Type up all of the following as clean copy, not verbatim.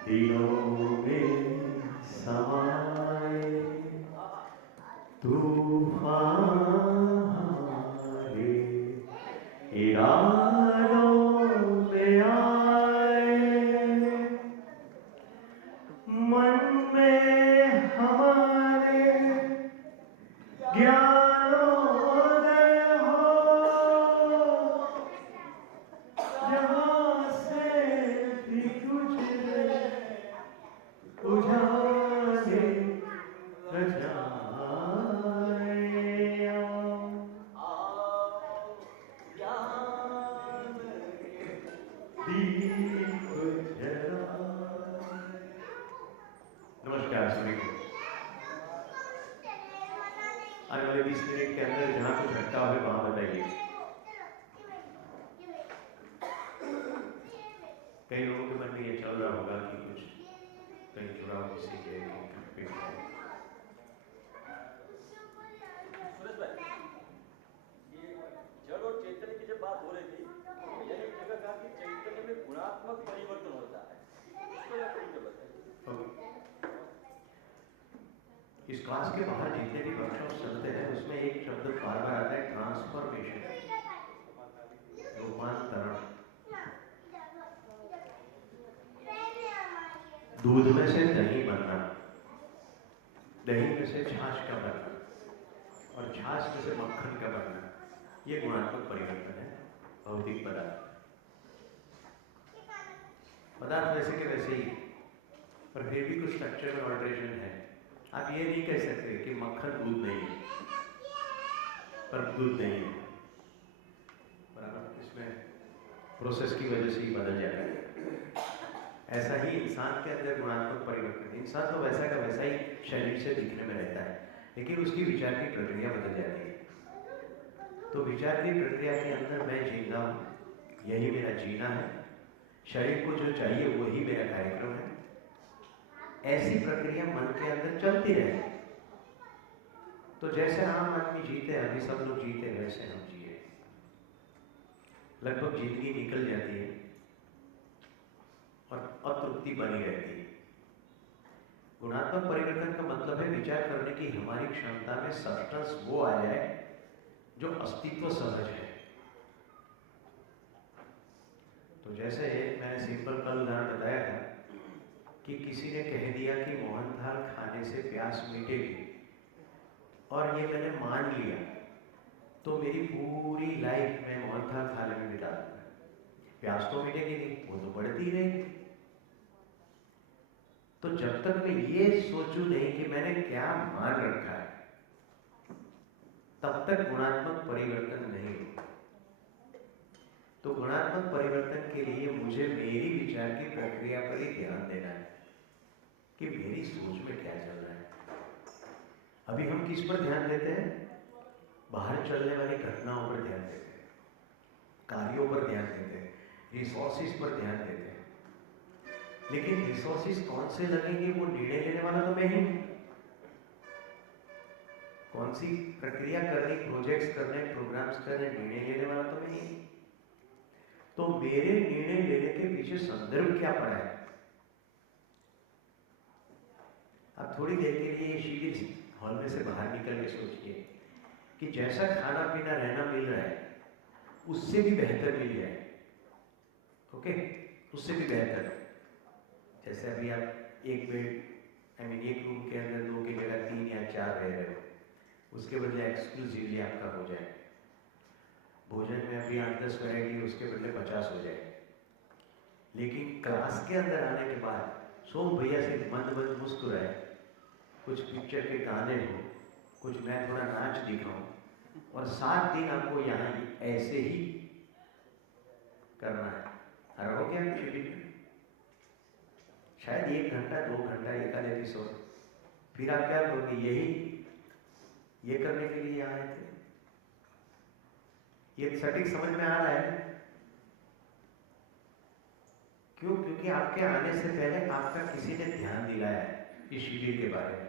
दिलों में समाए तूफान हमारे इरादों में आए, मन में हमारे ज्ञानोदय हो, जहाँ से भी तुझे उजाले रजाए दीप जलाए। नमस्कार सभी को। आने वाले 20 मिनट के अंदर जहाँ कुछ अटका हुआ वहां बताइए। कई लोगों के मन में ये चल रहा होगा कि कुछ कहीं जुड़ा हो किसी के जड़ और चैतन्य की जब बात हो रही थी, मैंने एक जगह कहा कि चैतन्य में गुणात्मक परिवर्तन होता है। इस क्लास के बाहर जितने भी वर्कशॉप चलते हैं उसमें एक शब्द बार बार आता है, ट्रांसफॉर्मेशन, रूपांतरण। दूध में से दही बनना, दही में से छाछ का बनना और छाछ में से मक्खन का बनना, ये गुणात्मक परिवर्तन है। भौतिक पदार्थ वैसे के वैसे ही, पर फिर भी कुछ स्ट्रक्चर में ऑल्टरेशन है। आप ये नहीं कह सकते कि मक्खन दूध नहीं है, पर दूध नहीं है, बराबर। इसमें प्रोसेस की वजह से ही बदल जाता है। ऐसा ही इंसान के अंदर गुणात्मक परिवर्तन, इंसान तो वैसा का वैसा ही शरीर से दिखने में रहता है, लेकिन उसकी विचार की प्रक्रिया बदल जाती है। तो विचार की प्रक्रिया के अंदर मैं जीना हूँ, यही मेरा जीना है। शरीर को जो चाहिए वही मेरा कार्यक्रम है। ऐसी प्रक्रिया मन के अंदर चलती रहे। तो जैसे आम आदमी जीते, अभी सब लोग जीते, वैसे हम जिए। लगभग जिंदगी निकल जाती है और अतृप्ति बनी रहती है। गुणात्मक परिवर्तन का मतलब है विचार करने की हमारी क्षमता में सब्सटेंस वो आ जाए जो अस्तित्व सहज है। तो जैसे मैंने सिंपल कल उदाहरण बताया था कि किसी ने कह दिया कि मोहनथाल खाने से प्यास मिटेगी, और ये मैंने मान लिया, तो मेरी पूरी लाइफ में मोहनथाल खाने में बिता दूंगा। प्यास तो मिटेगी नहीं, वो तो बढ़ती रहेगी। तो जब तक मैं ये सोचूं नहीं कि मैंने क्या मान रखा है, तब तक गुणात्मक परिवर्तन नहीं होगा। तो गुणात्मक परिवर्तन के लिए मुझे मेरी विचार की प्रक्रिया पर ही ध्यान देना है कि मेरी सोच में क्या चल रहा है। अभी हम किस पर ध्यान देते हैं? बाहर चलने वाली घटनाओं पर ध्यान देते हैं, कार्यों पर ध्यान देते हैं, रिसोर्सेज पर ध्यान देते हैं। लेकिन रिसोर्सेज कौन से लगेंगे वो निर्णय लेने वाला तो मैं ही हूं। कौन सी प्रक्रिया करनी, प्रोजेक्ट्स करने, प्रोग्राम्स करने, निर्णय लेने वाला तो मैं ही हूं। तो मेरे निर्णय लेने के पीछे संदर्भ क्या पड़ा है? आप थोड़ी देर के लिए शीट हॉल में से बाहर निकल के सोचिए कि जैसा खाना पीना रहना मिल रहा है उससे भी बेहतर मिल जाए। ओके, उससे भी बेहतर। जैसे अभी आप एक बेड, एक रूम के अंदर 2 की जगह 3 या 4 रह रहे हो, उसके बदले एक्सक्लूसिवली आपका हो जाए। भोजन में अभी 8-10 वैरायटी, उसके बदले 50 हो जाए। लेकिन क्लास के अंदर आने के बाद सोम भैया से मंद मंद मुस्कुराए, कुछ पिक्चर के गाने हो, कुछ मैं थोड़ा नाच दिखाऊं, और 7 दिन आपको यहाँ ऐसे ही करना है। हर हो गया शिविर में शायद 1 घंटा 2 घंटा एक आध एपिसोड, फिर आप क्या करोगे? ये करने के लिए आए थे। ये सटीक समझ में आ रहा है? क्यों? क्योंकि आपके आने से पहले आपका किसी ने ध्यान दिलाया है इस शिविर के बारे में।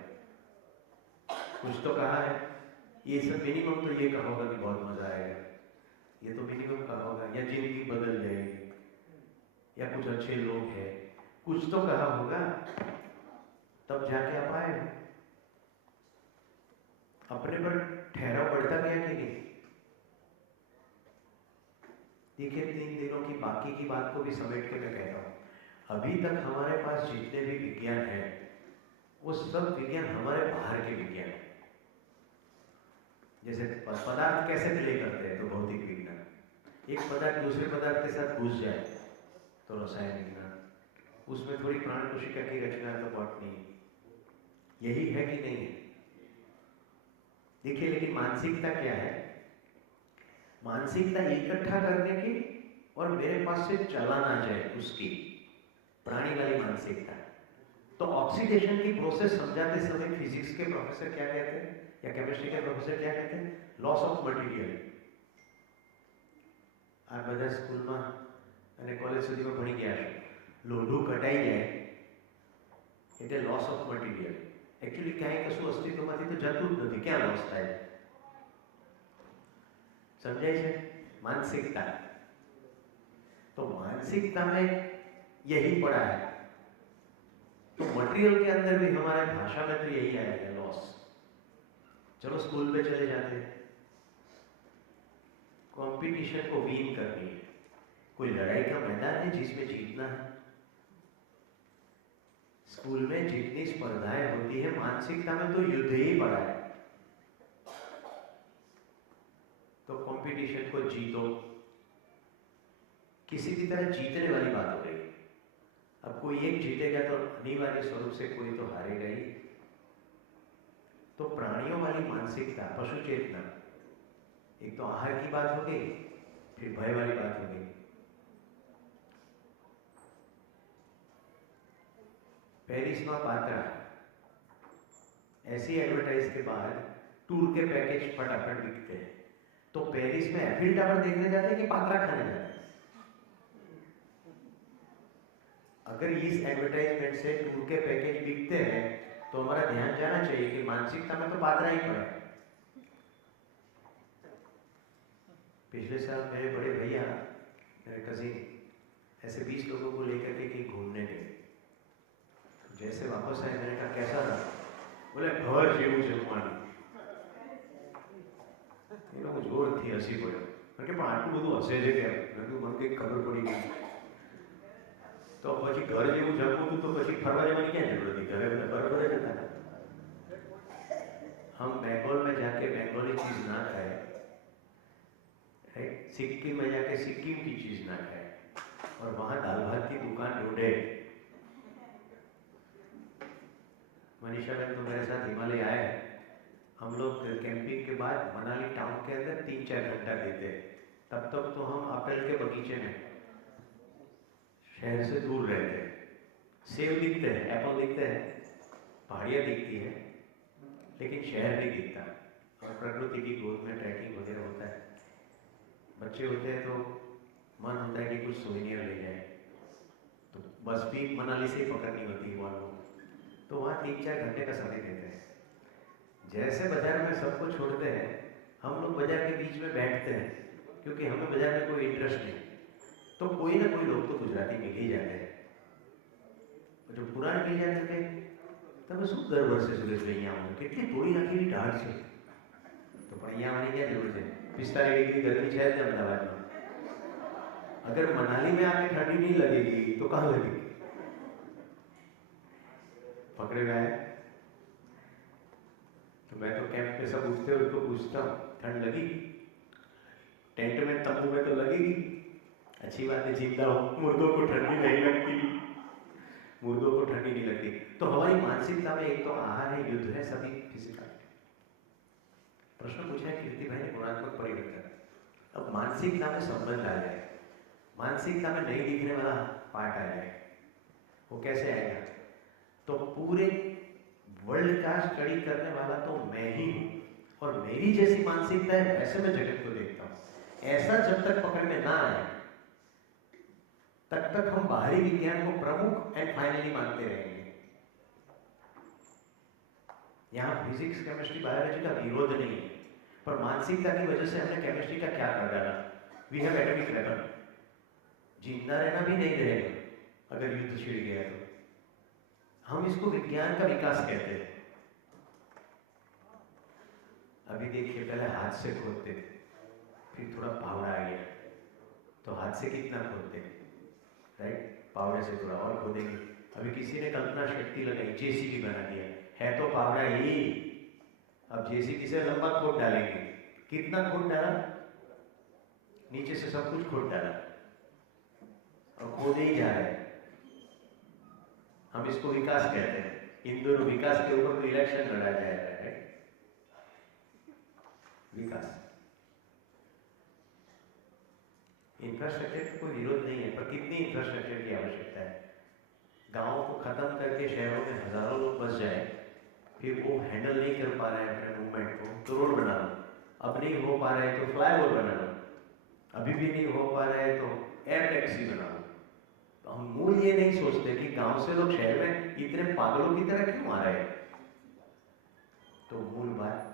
कुछ तो कहा है, ये सब मिनिमम तो ये कहा होगा कि बहुत मजा आएगा, ये तो मिनिमम कहा होगा, या जिंदगी बदल जाएगी, या कुछ अच्छे लोग हैं, कुछ तो कहा होगा, तब जाके आप आए। अपने पर ठहराव बढ़ता गया कि नहीं? देखिए, 3 दिनों की बाकी की बात को भी समेट के मैं कहता हूँ, अभी तक हमारे पास जितने भी विज्ञान है वो सब विज्ञान हमारे बाहर के विज्ञान है। जैसे पदार्थ कैसे प्ले करते हैं, तो भौतिक विज्ञान। एक पदार्थ दूसरे पदार्थ के साथ घुस जाए तो रसायन विज्ञान, उसमें थोड़ी प्राण कोशिका की रचना तो बॉटनी। यही है कि नहीं है? देखिए, लेकिन मानसिकता क्या है? मानसिकता इकट्ठा करने की और मेरे पास से चला ना जाए उसकी, प्राणी वाली मानसिकता। तो ऑक्सीडेशन की प्रोसेस समझाते समय फिजिक्स के प्रोफेसर क्या कहते हैं या केमिस्ट्री के प्रोफेसर क्या कहते हैं? Loss of material. આ બધા સ્કૂલમાં અને કોલેજ સુધીમાં ભણી ગયા છો, લોઢું કટાઈ જાય એટલે લોસ ઓફ મટીરિયલ। एक्चुअली ક્યાંય કશું અસ્તિત્વમાંથી તો જતું જ નથી, ક્યાં લોસ થાય? समझाई છે? मानसिकता। तो मानसिकता में यही पड़ा है। तो मटेरियल के अंदर भी हमारे भाषा में तो यही आएगा, लॉस। चलो स्कूल में चले जाते हैं, कंपटीशन को विन करनी है, कोई लड़ाई का मैदान है जिसमें जीतना है। स्कूल में जितनी स्पर्धाएं होती है, मानसिकता में तो युद्ध ही पड़ा है। तो कंपटीशन को जीतो, किसी भी तरह जीतने वाली बात हो गई। अब कोई एक जीतेगा तो अनिवार्य स्वरूप से कोई तो हारेगा ही। तो प्राणियों वाली मानसिकता, पशु चेतना, एक तो आहार की बात हो गई, फिर भय वाली बात हो गई। पेरिस में पात्रा ऐसी एडवर्टाइज के बाद टूर के पैकेज फटाफट बिकते हैं। तो पेरिस में एफिल टावर देखने जाते हैं कि पात्रा खाने जाते हैं? अगर इस एडवर्टाइजमेंट से टूर के पैकेज बिकते हैं तो हमारा ध्यान जाना चाहिए कि मानसिकता में तो पात्रा ही पड़ा है। पिछले साल मेरे बड़े भैया, मेरे कजिन, ऐसे 20 लोगों को लेकर के कहीं घूमने गए। जैसे वापस आए, मैंने कहा कैसा रहा? बोले घर जेवू जमवानुं। એ લોકો જોરથી હસી પડ્યો, કારણ કે પણ આટલું બધું હસે છે કેમ? મને કંઈક ખબર પડી ગઈ। તો પછી ઘર જેવું જમવું હતું તો પછી ફરવા જવાની ક્યાં જરૂર હતી? ઘરે બરાબર જ હતા। हम बंगाल में जाके बंगाली चीज ना खाए, सिक्किम में जाके सिक्किम की चीज ना खाए, और वहां दाल भात की दुकान ढूंढे। मनीषा बहन तो मेरे साथ हिमालय आए। हम लोग कैंपिंग के बाद मनाली टाउन के अंदर 3-4 घंटा देते। तब तक तो हम एप्पल के बगीचे में शहर से दूर रहते हैं। सेब दिखते हैं, एप्पल दिखते हैं, पहाड़ियाँ दिखती है, लेकिन शहर नहीं दिखता। और प्रकृति की गोद में ट्रैकिंग वगैरह होता है। बच्चे होते हैं तो मन होता है कि कुछ सोवेनियर ले जाए, तो बस भी मनाली से ही पकड़नी होती है वहाँ लोग। तो वहाँ 3-4 घंटे का समय देते हैं। जैसे बाजार में सबको छोड़ते हैं, हम लोग बाजार के बीच में बैठते हैं, क्योंकि हमें बाजार में कोई इंटरेस्ट नहीं। तो कोई ना कोई लोग तो गुजराती मिल ही जाते हैं। जो पुराने मिल जाते थे તમે શું દર વર્ષે સુરેશ અહીંયા આવો? કેટલી તોડી નાખેલી ઢાળ છે, તો પણ અહીંયા આવવાની क्या जरूरत है? 45 डिग्री गर्मी है अहमदाबाद में। अगर मनाली में आके ठंडी नहीं लगेगी तो कहाँ लगेगी? पकड़े गए। तो मैं तो कैंप पे सब उठते उनको पूछता हूँ, ठंड लगी? टेंट में तंबू में तो लगेगी। अच्छी बात है, जिंदा हो, मुर्दों को ठंडी नहीं लगती, मुर्दों को ठंडी नहीं लगती। तो हमारी मानसिकता में एक तो आहार है, युद्ध है, सभी फिजिकल। प्रश्न पूछा है कीर्ति भाई ने, गुणात्मक परिवर्तन। अब मानसिकता में संबंध आ जाए, मानसिकता में नहीं दिखने वाला पार्ट आ जाए, वो कैसे आएगा? तो पूरे वर्ल्ड का स्टडी करने वाला तो मैं ही हूँ, और मेरी जैसी मानसिकता है वैसे मैं जगत को देखता हूँ। ऐसा जब तक पकड़ में ना आए तब तक हम बाहरी विज्ञान को प्रमुख एंड फाइनली मानते रहेंगे। यहाँ फिजिक्स, केमिस्ट्री, बायोलॉजी का विरोध नहीं है, पर मानसिकता की वजह से हमने केमिस्ट्री का क्या कर डाला? We have atomic weapon. जिंदा रहना भी नहीं रहेगा, अगर युद्ध छिड़ गया तो हम इसको विज्ञान का विकास कहते हैं। अभी देखिए, पहले हाथ से खोदते थे, फिर थोड़ा पावड़ा आ गया, तो हाथ से कितना खोदते हैं, राइट? पावड़े से थोड़ा और खोदेंगे। अभी किसी ने कल्पना शक्ति लगाई, जेसीबी बना दिया, है तो पावड़ा ही, अब जेसीबी से लंबा खोद डालेंगे। कितना खोद डाला? नीचे से सब कुछ खोद डाला और खोदे ही जा रहे हैं। हम इसको विकास कहते हैं। इन दोनों विकास के ऊपर तो इलेक्शन लड़ा जाएगा, है विकास। इंफ्रास्ट्रक्चर का कोई विरोध नहीं है, पर कितनी इंफ्रास्ट्रक्चर की आवश्यकता है? गांवों को खत्म करके शहरों में हजारों लोग बस जाए, फिर वो हैंडल नहीं कर पा रहे हैं अपने मूवमेंट को, तो रोड बना लो। अब नहीं हो पा रहा है तो फ्लाईओवर बना लो। अभी भी नहीं हो पा रहा है तो एयर टैक्सी बना लो। तो हम मूल ये नहीं सोचते कि गांव से लोग शहर में इतने पागलों की तरह क्यों आ रहे हैं। तो मूल बात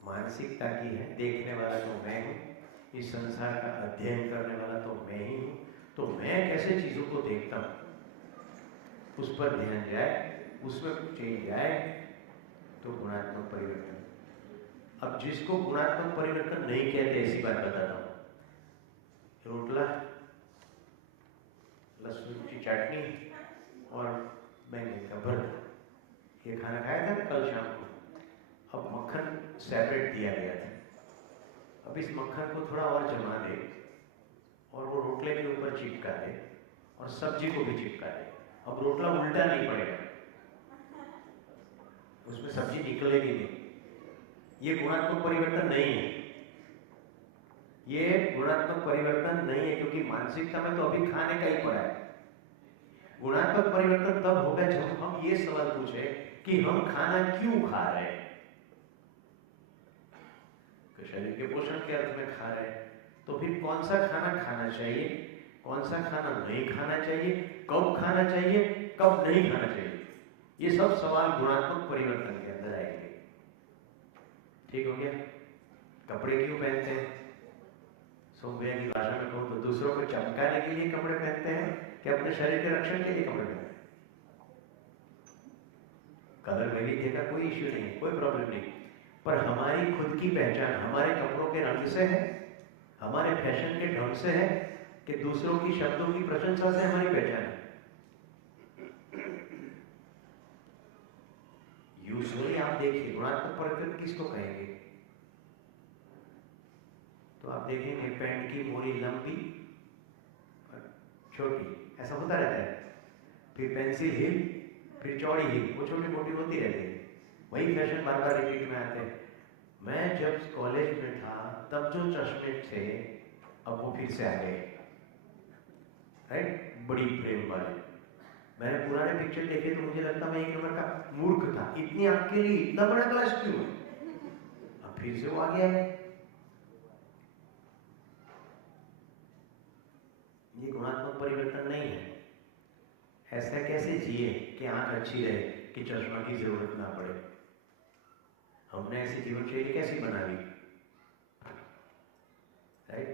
मानसिकता की है। देखने वाला तो मैं हूँ, इस संसार का अध्ययन करने वाला तो मैं ही हूँ। तो मैं कैसे चीजों को देखता हूँ, उस पर ध्यान जाए, उसमें कुछ चेंज आए, तो गुणात्मक परिवर्तन। अब जिसको गुणात्मक परिवर्तन नहीं कहते, ऐसी बात बताता हूँ। रोटला, लहसुन की चटनी और बैंगन का भरता, ये खाना खाया था कल शाम को। अब मक्खन सेपरेट दिया गया था। अब इस मक्खन को थोड़ा और जमा दे और वो रोटले के ऊपर चिपका दे और सब्जी को भी चिपका दे। अब रोटला उल्टा नहीं पड़ेगा, उसमें सब्जी निकलेगी नहीं। ये गुणात्मक परिवर्तन नहीं है। ये गुणात्मक परिवर्तन नहीं है, क्योंकि मानसिकता में तो अभी खाने का ही पड़ा है। गुणात्मक परिवर्तन तब होगा जब हम ये सवाल पूछे कि हम खाना क्यों खा रहे हैं। शरीर के पोषण के अर्थ में खा रहे हैं, तो फिर कौन सा खाना खाना चाहिए, कौन सा खाना नहीं खाना चाहिए, कब खाना चाहिए, कब नहीं खाना चाहिए, ये सब सवाल गुणात्मक परिवर्तन के अंदर आएंगे। ठीक हो गया? कपड़े क्यों पहनते हैं? सोमभैया की भाषा में कहूँ तो दूसरों को चमकाने के लिए कपड़े पहनते हैं कि अपने शरीर के रक्षण के लिए कपड़े पहनते हैं? कलर वैविध्य का कोई इश्यू नहीं है, कोई प्रॉब्लम नहीं, पर हमारी खुद की पहचान हमारे कपड़ों के रंग से है, हमारे फैशन के ढंग से है, कि दूसरों की शब्दों की प्रशंसा से हमारी पहचान है। यूजुअली आप देखिए, गुणात्मक परिवर्तन किसको कहेंगे? तो आप देखेंगे पैंट की मोरी लंबी और छोटी, ऐसा होता रहता है। फिर पेंसिल हिल, फिर चौड़ी हिल, वो छोटी मोटी होती रहती है। वही फैशन बार बार रिपीट में आते हैं। मैं जब कॉलेज में था तब जो चश्मे थे, अब वो फिर से आ गए, राइट? बड़ी फ्रेम वाले। मैंने पुराने पिक्चर देखे तो मुझे लगता मैं एक नंबर का मूर्ख था, इतनी आंख के लिए इतना बड़ा ग्लास क्यों है? अब फिर से वो आ गया है। ये गुणात्मक परिवर्तन नहीं है। ऐसा कैसे जिए कि आंख अच्छी रहे, कि चश्मा की जरूरत ना पड़े? हमने ऐसी जीवन शैली कैसी बना ली, राइट?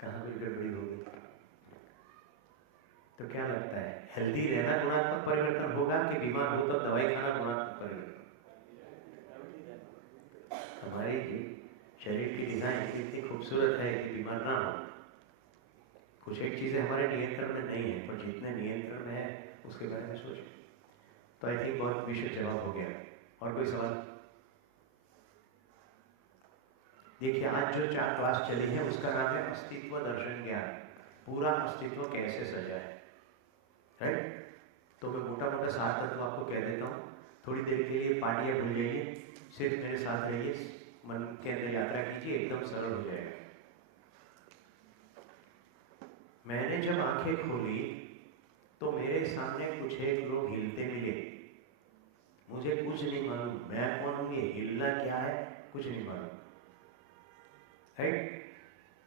कहाँ कोई गड़बड़ी होगी? तो क्या लगता है, हेल्दी रहना गुणात्मक परिवर्तन होगा कि बीमार हो तब दवाई खाना गुणात्मक परिवर्तन? हमारी शरीर की डिजाइन इतनी खूबसूरत है कि बीमार ना हो। कुछ एक चीजें हमारे नियंत्रण में नहीं है, पर जितने नियंत्रण में है उसके बारे में सोचो। तो आई थिंक बहुत विशेष जवाब हो गया। और कोई सवाल? देखिए, आज जो 4 क्लास चली है उसका नाम है अस्तित्व दर्शन ज्ञान। पूरा अस्तित्व कैसे सजा है, राइट? तो मैं मोटा मोटा 7 तत्व आपको कह देता हूँ। थोड़ी देर के लिए पार्टियां भूल जाइए, सिर्फ मेरे साथ रहिए, मन के अंदर यात्रा कीजिए, एकदम सरल हो जाएगा। मैंने जब आंखें खोली तो मेरे सामने कुछ एक लोग हिलते मिले। मुझे कुछ नहीं मालूम मैं कौन हूँ, ये हिलना क्या है, कुछ नहीं मालूम, राइट?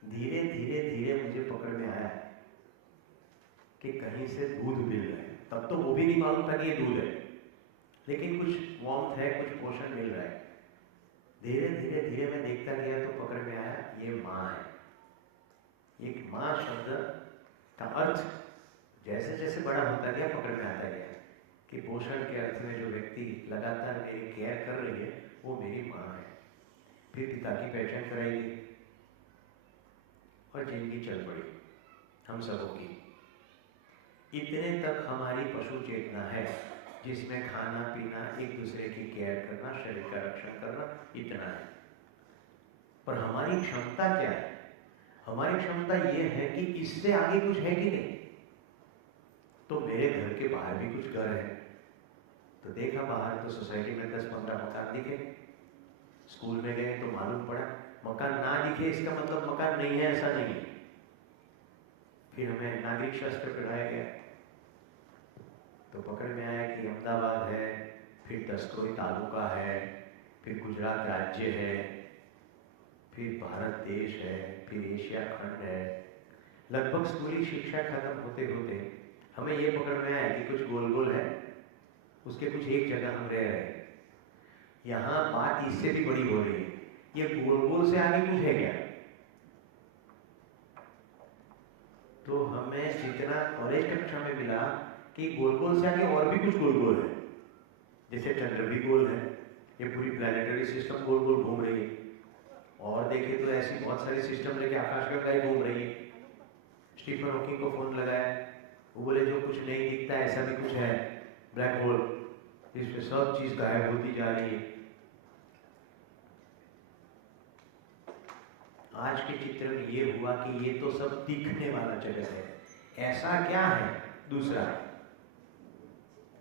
धीरे धीरे धीरे मुझे पकड़ में आया कि कहीं से दूध मिल रहा है। तब तो वो भी नहीं मालूम था कि ये दूध है, लेकिन कुछ वार्मथ है, कुछ पोषण मिल रहा है। धीरे धीरे धीरे मैं देखता गया तो पकड़ में आया, ये माँ है। एक माँ शब्द का अर्थ जैसे जैसे बड़ा होता गया पकड़ में आता गया कि पोषण के अर्थ में जो व्यक्ति लगातार मेरी केयर कर रही है वो मेरी माँ है। फिर पिता की पहचान कराई और जिंदगी चल पड़ी हम सबों की। इतने तक हमारी पशु चेतना है जिसमें खाना पीना, एक दूसरे की केयर करना, शरीर का रक्षण करना, इतना है। पर हमारी क्षमता क्या है? हमारी क्षमता ये है कि इससे आगे कुछ है कि नहीं। तो मेरे घर के बाहर भी कुछ घर है, तो देखा बाहर तो सोसाइटी में 10-15 मकान दिखे। स्कूल में गए तो मालूम पड़ा मकान ना दिखे इसका मतलब मकान नहीं है, ऐसा नहीं है। फिर हमें नागरिक शास्त्र पढ़ाया गया तो पकड़ में आया कि अहमदाबाद है, फिर दसक्रोई तालुका है, फिर गुजरात राज्य है, फिर भारत देश है, फिर एशिया खंड है। लगभग स्कूली शिक्षा खत्म होते होते हमें ये पकड़ में आया कि कुछ गोल गोल है, उसके कुछ एक जगह हम रह रहे हैं। यहाँ बात इससे भी बड़ी हो रही है, ये गोल गोल से आगे कुछ है क्या? तो हमें जितना कॉलेज कक्षा में मिला कि गोल गोल से आगे और भी कुछ गोल गोल है, जैसे चंद्र भी गोल है, ये पूरी प्लैनेटरी सिस्टम गोल गोल घूम रही है। और देखे तो ऐसी बहुत सारी सिस्टम लेके आकाशगंगा घूम रही है। स्टीफन हॉकिंग को फोन लगाया, वो बोले जो कुछ नहीं दिखता ऐसा भी कुछ है, ब्लैक होल, जिसमें सब चीज गायब होती जा रही है। आज के चित्र में ये हुआ कि ये तो सब दिखने वाला जगत है, ऐसा क्या है दूसरा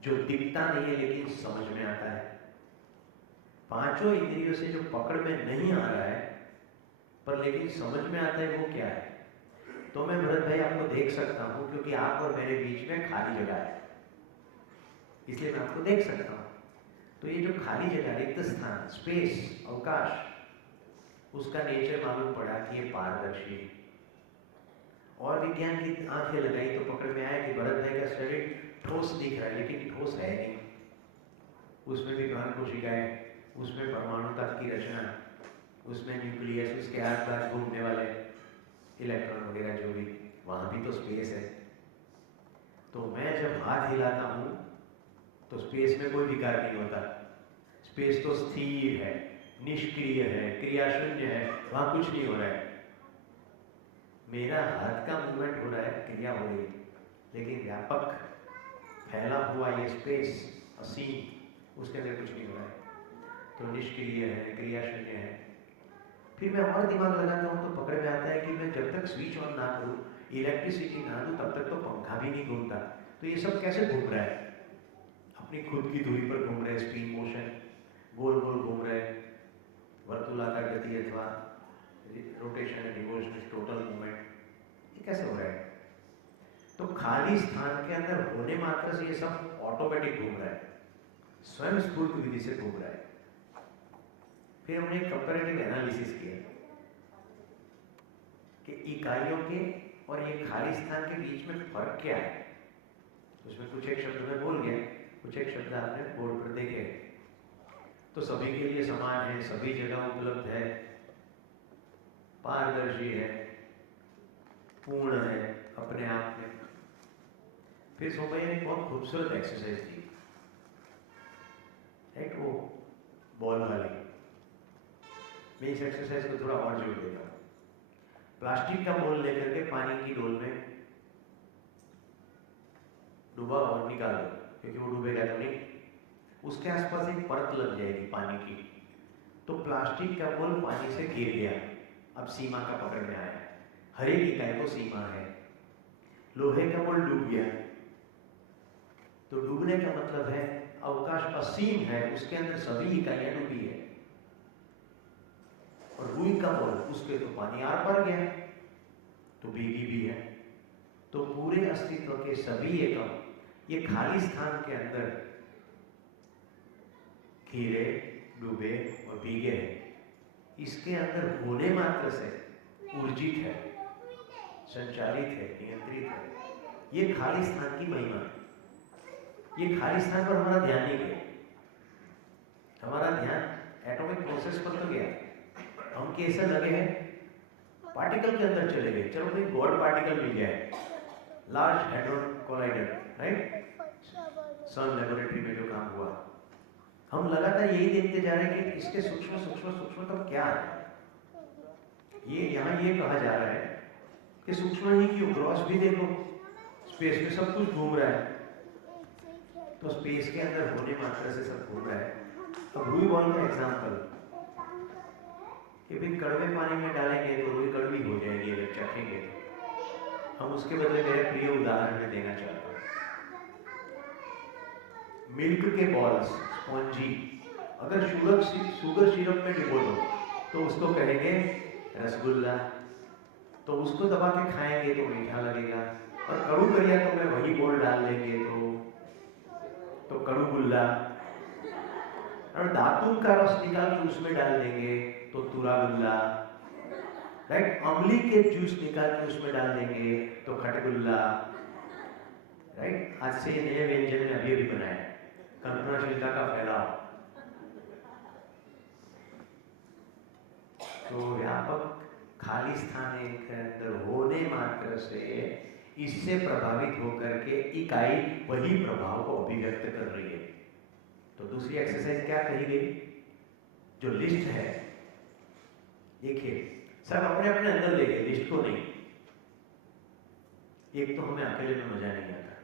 जो दिखता नहीं है लेकिन समझ में आता है? पांचों इंद्रियों से जो पकड़ में नहीं आ रहा है पर लेकिन समझ में आता है, वो क्या है? तो मैं भरत भाई आपको देख सकता हूं क्योंकि आप और मेरे बीच में खाली जगह है, इसलिए मैं आपको देख सकता हूं। तो ये जो खाली जगह, रिक्त स्थान, स्पेस, अवकाश, उसका नेचर मालूम पड़ा कि ये पारदर्शी है। और विज्ञान की आंखें लगाई तो पकड़ में आया कि भरत भाई का शरीर ठोस दिख रहा है लेकिन ठोस है नहीं। उसमें भी गहन कोशिकाएं, उसमें परमाणु तत्व की रचना, उसमें न्यूक्लियस, उसके आसपास घूमने वाले इलेक्ट्रॉन वगैरह जो भी, वहां भी तो स्पेस है। तो मैं जब हाथ हिलाता हूं तो स्पेस में कोई विकार नहीं होता। स्पेस तो स्थिर है, निष्क्रिय है, क्रिया शून्य है, वहां कुछ नहीं हो रहा है। मेरा हाथ का मूवमेंट हो रहा है, क्रिया हो रही है, लेकिन व्यापक फैला हुआ ये स्पेस असीम, उसके अंदर कुछ नहीं हो रहा है। तो निष्क्रिय है, क्रिया शून्य है। फिर मैं और दिमाग लगाता हूँ तो पकड़ में आता है कि मैं जब तक स्विच ऑन ना करूँ, इलेक्ट्रिसिटी ना दूँ, तब तक तो पंखा भी नहीं घूमता। तो ये सब कैसे घूम रहा है? अपनी खुद की धुरी पर घूम रहे, स्पिन मोशन, गोल गोल घूम रहे, वर्तुलाकार गति अथवा rotation and revolution, total movement, ये कैसे हो रहा है? तो खाली स्थान के अंदर होने मात्र से ये सब ऑटोमेटिक घूम रहा है, स्वयं स्फूर्त विधि से घूम रहा है। फिर हमने एक कंपैरेटिव एनालिसिस किया कि इकाइयों के और ये खाली स्थान के बीच में फर्क क्या है। उसमें कुछ एक शब्द में बोल गया, कुछ एक शब्द आपने बोर्ड पर देखे। तो सभी के लिए समान है, सभी जगह उपलब्ध है, पारदर्शी है, पूर्ण है अपने आप में। फिर सोमैया ने बहुत खूबसूरत एक्सरसाइज दी, एक वो बॉल वाली। मैं इस एक्सरसाइज को थोड़ा और जोड़ देता हूँ। प्लास्टिक का बॉल लेकर के पानी की डोल में डूबा और निकाल दो, क्योंकि वो डूबेगा तो नहीं। उसके आसपास एक परत लग जाएगी पानी की, तो प्लास्टिक का बॉल पानी से घिर गया, अब सीमा का पकड़ में आया। हर एक इकाई को सीमा है। लोहे का बॉल डूब गया, तो डूबने का मतलब है अवकाश असीम है, उसके अंदर सभी इकाइयां डूबी है। और रुई का बॉल, उसके तो पानी आर पार गया, तो भीगी भी है। तो पूरे अस्तित्व के सभी एकम ये खाली स्थान के अंदर घिरे, डूबे और भीगे हैं। इसके अंदर होने मात्र से ऊर्जित है, संचालित है, नियंत्रित है। ये खाली स्थान की महिमा है। ये खाली स्थान पर हमारा ध्यान नहीं गया, हमारा ध्यान एटॉमिक प्रोसेस पर तो गया। हम कैसे लगे हैं, पार्टिकल के अंदर चले गए। चलो कोई गॉड पार्टिकल मिल जाए, लार्ज हेड्रोन कोलाइडर, राइट, सन लेबोरेटरी में जो काम हुआ, हम लगातार यही देखते जा रहे हैं कि इसके सूक्ष्म सूक्ष्म सूक्ष्म तब क्या है। ये यहाँ ये कहा जा रहा है कि सूक्ष्म ही क्यों, ग्रॉस भी देखो, स्पेस में सब कुछ घूम रहा है, तो स्पेस के अंदर होने मात्रा से सब घूम रहा है। अब रुई बॉल का एग्जाम्पल कि भाई कड़वे पानी में डालेंगे तो रुई कड़वी हो जाएगी अगर चखेंगे तो। हम उसके बदले मेरे प्रिय उदाहरण में देना चाहता हूँ, मिल्क के बॉल्स, स्पॉन्जी, अगर शुगर सिरप में डिबो दो तो उसको कहेंगे रसगुल्ला, तो उसको दबा के खाएंगे तो मीठा लगेगा, और कड़ू करिया तो मैं वही बॉल डाल देंगे तो कड़ू गुल्ला, और दातून का रस निकाल के उसमें डाल देंगे तो तुरा गुल्ला, राइट, अमली के जूस निकाल के उसमें डाल देंगे तो खटगुल्ला, राइट। आज से ये नए व्यंजन में अभी बनाया, कल्पनाशीलता का फैलाव। तो व्यापक खाली स्थान के अंदर होने मात्र से इससे प्रभावित होकर के इकाई वही प्रभाव को अभिव्यक्त कर रही है। तो दूसरी एक्सरसाइज क्या कही गई, जो लिस्ट है, देखिए सब अपने अपने अंदर ले गए, लिस्ट को नहीं। एक तो हमें अकेले में मजा नहीं आता,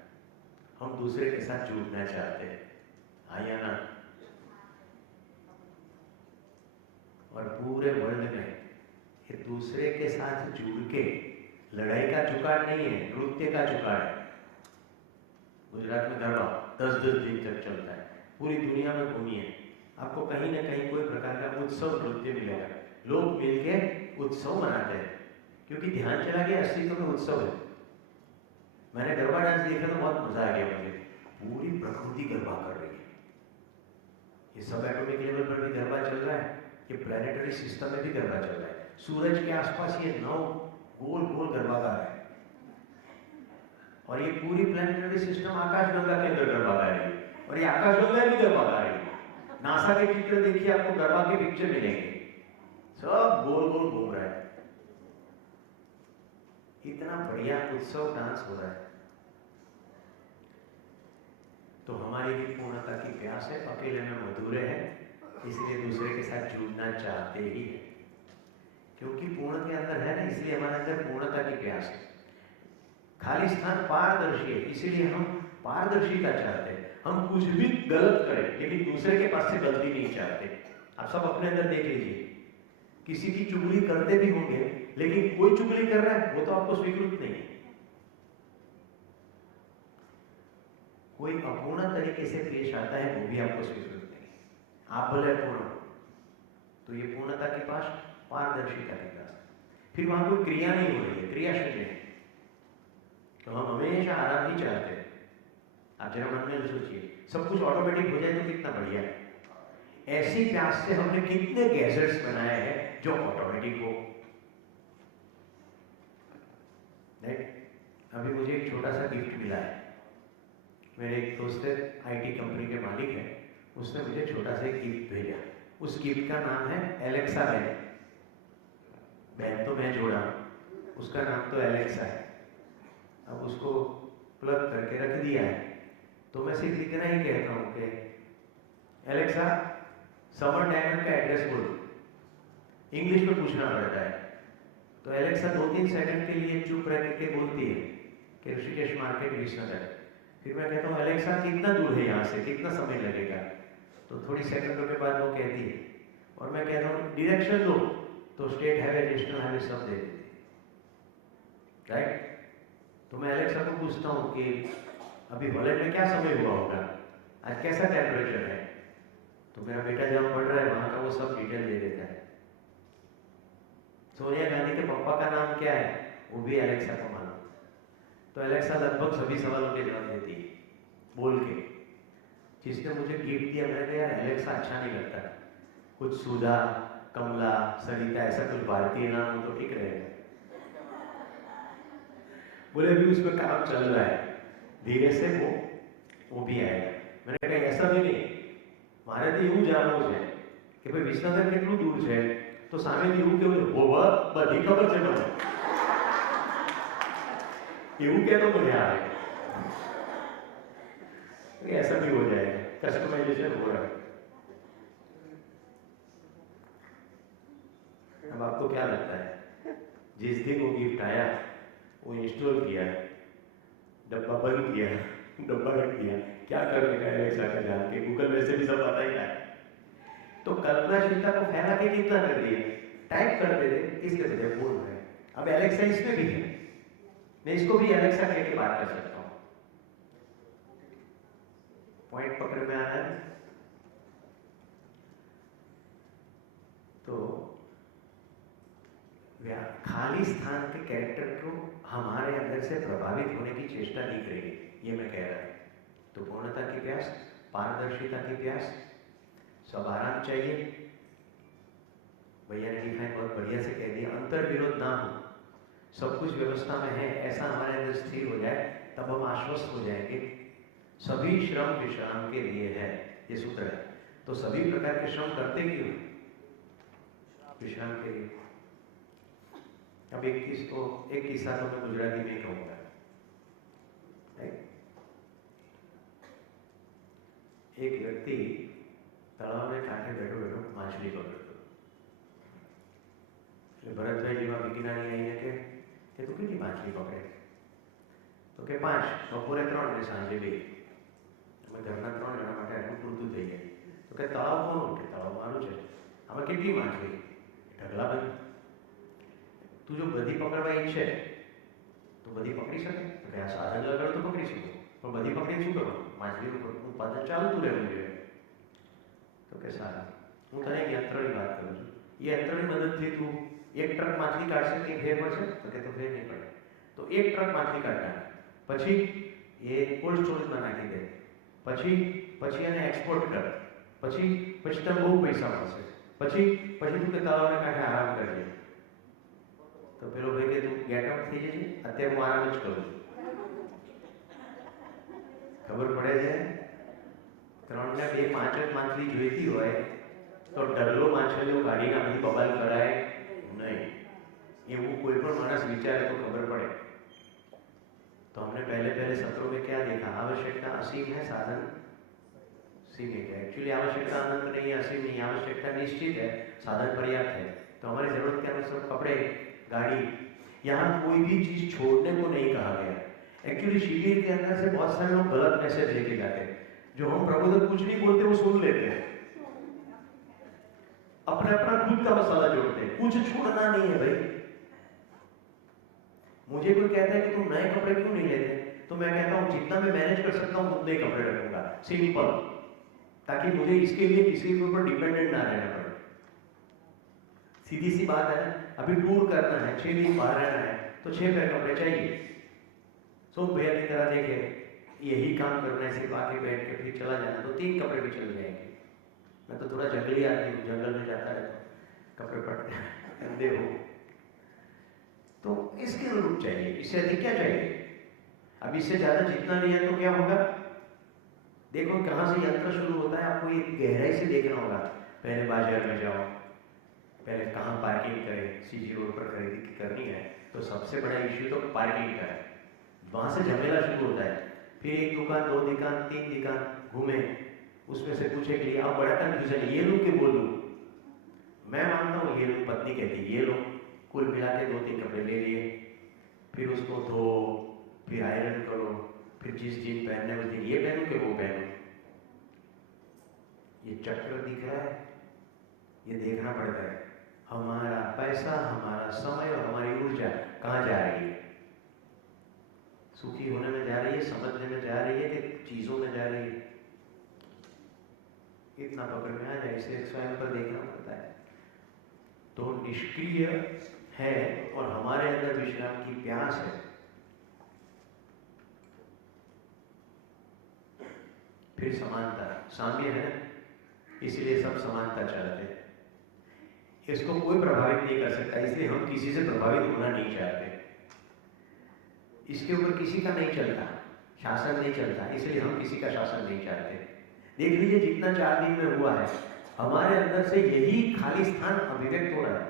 हम दूसरे के साथ जुड़ना चाहते हैं, आया ना। और पूरे वर्ल्ड में ये दूसरे के साथ जुड़ के लड़ाई का जुगाड़ नहीं है, नृत्य का जुगाड़ है। गुजरात में गरबा 10-10 दिन तक चलता है, पूरी दुनिया में घूमिए, आपको कहीं ना कहीं कोई प्रकार का उत्सव नृत्य मिलेगा। लोग मिलके उत्सव मनाते हैं, क्योंकि ध्यान चला गया अस्तित्व में उत्सव है। मैंने गरबा डांस देखा तो बहुत मजा आ गया मुझे, पूरी प्रकृति गरबा कर रही है। ये सब एटॉमिक लेवल पर भी गरबा चल रहा है, ये प्लैनेटरी सिस्टम में भी गरबा चल रहा है। सूरज के आसपास ये 9 गोल गोल गरबा गा रहा है, और ये पूरी प्लैनेटरी सिस्टम आकाशगंगा के अंदर गरबा गा रही है, और ये आकाशगंगा भी गरबा गा रही है। नासा के चित्र देखिए, आपको गरबा के पिक्चर मिलेंगे, सब गोल गोल घूम रहा है। इतना बढ़िया उत्सव डांस हो रहा है। तो हमारी भी पूर्णता की प्यास है, अकेले में मधुरे है, इसलिए दूसरे के साथ जुड़ना चाहते ही है, क्योंकि पूर्ण के अंदर है ना, इसलिए हमारे अंदर पूर्णता की प्यास है। खाली स्थान पारदर्शी है, इसीलिए हम पारदर्शिता चाहते हैं। हम कुछ भी गलत करें लेकिन दूसरे के पास से गलती नहीं चाहते। आप सब अपने अंदर देख लीजिए, किसी की चुगली करते भी होंगे, लेकिन कोई चुगली कर रहा है वो तो आपको स्वीकृत नहीं है। कोई अपूर्ण तरीके से पेश आता है वो भी आपको स्वीकृत नहीं है। आप भले पूर्ण, तो ये पूर्णता के पास पारदर्शिता के पास। फिर वहां कोई क्रिया नहीं हो रही है, क्रिया शून्य है, तो हम हमेशा आराम नहीं चाहते। आप जरा मन में सोचिए, सब कुछ ऑटोमेटिक हो जाए तो कितना बढ़िया है। ऐसी प्यास से हमने कितने गैजेट्स बनाए हैं जो ऑटोमेटिक हो। अभी मुझे एक छोटा सा गिफ्ट मिला है, मेरे एक दोस्त है, IT कंपनी के मालिक है, उसने मुझे छोटा सा एक गिफ्ट भेजा। उस गिफ्ट का नाम है एलेक्सा बैन। बैन तो मैं जोड़ा, उसका नाम तो एलेक्सा है। अब उसको प्लग करके रख दिया है, तो मैं सिर्फ इतना ही कहता हूँ कि एलेक्सा समर डायमंड का एड्रेस बोलो। इंग्लिश में पूछना पड़ता है, तो एलेक्सा 2-3 सेकंड के लिए चुप रह के बोलती है कि ऋषिकेश मार्केट विश्वनगर। फिर मैं कहता हूँ एलेक्सा कितना दूर है यहाँ से, कितना समय लगेगा, तो थोड़ी सेकंडों के बाद वो कहती है। और मैं कहता हूँ डायरेक्शन दो, तो स्टेट हाईवे, नेशनल हाईवे सब दे देती है, राइट। तो मैं एलेक्सा को पूछता हूँ कि अभी हॉलैंड में क्या समय हुआ होगा, आज कैसा टेम्परेचर है, तो मेरा बेटा जहाँ पढ़ रहा है वहाँ का वो सब डिटेल दे देता है। सोनिया गांधी के पापा का नाम क्या है, वो भी एलेक्सा को मालूम। तो एलेक्सा लगभग सभी सवालों के जवाब देती है बोल के। जिसने मुझे गिफ्ट दिया, मैंने कहा यार एलेक्सा अच्छा नहीं लगता, कुछ सुधा, कमला, सरिता ऐसा कुछ भारतीय नाम हो तो ठीक रहेगा। बोले भी उसमें काम चल रहा है, धीरे से वो भी आएगा। मैंने कहा ऐसा भी नहीं, मारे तो એવું જાણવું છે કે ભાઈ વિસનગર કેટલું દૂર છે, તો સામેથી એવું કેવું છે वो બધી ખબર છે મને, એવું કહેતો મને આવે। कि ऐसा भी हो जाएगा, कस्टमाइजेशन हो रहा है। अब आपको क्या लगता है, जिस दिन वो गिफ्ट आया, वो इंस्टॉल किया, डब्बा बंद किया, डब्बा रख दिया, क्या करने का एलेक्सा का जान के, गूगल में से भी सब पता ही है। तो कल्पनाशीलता को फैला के कितना कर दिया, टाइप कर देते, इसके बजाय बोल रहे हैं। अब एलेक्सा इसमें भी है, मैं इसको भी एलेक्सा कह के बात कर सकता हूँ। पॉइंट पकड़ में आ रहा है। तो खाली स्थान के कैरेक्टर को हमारे अंदर से प्रभावित होने की चेष्टा नहीं करेगी, ये मैं कह रहा हूं। तो पूर्णता की प्यास, पारदर्शिता की प्यास, सब आराम चाहिए। भैया ने लिखा है, बहुत बढ़िया से कह दिया, अंतर विरोध ना हो, सब कुछ व्यवस्था में है, ऐसा हमारे अंदर स्थिर हो जाए, तब हम आश्वस्त हो जाएंगे। सभी श्रम विश्राम के लिए है, ये सूत्र है। तो सभी प्रकार के श्रम करते क्यों? विश्राम के लिए। अब एक किस्सा तो मैं गुजराती में कहूँगा। एक व्यक्ति तालाब में कांठे बैठो बैठो माछली पकड़तो। भरतभाई जेवा વિકિનાની આવીને કે તું કેટલી માછલી પકડે? તો કે 5, બપોરે 3 ને સાંજે 2. અમે ઘરના 3 જણા માટે આટલું પૂરતું થઈ જાય. તો કે તળાવ કોનું? કે તળાવ મારું છે. આમાં કેટલી માછલી? ઢગલાબંધ. તું જો બધી પકડવા ઈચ્છે તો બધી પકડી શકે? તો કે આ સાધન લગાડો તો પકડી શકું, પણ બધી પકડીને શું કરવું? માછલીનું ઉત્પાદન ચાલતું રહેવું જોઈએ. તો કે સારું, હું તને એક યંત્રની વાત કરું છું. એ યંત્રની મદદથી તું 1 ટ્રક માછલી કાઢશે, કંઈ ફેર પડશે? તો કે તો ફેર નહીં પડે. તો 1 ટ્રક માછલી કાઢના, પછી એ કોલ્ડ સ્ટોરેજમાં નાખી દે, પછી એને એક્સપોર્ટ કર, પછી તને બહુ પૈસા મળશે, પછી તું કે તળાવને કાંઠે આરામ કરજે. તો પેલો ભાઈ કે તું ગેટ આઉટ થઈ જજે, અત્યારે હું આરામ જ કરું છું. ખબર પડે છે, 3 ને 2 5 જ માછલી જોઈતી હોય તો ઢગલો માછલીઓ કાઢીને બધી બબાલ કરાય નહીં. એવું કોઈ પણ માણસ વિચારે તો ખબર પડે. तो हमने पहले सत्रों में क्या देखा? आवश्यकता असीम है, साधन सीमित है। एक्चुअली आवश्यकता अनंत नहीं है, असीम नहीं है। आवश्यकता निश्चित है, साधन पर्याप्त है। तो हमारी जरूरत के अनुसार कपड़े, गाड़ी, यहाँ कोई भी चीज छोड़ने को नहीं कहा गया। एक्चुअली शिविर के अंदर से बहुत सारे लोग गलत मैसेज लेके जाते हैं। जो हम प्रबोधक कुछ नहीं बोलते वो सुन लेते हैं, अपना खुद का मसाला जोड़ते हैं। कुछ छोड़ना नहीं है भाई। मुझे कोई कहता है कि तुम नए कपड़े क्यों नहीं लेते, तो मैं कहता हूँ जितना मैं मैनेज कर सकता हूँ उतने कपड़े रखूंगा, सिंपल, ताकि मुझे इसके लिए किसी के ऊपर डिपेंडेंट ना रहना पड़े। सीधी सी बात है ना। अभी टूर करना है, 6 दिन बाहर रहना है, तो 6 पेयर कपड़े चाहिए। सो भैया की तरह देखे यही काम करना है, सिर्फ आके बैठ के फिर चला जाना, तो 3 कपड़े भी चल जाएंगे। मैं तो थोड़ा जंगली आदमी हूँ, जंगल में जाता रहता हूँ, कपड़े पड़ते हैं, गंदे हो तो इसके अनुरूप चाहिए। इससे अधिक क्या चाहिए? अब इससे ज्यादा जितना नहीं है तो क्या होगा? देखो कहाँ से यंत्र शुरू होता है, आपको ये गहराई से देखना होगा। पहले बाजार में जाओ, पहले कहाँ पार्किंग करें, सीजी रोड पर खरीदी करनी है तो सबसे बड़ा इश्यू तो पार्किंग का है। वहाँ से झमेला शुरू होता है। फिर 1 दुकान, 2 दुकान, 3 दुकान घूमे, उसमें से पूछे कि आप बड़ा कंफ्यूजन, ये लूँ कि वो लूँ? मैं मानता हूँ ये लूँ, पत्नी कहती ये लो। कुल मिला के 2-3 कपड़े ले लिए, फिर उसको धो, फिर आयरन करो, फिर जिस दिन पहनने उस दिन ये पहनूं कि वो पहनूं। ये चक्र दिख रहा है, ये देखना पड़ता है। हमारा पैसा, हमारा समय और हमारी ऊर्जा कहाँ जा रही है? सुखी होने में जा रही है, समझने में जा रही है कि चीजों में जा रही है? इतना पकड़ में आ जाए, इसे स्वयं पर देखना पड़ता है। तो निष्क्रिय है और हमारे अंदर विश्राम की प्यास है। फिर समानता, साम्य है ना, इसलिए सब समानता चाहते हैं। इसको कोई प्रभावित नहीं कर सकता, इसलिए हम किसी से प्रभावित होना नहीं चाहते। इसके ऊपर किसी का नहीं चलता, शासन नहीं चलता, इसलिए हम किसी का शासन नहीं चाहते। देख लीजिए जितना 4 दिन में हुआ है, हमारे अंदर से यही खाली स्थान अभिव्यक्त हो रहा है।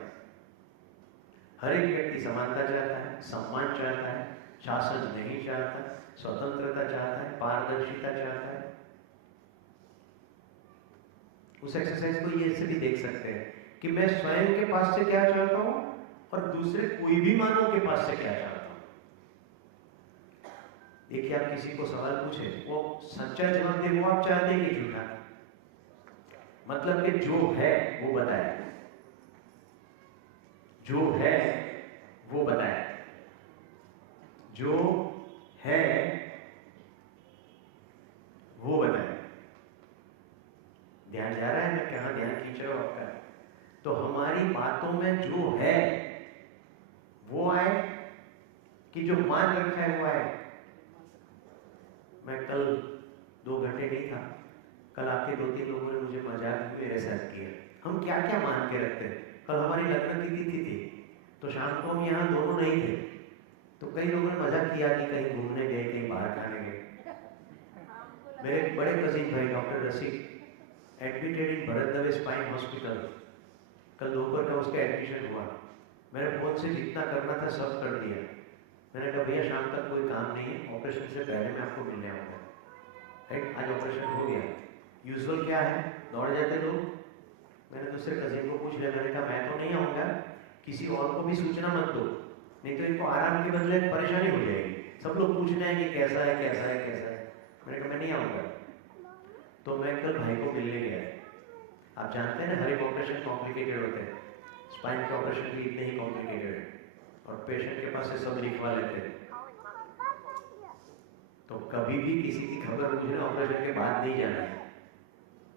हर एक व्यक्ति समानता चाहता है, सम्मान चाहता है, शासन नहीं चाहता, स्वतंत्रता चाहता है, पारदर्शिता चाहता है। उस एक्सरसाइज को ये से भी देख सकते हैं कि मैं स्वयं के पास से क्या चाहता हूं और दूसरे कोई भी मानव के पास से क्या चाहता हूं। देखिए, आप किसी को सवाल पूछे, वो सच्चा जवाब दे, वो आप चाहते हैं कि झूठा? मतलब कि जो है वो बताए, जो है वो बताए, जो है वो बताए। ध्यान जा रहा है मैं कहां ध्यान खींच रहा हूं आपका? तो हमारी बातों में जो है वो आए कि जो मान रखा है वो आए। मैं कल 2 घंटे नहीं था, कल आपके 2-3 लोगों ने मुझे मजाक भी मेरे साथ किया। हम क्या क्या मान के रखते हैं। कल हमारी लग्न की तिथि थी, तो शाम को हम यहाँ दोनों नहीं थे, तो कई लोगों ने मजाक किया कि कहीं घूमने गए, कहीं बाहर खाने गए। मेरे बड़े कजिन भाई doctor Rasik admitted in Bharat Dave spine hospital, कल दोपहर का उसका एडमिशन हुआ। मैंने फोन से जितना करना था सब कर दिया। मैंने कहा भैया शाम तक कोई काम नहीं है, ऑपरेशन से पहले मैं आपको मिलने आऊँगा। राइट, आज ऑपरेशन हो गया। यूजुअल क्या है, दौड़ जाते लोग। मैंने दूसरे कजिन को पूछ लिया, मैंने कहा मैं तो नहीं आऊँगा, किसी और को भी सूचना मत दो, नहीं तो इनको आराम के बदले परेशानी हो जाएगी। सब लोग पूछने हैं कि कैसा है कैसा है कैसा है। मैंने कहा मैं नहीं आऊँगा। तो मैं कल भाई को मिलने गया। आप जानते हैं ना, हर एक ऑपरेशन कॉम्प्लिकेटेड होते हैं, स्पाइन के ऑपरेशन भी इतने ही कॉम्प्लिकेटेड है, और पेशेंट के पास से सब लिखवा लेते हैं। तो कभी भी किसी की खबर पूछने ऑपरेशन के बाद नहीं जाना है,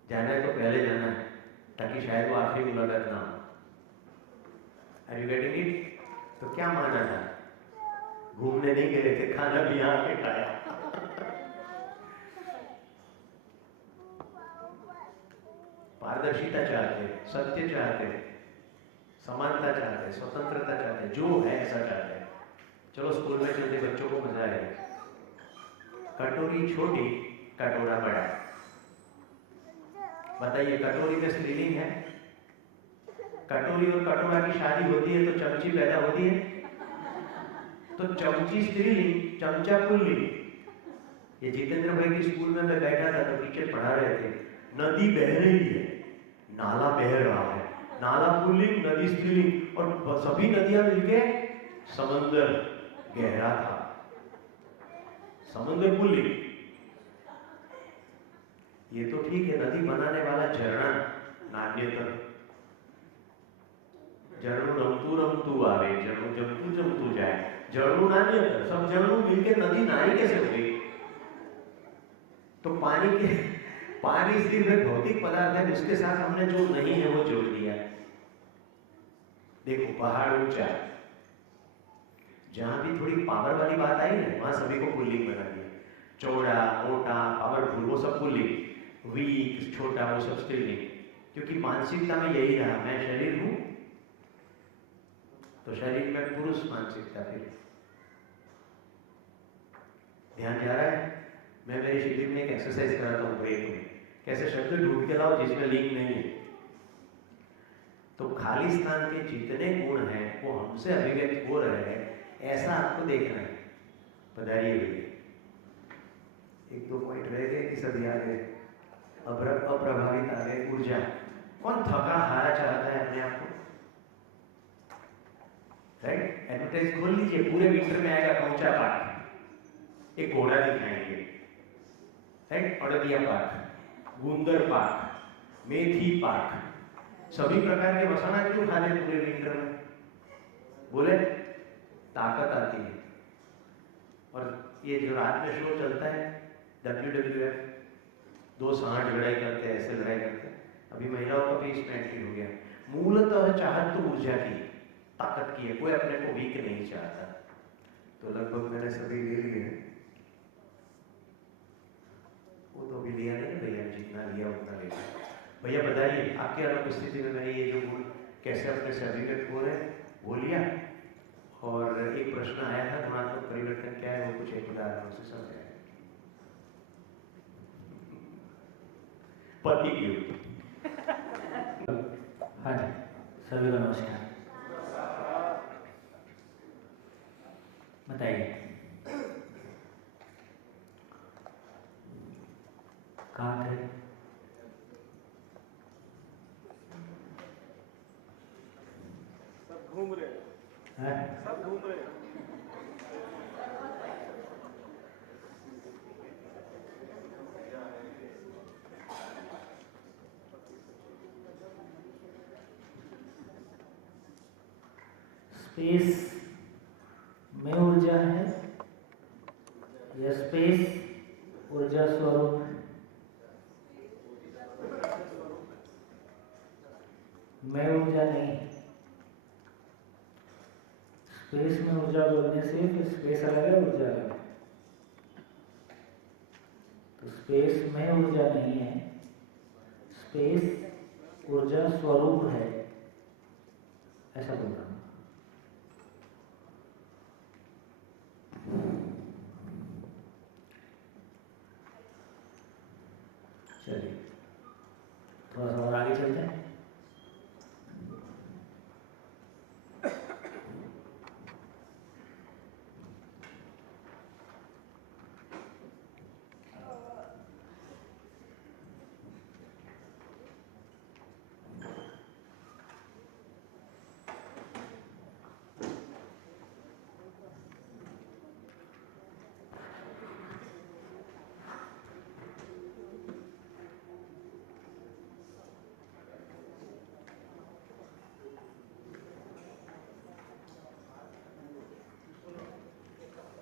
जाना है तो पहले जाना है, ताकि शायद वो आखिरी मुलाकात ना हो। Are you getting it? तो क्या माना था? घूमने नहीं गए थे, खाना भी यहाँ के खाया। पारदर्शिता चाहते, सत्य चाहते, समानता चाहते, स्वतंत्रता चाहते, जो है ऐसा चाहते। चलो स्कूल में चलते, बच्चों को मजा आएगा। कटोरी छोटी, कटोरा बड़ा। बताइए, कटोरी में स्त्रीलिंग है? कटोरी और कटोरा की शादी होती है तो चमची पैदा होती है, तो चमची स्त्रीलिंग, चमचा पुल्लिंग। ये जितेंद्र भाई की स्कूल में मैं बैठा था तो टीचर पढ़ा रहे थे, नदी बह रही है, नाला बह रहा है, नाला पुल्लिंग, नदी स्त्रीलिंग, और सभी नदियां मिलके समंदर गहरा था, समंदर पुल्लिंग। ये तो ठीक है, नदी बनाने वाला झरना नान्यतर, झरनू रमतू रमतू आवे, झरनू जमतू जमतू जाए, झरनू नान्यतर, सब झरनू मिलके नदी नाई कैसे हो गई? तो पानी सिर्फ एक भौतिक पदार्थ है, उसके साथ हमने जो नहीं है वो जोड़ दिया। देखो, पहाड़ ऊंचा, जहां भी थोड़ी पावर वाली बात आई ना, वहां सभी को पुल्लिंग बना दिया। चौड़ा, मोटा, पावरफुल, वो सब पुल्लिंग, वीक, छोटा, वो सब स्त्रीलिंग। क्योंकि मानसिकता में यही रहा, मैं शरीर हूं, तो शरीर में पुरुष मानसिकता। फिर ध्यान जा रहा है? मैं मेरे शिविर में एक एक्सरसाइज कराता हूँ ब्रेक में, कैसे शब्द ढूंढ के लाओ जिसमें लिंक नहीं है। तो खाली स्थान के जितने गुण हैं वो हमसे अभिव्यक्त हो रहे हैं, ऐसा आपको देखना है। पधारिए भैया। 1-2 पॉइंट रह गए कि सब याद है? अप्रभावित आ गए। ऊर्जा, कौन थका हारा चाहता है अपने आप को? राइट, एडवर्टाइज खोल लीजिए, पूरे विंटर में आएगा पहुंचा पाठ, एक घोड़ा दिखाएंगे, राइट, अड़दिया पाठ, गुंदर पाठ, मेथी पाठ, सभी प्रकार के मसाला क्यों खाते पूरे विंटर में? बोले ताकत आती है। और ये जो रात में शो चलता है WWF, 2 सांड लड़ाई करते हैं, ऐसे लड़ाई करते हैं, अभी महिलाओं का भी इसमें एंट्री हो गया। मूलतः चाहत तो ऊर्जा की, ताकत की है, कोई अपने को वीक नहीं चाहता। तो लगभग मैंने सभी ले लिए, वो तो भी लिया नहीं भैया, जितना लिया उतना ले लिया। भैया बताइए, आपके अनुपस्थिति में मैंने ये जो गुण कैसे अपने से अभिव्यक्त हो रहे हैं वो लिया। और एक प्रश्न आया था, गुणात्मक परिवर्तन क्या है, वो कुछ एक उदाहरणों से समझाया। पति की हाँ जी, सभी को नमस्कार। बताइए, कहाँ थे? घूम रहे हैं, हैं? सब घूम रहे हैं। स्पेस में ऊर्जा है या स्पेस ऊर्जा स्वरूप है? में ऊर्जा नहीं। स्पेस में ऊर्जा बोलने से फिर स्पेस अलग है, ऊर्जा अलग है। तो स्पेस में ऊर्जा नहीं है, स्पेस ऊर्जा स्वरूप है, ऐसा बोल रहा हूँ। चलिए थोड़ा सा और आगे चलते हैं।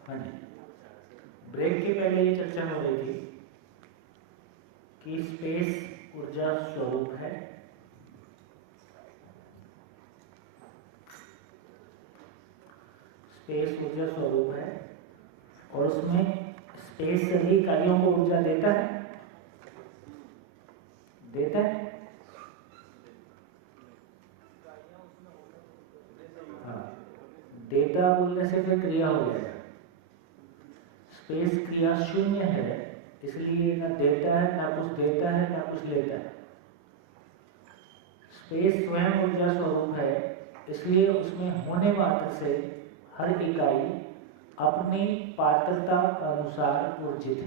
हाँ जी, ब्रेक के पहले ये चर्चा हो रही थी कि स्पेस ऊर्जा स्वरूप है, स्पेस ऊर्जा स्वरूप है और उसमें स्पेस सभी इकाइयों को ऊर्जा देता है, देता है। हाँ, देता बोलने से फिर क्रिया हो जाएगा। स्पेस क्रिया शून्य है, इसलिए ना देता है, ना कुछ देता है, ना कुछ लेता है। स्पेस स्वयं ऊर्जा स्वरूप है, इसलिए उसमें होने मात्र से हर इकाई अपनी पात्रता अनुसार ऊर्जित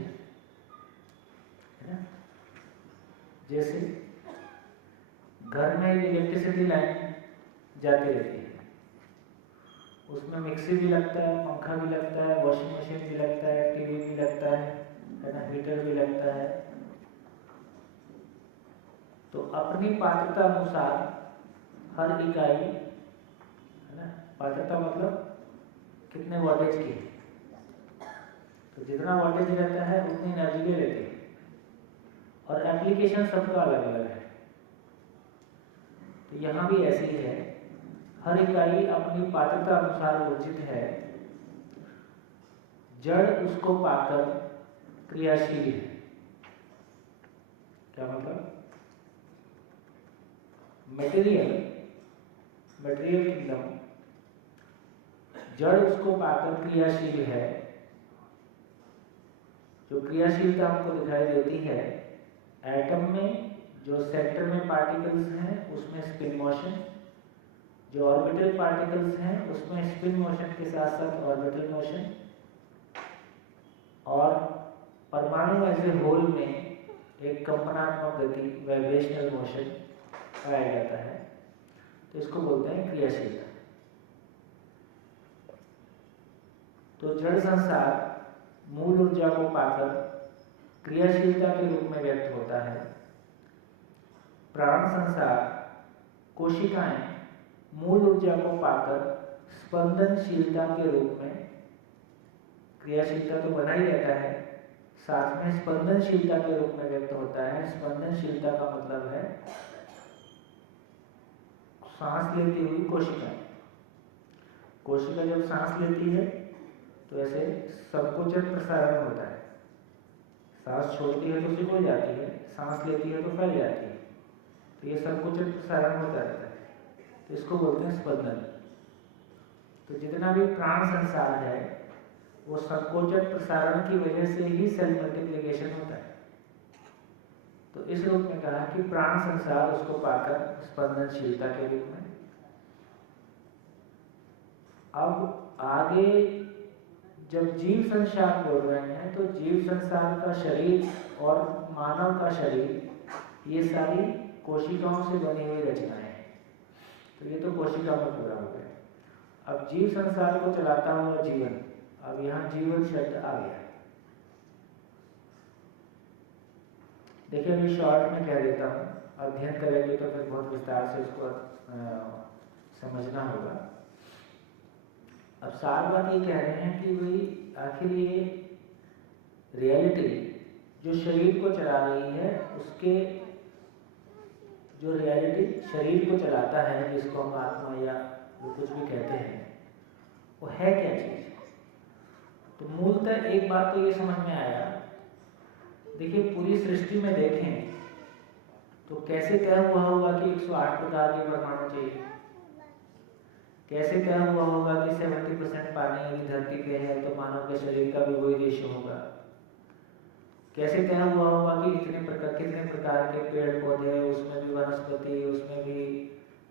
है ना? जैसे घर में इलेक्ट्रिसिटी लाइन जाती रहती है, उसमें मिक्सी भी लगता है, पंखा भी लगता है, वॉशिंग मशीन भी लगता है, टीवी भी लगता है ना, हीटर भी लगता है। तो अपनी पात्रता अनुसार हर इकाई है ना, पात्रता मतलब कितने वोल्टेज की, तो जितना वोल्टेज रहता है उतनी एनर्जी भी लेती है और एप्लीकेशन सबका अलग अलग है। तो यहाँ भी ऐसे ही है, हर इकाई अपनी पात्रता अनुसार ऊर्जित है। जड़ उसको पाकर क्रियाशील है। क्या मतलब? मटेरियल किंगडम, जड़ उसको पाकर क्रियाशील है। जो क्रियाशीलता हमको दिखाई देती है, एटम में जो सेंटर में पार्टिकल्स हैं उसमें स्पिन मोशन, जो ऑर्बिटल पार्टिकल्स हैं उसमें स्पिन मोशन के साथ साथ ऑर्बिटल मोशन, और परमाणु एज ए होल में एक कंपनात्मक गति वाइब्रेशनल मोशन पाया जाता है। तो इसको बोलते हैं क्रियाशीलता। तो जड़ संसार मूल ऊर्जा को पाकर क्रियाशीलता के रूप में व्यक्त होता है। प्राण संसार कोशिकाएं मूल ऊर्जा को पाकर स्पंदनशीलता के रूप में, क्रियाशीलता तो बना ही रहता है, साथ में स्पंदनशीलता के रूप में व्यक्त होता है। स्पंदनशीलता का मतलब है सांस लेती हुई कोशिकाएं। कोशिका जब सांस लेती है तो ऐसे संकोचन प्रसारण होता है, सांस छोड़ती है तो सिकुड़ जाती है, सांस लेती है तो फैल जाती है। तो ये संकोचन प्रसारण होता रहता है, तो इसको बोलते हैं स्पंदन। तो जितना भी प्राण संसार है वो संकोचन प्रसारण की वजह से ही सेल मल्टीप्लिकेशन होता है। तो इस रूप में कहा कि प्राण संसार उसको पाकर स्पंदनशीलता के रूप में। अब आगे जब जीव संसार बोल रहे हैं तो जीव संसार का शरीर और मानव का शरीर ये सारी कोशिकाओं से बनी हुई रचनाएं हैं। तो ये तो कोशिका में पूरा हो गया। अब जीव संसार को चलाता हुआ जीवन, अब यहाँ जीवन शब्द आ गया। देखिए अभी शॉर्ट में कह देता हूँ, अध्ययन करेंगे तो फिर बहुत विस्तार से इसको समझना होगा। अब सार बात ये कह रहे हैं कि भाई आखिर ये रियलिटी जो शरीर को चला रही है, उसके जो रियलिटी शरीर को चलाता है, जिसको हम आत्मा या जो कुछ भी कहते हैं, वो है क्या चीज़। तो मूलतः एक बात तो ये समझ में आया, देखिए पूरी सृष्टि में देखें तो कैसे तय हुआ होगा कि 108 प्रकार के परमाणु चाहिए, कैसे तय हुआ होगा कि 70% पानी यदि धरती पे है तो मानव के शरीर का भी वही रेशियो होगा, कैसे तय हुआ होगा कि कितने प्रकार के पेड़ पौधे, उसमें भी वनस्पति, उसमें भी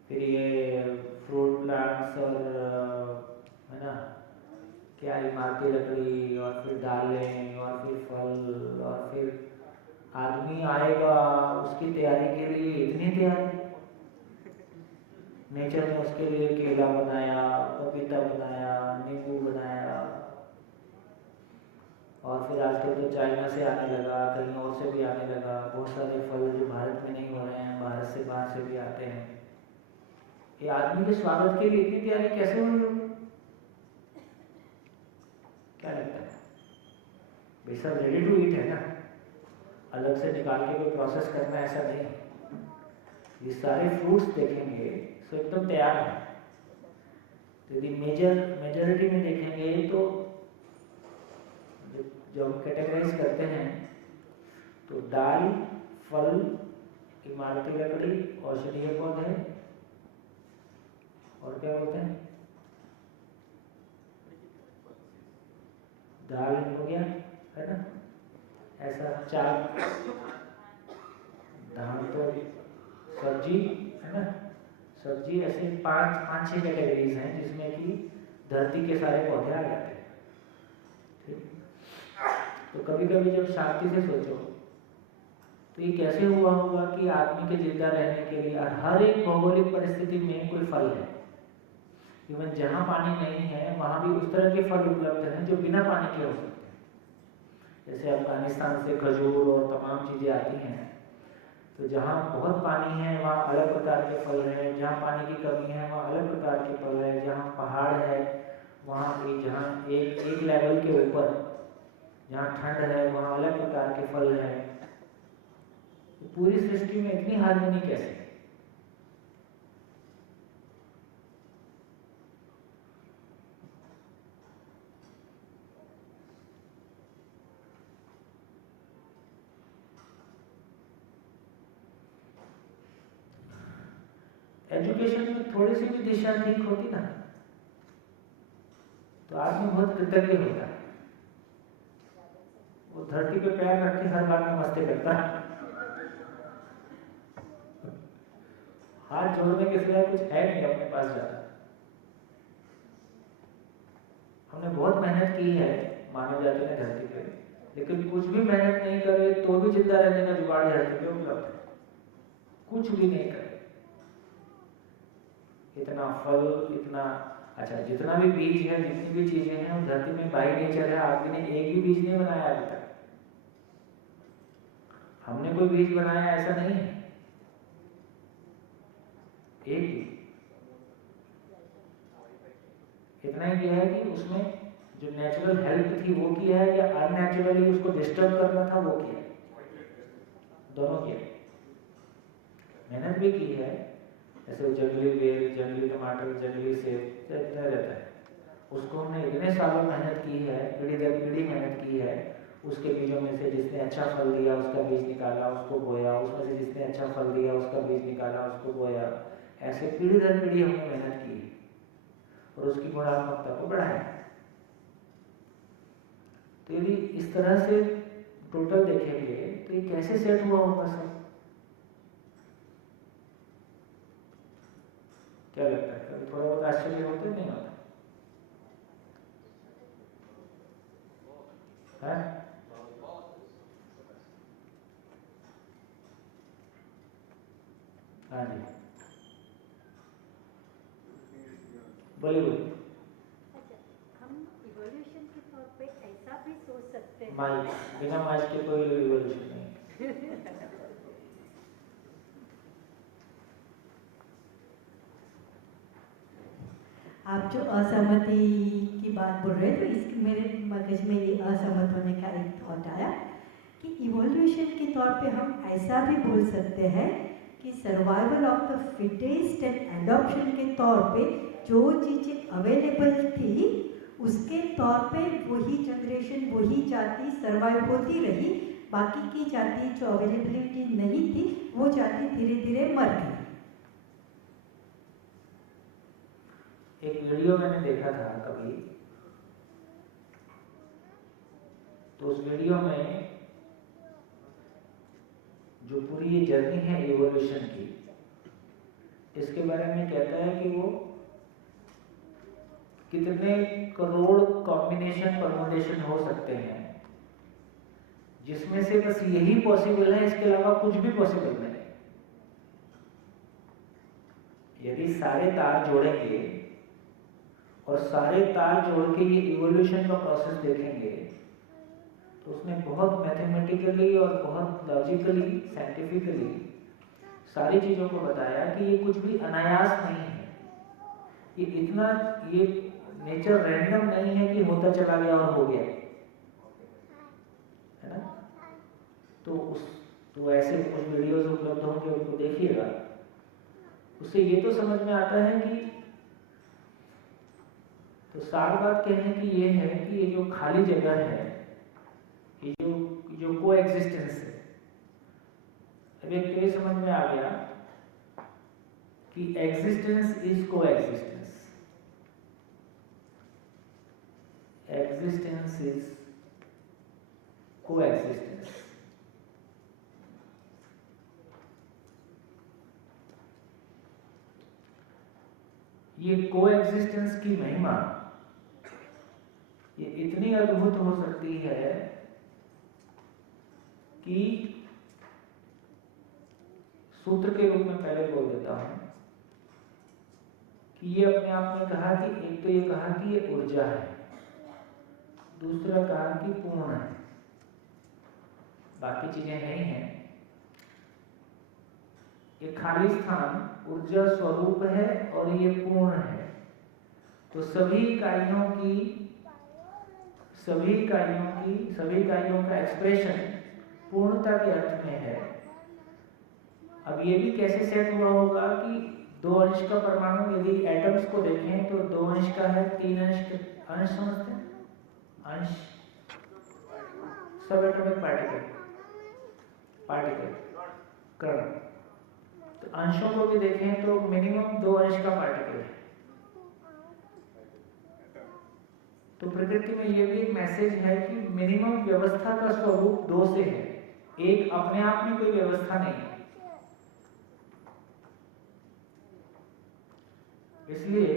फिर ये फ्रूट प्लांट्स और है ना क्या इमारती लकड़ी, और फिर दालें, और फिर फल, और फिर आदमी आएगा उसकी तैयारी के लिए इतनी तैयारी। नेचर ने उसके लिए केला बनाया, पपीता बनाया, नींबू बनाया, और फिर आजकल तो चाइना से आने लगा, कहीं और से भी आने लगा, बहुत सारे फल जो भारत में नहीं हो रहे हैं, भारत से बाहर से भी आते हैं। ये आदमी के स्वागत के लिए इतनी तैयारी कैसे हो रही होगी, क्या लगता है? भाई सब रेडी टू ईट है ना, अलग से निकाल के कोई प्रोसेस करना ऐसा नहीं। ये सारे फ्रूट्स देखेंगे तो एकदम तैयार है। तो यदि मेजॉरिटी में देखेंगे तो जो हम कैटेगराइज करते हैं तो दाल, फल, इमारती लकड़ी, औषधीय पौधे, और क्या बोलते हैं, दाल हो गया है ना, ऐसा चार, धान तो सब्जी है ना, सब्जी, ऐसे पाँच छह कैटेगरीज हैं जिसमें कि धरती के सारे पौधे आ जाते हैं। ठीक, तो कभी कभी जब शांति से सोचो तो ये कैसे हुआ होगा कि आदमी के जिंदा रहने के लिए हर एक भौगोलिक परिस्थिति में कोई फल है। इवन जहाँ पानी नहीं है वहाँ भी उस तरह के फल उपलब्ध हैं जो बिना पानी के हो सकते हैं। जैसे अफगानिस्तान से खजूर और तमाम चीज़ें आती हैं, तो जहाँ बहुत पानी है वहाँ अलग प्रकार के फल हैं, जहाँ पानी की कमी है वहाँ अलग प्रकार के फल है, जहाँ पहाड़ है वहाँ भी, जहाँ एक लेवल के ऊपर जहाँ ठंड है वहाँ अलग प्रकार के फल हैं। तो पूरी सृष्टि में इतनी हार्मोनी कैसे? एजुकेशन में थोड़ी सी भी दिशा ठीक होती ना तो आदमी बहुत कृतज्ञ होता है। वो धरती पे पैर रख के हर बार में मस्ती करता है। हाथ जोड़ने के सिवाय कुछ है नहीं अपने पास ज़्यादा। हमने बहुत मेहनत की है मानव जाति ने धरती पे, लेकिन कुछ भी मेहनत नहीं करे तो भी जिंदा रहने का जुगाड़ धरती पे उपलब्ध है। कुछ भी नहीं करे, इतना फल, इतना अच्छा, जितना भी बीज है, जितनी भी चीजें हैं वो धरती में बाई नेचर है। आदमी ने एक भी बीज नहीं बनाया अभी तक। हमने कोई बीज बनाया ऐसा नहीं है, एक भी। इतना ही किया है कि उसमें जो नेचुरल हेल्प थी वो किया है, या अननेचुरली उसको डिस्टर्ब करना था वो किया है, दोनों किया। मेहनत भी की है, जैसे जंगली बेर, जंगली टमाटर, जंगली सेब इतना रहता है, उसको हमने इतने सालों मेहनत की है, पीढ़ी दर पीढ़ी मेहनत की है। उसके बीजों में से जिसने अच्छा फल दिया उसका बीज निकाला, उसको बोया, उसमें से जिसने अच्छा फल दिया उसका बीज निकाला, उसको बोया। ऐसे पीढ़ी दर पीढ़ी हमने मेहनत की है और उसकी गुणात्मकता को बढ़ाया। तो यदि इस तरह से टोटल देखेंगे तो ये कैसे सेट हुआ होगा सब? क्या लगता है? कभी थोड़ा बहुत आश्चर्य होता है, नहीं होता है? हाँ जी, बोलिए बोलिए। पे ऐसा भी सोच सकते हैं। माइक, बिना माइक के कोई रिवॉल्यूशन नहीं। आप जो असहमति की बात बोल रहे थे, इस मेरे मगज में ये असहमत होने का एक थॉट आया कि इवोल्यूशन के तौर पे हम ऐसा भी बोल सकते हैं कि survival of the fittest and adoption के तौर पे जो चीज़ें अवेलेबल थी उसके तौर पे वही जनरेशन, वही जाति सर्वाइव होती रही। बाकी की जाति जो अवेलेबिलिटी नहीं थी वो जाति धीरे धीरे मर गई। एक वीडियो मैंने देखा था कभी, तो उस वीडियो में जो पूरी ये जर्नी है इवोल्यूशन की, इसके बारे में कहता है कि वो कितने करोड़ कॉम्बिनेशन परमुटेशन हो सकते हैं, जिसमें से बस यही पॉसिबल है, इसके अलावा कुछ भी पॉसिबल नहीं। यदि सारे तार जोड़ेंगे और सारे तार जोड़ के ये इवोल्यूशन का प्रोसेस देखेंगे तो उसमें बहुत मैथमेटिकली और बहुत लॉजिकली, साइंटिफिकली सारी चीज़ों को बताया कि ये कुछ भी अनायास नहीं है, ये इतना, ये नेचर रैंडम नहीं है कि होता चला गया और हो गया, है ना। तो ऐसे कुछ वीडियोस उपलब्ध होंगे, उनको देखिएगा। उससे ये तो समझ में आता है कि, तो सार बात कहने की ये है कि ये जो खाली जगह है, ये जो को एग्जिस्टेंस है, अब एक तो ये समझ में आ गया कि एग्जिस्टेंस इज को एग्जिस्टेंस, एग्जिस्टेंस इज को एग्जिस्टेंस। ये को एग्जिस्टेंस की महिमा ये इतनी अद्भुत हो सकती है कि सूत्र के रूप में पहले बोल देता हूं कि ये अपने आप में कहा कि एक तो ये कहा कि ये ऊर्जा है, दूसरा कहा कि पूर्ण है, बाकी चीजें नहीं हैं। ये खाली स्थान ऊर्जा स्वरूप है और ये पूर्ण है। तो सभी इकाइयों का एक्सप्रेशन पूर्णता के अर्थ में है। अब ये भी कैसे सेट हुआ होगा कि 2 अंश का परमाणु, यदि एटम्स को देखें तो 2 अंश का है, 3 अंश समझते हैं, अंश सब एटॉमिक पार्टिकल कण, तो अंशों को भी देखें तो मिनिमम 2 अंश का पार्टिकल है। तो प्रकृति में ये भी एक मैसेज है कि मिनिमम व्यवस्था का स्वरूप 2 से है, एक अपने आप में कोई व्यवस्था नहीं है। इसलिए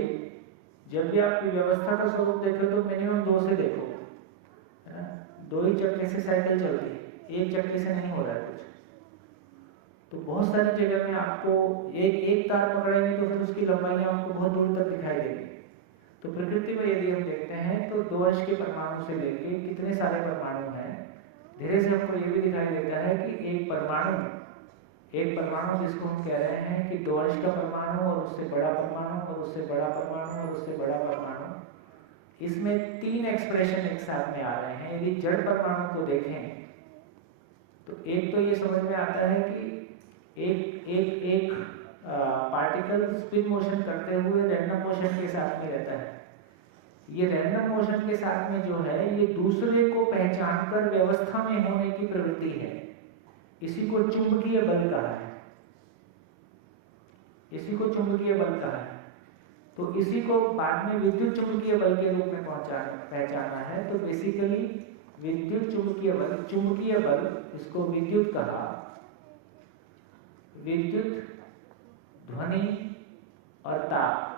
जब भी आप व्यवस्था का स्वरूप देखो तो मिनिमम 2 से देखो, 2 ही चक्के से साइकिल चलती है, एक चक्के से नहीं हो रहा है कुछ। तो बहुत सारी जगह में आपको एक तार पकड़ेंगे तो फिर उसकी लंबाई आपको बहुत दूर तक दिखाई देगी। तो प्रकृति में यदि हम देखते हैं तो 2 अंश के परमाणु से लेके कितने सारे परमाणु हैं, धीरे से हमको ये भी दिखाई देता है कि एक परमाणु जिसको हम कह रहे हैं कि 2 अंश का परमाणु और उससे बड़ा परमाणु और उससे बड़ा परमाणु और उससे बड़ा परमाणु, इसमें 3 एक्सप्रेशन एक साथ में आ रहे हैं। यदि जड़ परमाणु को देखें तो एक तो ये समझ में आता है कि एक पार्टिकल स्पिन मोशन करते हुए रैंडम मोशन के साथ में रहता है। ये रैंडम मोशन के साथ में जो है ये दूसरे को पहचानकर व्यवस्था में होने की प्रवृत्ति है। इसी को चुंबकीय बल कहा है, तो इसी को बाद में विद्युत चुंबकीय बल के रूप में पहचाना है। तो बेसिकली विद्युत चुंबकीय बल, इसको विद्युत कहा, विद्युत, ध्वनि और ताप।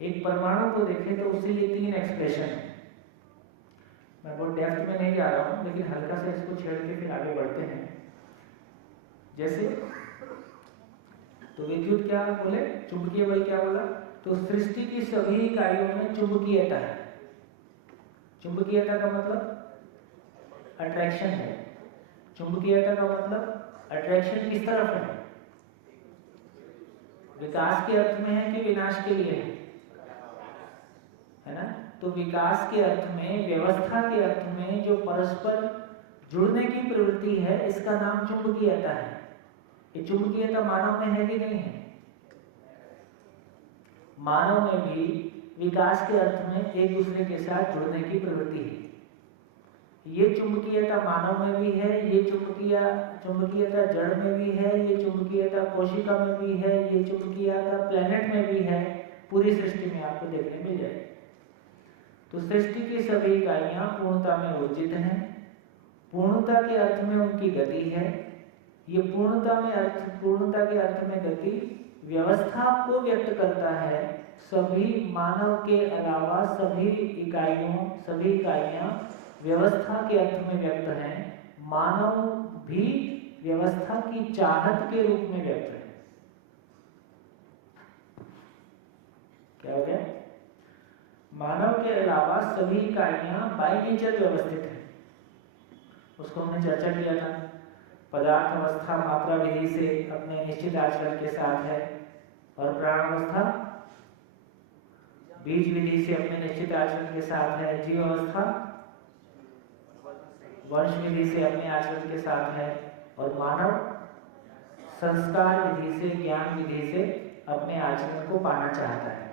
एक परमाणु को देखें तो उससे ये 3 एक्सप्रेशन है। मैं बहुत डेप्थ में नहीं जा रहा हूं, लेकिन हल्का से इसको छेड़ के फिर आगे बढ़ते हैं। जैसे तो विद्युत क्या बोले, चुंबकीय बल क्या बोला, तो सृष्टि की सभी इकाइयों में चुंबकीयता है। चुंबकीयता का मतलब अट्रैक्शन है। चुंबकीयता का मतलब अट्रैक्शन किस तरफ है? विकास के अर्थ में है कि विनाश के लिए है ना? तो विकास के अर्थ में, व्यवस्था के अर्थ में जो परस्पर जुड़ने की प्रवृत्ति है, इसका नाम चुंबकीयता है। ये चुंबकीयता मानव में है कि नहीं है? मानव में भी विकास के अर्थ में एक दूसरे के साथ जुड़ने की प्रवृत्ति है। ये चुंबकीयता मानव में भी है, ये चुंबकीयता जड़ में भी है, ये चुंबकीयता कोशिका में भी है, ये चुंबकीयता प्लेनेट में भी है। पूरी सृष्टि में आपको देखने मिल जाएगी। तो सृष्टि की सभी इकाइयां पूर्णता में ऊर्जित हैं। पूर्णता के अर्थ में उनकी गति है। ये पूर्णता के अर्थ में गति व्यवस्था को व्यक्त करता है। सभी मानव के अलावा सभी इकाइयां व्यवस्था के अर्थ में व्यक्त हैं। मानव भी व्यवस्था की चाहत के रूप में व्यक्त है। क्या हो गया? मानव के अलावा सभी इकाइयां बाय नेचर व्यवस्थित हैं। उसको हमने चर्चा किया था। पदार्थ अवस्था मात्रा विधि से अपने निश्चित आचरण के साथ है, और प्राण अवस्था बीज विधि से अपने निश्चित आचरण के साथ है। जीव अवस्था वंश विधि से अपने आचरण के साथ है, और मानव संस्कार विधि से, ज्ञान विधि से अपने आचरण को पाना चाहता है।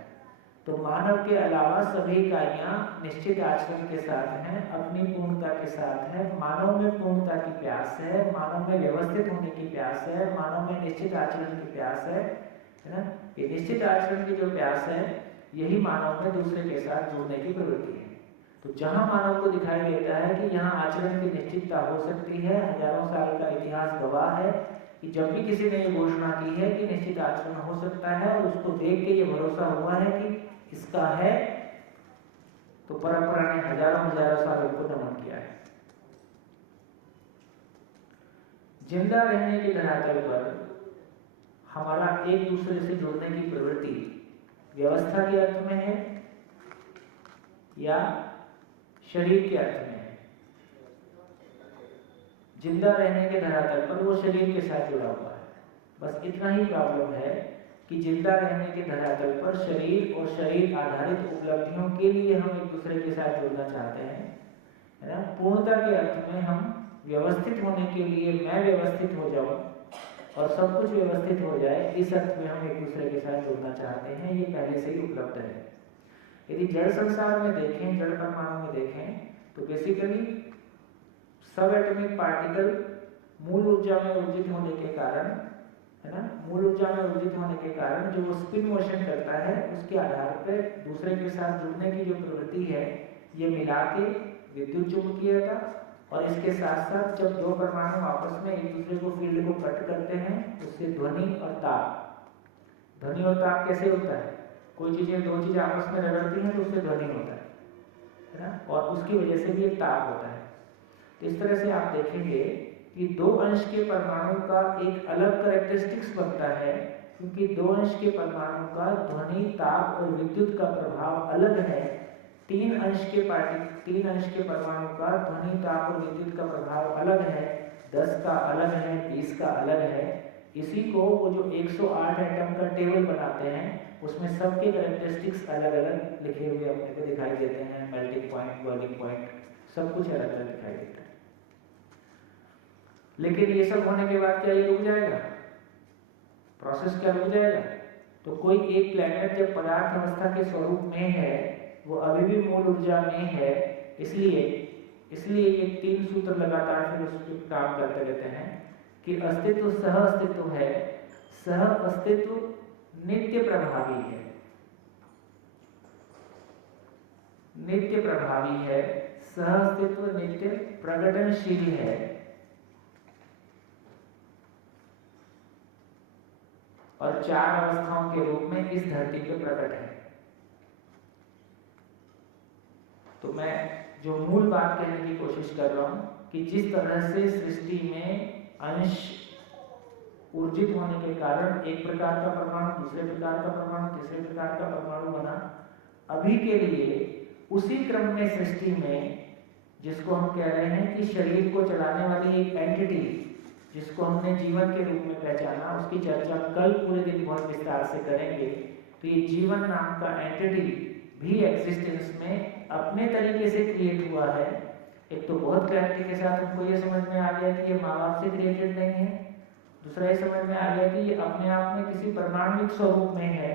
तो मानव के अलावा सभी इकाइयां निश्चित आचरण के साथ हैं, अपनी पूर्णता के साथ है। मानव में पूर्णता की प्यास है, मानव में व्यवस्थित होने की प्यास है, मानव में निश्चित आचरण की प्यास है ना? ये निश्चित आचरण की जो प्यास है, यही मानव में दूसरे के साथ जुड़ने की प्रवृत्ति है। तो जहां मानव को दिखाई देता है कि यहाँ आचरण की निश्चितता हो सकती है, हजारों साल का इतिहास गवाह है कि जब भी किसी ने ये घोषणा की है कि निश्चित आचरण हो सकता है, और उसको देख के ये भरोसा हुआ है कि इसका है, तो परंपरा ने हजारों साल को नमन किया है। जिंदा रहने के धरातल पर हमारा एक दूसरे से जुड़ने की प्रवृत्ति व्यवस्था के अर्थ में है या शरीर के अर्थ में है? जिंदा रहने के धरातल पर वो शरीर के साथ जुड़ा हुआ है। बस इतना ही प्रॉब्लम है कि जिंदा रहने के धरातल पर शरीर और शरीर आधारित उपलब्धियों के लिए हम एक दूसरे के साथ जुड़ना चाहते हैं, है ना? पूर्णता के अर्थ में हम व्यवस्थित होने के लिए, मैं व्यवस्थित हो जाऊं और सब कुछ व्यवस्थित हो जाए, इस अर्थ में हम एक दूसरे के साथ जुड़ना चाहते हैं। ये पहले से ही उपलब्ध है। यदि जड़ संसार में देखें, जड़ परमाणु में देखें, तो बेसिकली सब एटॉमिक पार्टिकल मूल ऊर्जा में ऊर्जित होने के कारण, है ना, मूल ऊर्जा में ऊर्जित होने के कारण जो वो स्पिन मोशन करता है, उसके आधार पर दूसरे के साथ जुड़ने की जो प्रवृत्ति है, ये मिला के विद्युत चुंबकीयता, और इसके साथ साथ जब दो परमाणु आपस में एक दूसरे को फील्ड को कट करते हैं, उससे ध्वनि और ताप। ध्वनि और ताप कैसे होता है? कोई चीजें, दो चीजें आपस में रगड़ती हैं तो उससे ध्वनि होता है ना, और उसकी वजह से भी एक ताप होता है। तो इस तरह से आप देखेंगे कि दो अंश के परमाणु का एक अलग कैरेक्टरिस्टिक्स बनता है, क्योंकि दो अंश के परमाणु का ध्वनि, ताप और विद्युत का प्रभाव अलग है। तीन अंश के परमाणु का ध्वनि, ताप और विद्युत का प्रभाव अलग है। 10 का अलग है, 20 का अलग है। इसी को वो जो 108 एटम का टेबल बनाते हैं, उसमें सबके कैरेक्टरिस्टिक्स अलग अलग लिखे हुए अपने को दिखाई देते हैं। मेल्टिंग पॉइंट, बॉइलिंग पॉइंट, सब कुछ अलग अलग दिखाई देता है। लेकिन ये सब होने के बाद क्या ये रुक जाएगा? प्रोसेस क्या रुक जाएगा? तो कोई एक प्लेनेट जब पदार्थ अवस्था के स्वरूप में है, वो अभी भी मूल ऊर्जा में है, इसलिए ये तीन सूत्र लगातार फिर उस पर काम करते रहते हैं कि अस्तित्व सह अस्तित्व है, सह अस्तित्व नित्य प्रभावी है, नित्य प्रभावी है, सह अस्तित्व नित्य प्रकटनशील है, और चार अवस्थाओं के रूप में इस धरती पे प्रकट है। तो मैं जो मूल बात कहने की कोशिश कर रहा हूं कि जिस तरह से सृष्टि में अंश ऊर्जित होने के कारण एक प्रकार का परमाणु, दूसरे प्रकार का परमाणु, तीसरे प्रकार का परमाणु बना, अभी के लिए उसी क्रम में सृष्टि में जिसको हम कह रहे हैं कि शरीर को चलाने वाली एक एंटिटी, जिसको हमने जीवन के रूप में पहचाना, उसकी चर्चा कल पूरे दिन बहुत विस्तार से करेंगे। तो ये जीवन नाम का एंटिटी भी एग्जिस्टेंस में अपने तरीके से क्रिएट हुआ है। एक तो बहुत क्लैरिटी के साथ हमको ये समझ में आ गया कि ये माँ बाप से क्रिएटेड नहीं है। दूसरा ये समझ में आ गया कि ये अपने आप में किसी परमाणुविक स्वरूप में है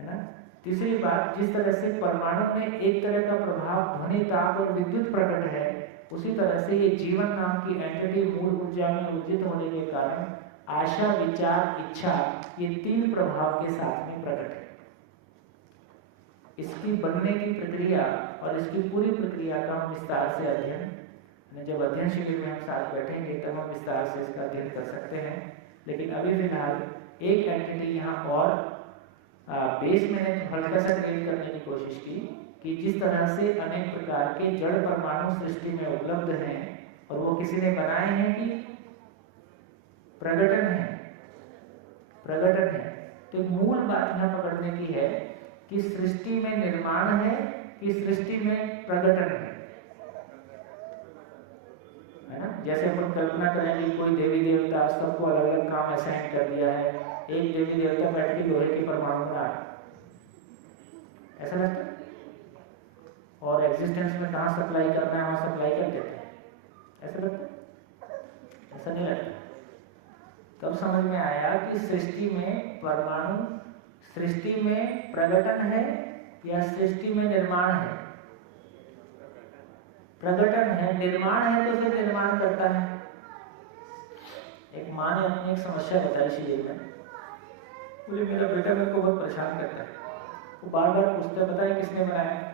ना। तीसरी बात, जिस तरह से परमाणु में एक तरह का प्रभाव ध्वनि, ताप और विद्युत प्रकट है, उसी तरह से ये जीवन नाम की एंटिटी मूल ऊर्जा में ऊर्जित होने के कारण आशा, विचार, इच्छा, ये 3 प्रभाव के साथ में प्रकट है। इसकी बनने की प्रक्रिया और इसकी पूरी प्रक्रिया का हम विस्तार से अध्ययन, जब अध्ययन शिविर में हम साथ बैठेंगे तब हम विस्तार से इसका अध्ययन कर सकते हैं। लेकिन अभी फिलहाल एक एंटिटी यहाँ और बेस मैंने हल्का सा क्रिएट करने की कोशिश की कि जिस तरह से अनेक प्रकार के जड़ परमाणु सृष्टि में उपलब्ध हैं और वो किसी ने बनाए हैं कि प्रकटन है। तो मूल बात यहाँ पकड़ने की है कि सृष्टि में निर्माण है कि सृष्टि में प्रकटन है ना। जैसे अपन कल्पना करें कि कोई देवी देवता सबको अलग अलग काम असाइन कर दिया है, एक देवी देवता बैठ के लोहे के परमाणु बना है, ऐसा लगता है। और एग्जिस्टेंस में कहाँ सप्लाई करना है वहां सप्लाई कर देते हैं, ऐसा लगता है, ऐसा नहीं लगता। तब समझ में आया कि सृष्टि में परमाणु, सृष्टि में प्रकटन है या सृष्टि में निर्माण है। प्रकटन है, निर्माण है तो फिर निर्माण करता है। एक माँ ने अपनी एक समस्या बताई शिविर में, बोले मेरा बेटा मेरे को बहुत परेशान करता है, वो बार बार पूछता है बताए किसने बनाया।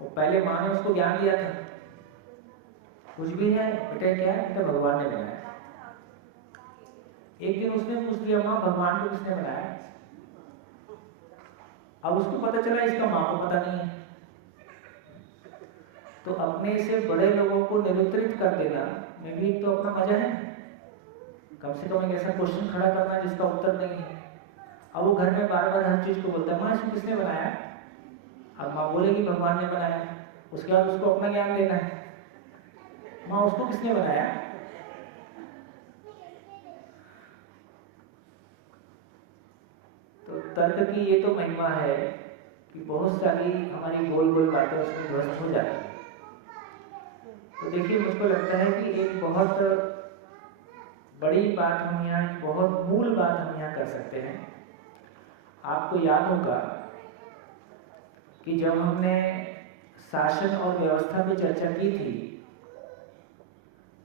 वो पहले माँ ने उसको ज्ञान दिया था, कुछ भी है बेटा, क्या है बेटा, भगवान ने बनाया। एक दिन उसने पूछ लिया माँ भगवान को किसने बनाया। अब उसको पता चला इसका माँ को पता नहीं है। तो अपने से बड़े लोगों को निरुत्तरित कर देना में भी तो अपना मजा है, कम से कम एक ऐसा क्वेश्चन खड़ा करना जिसका उत्तर नहीं है। अब वो घर में बार बार हर चीज को बोलता है माँ इसको किसने बनाया। अब माँ बोलेगी भगवान ने बनाया, उसके बाद उसको अपना ज्ञान देना है, माँ उसको किसने बनाया। तो तर्क की ये तो महिमा है कि बहुत सारी हमारी गोल गोल बातें उसमें ध्वस्त हो जाती है। तो देखिए मुझको लगता है कि एक बहुत बड़ी बात हम यहाँ, बहुत मूल बात हम यहाँ कर सकते हैं। आपको याद होगा कि जब हमने शासन और व्यवस्था पे चर्चा की थी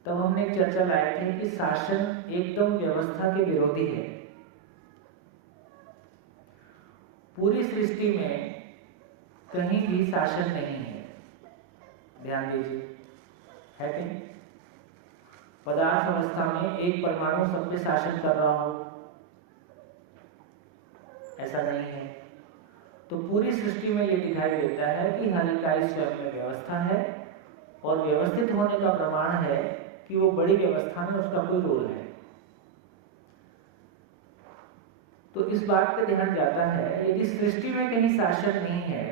तब हमने एक चर्चा लाए थे कि शासन एकदम व्यवस्था के विरोधी है। पूरी सृष्टि में कहीं भी शासन नहीं है, ध्यान दीजिए, है कि नहीं? पदार्थ अवस्था में एक परमाणु सब पे शासन कर रहा हो, ऐसा नहीं है। तो पूरी सृष्टि में ये दिखाई देता है कि हर इकाई स्वयं में व्यवस्था है और व्यवस्थित होने का प्रमाण है कि वो बड़ी व्यवस्था में उसका कोई रोल है। तो इस बात पे ध्यान जाता है यदि सृष्टि में कहीं शासन नहीं है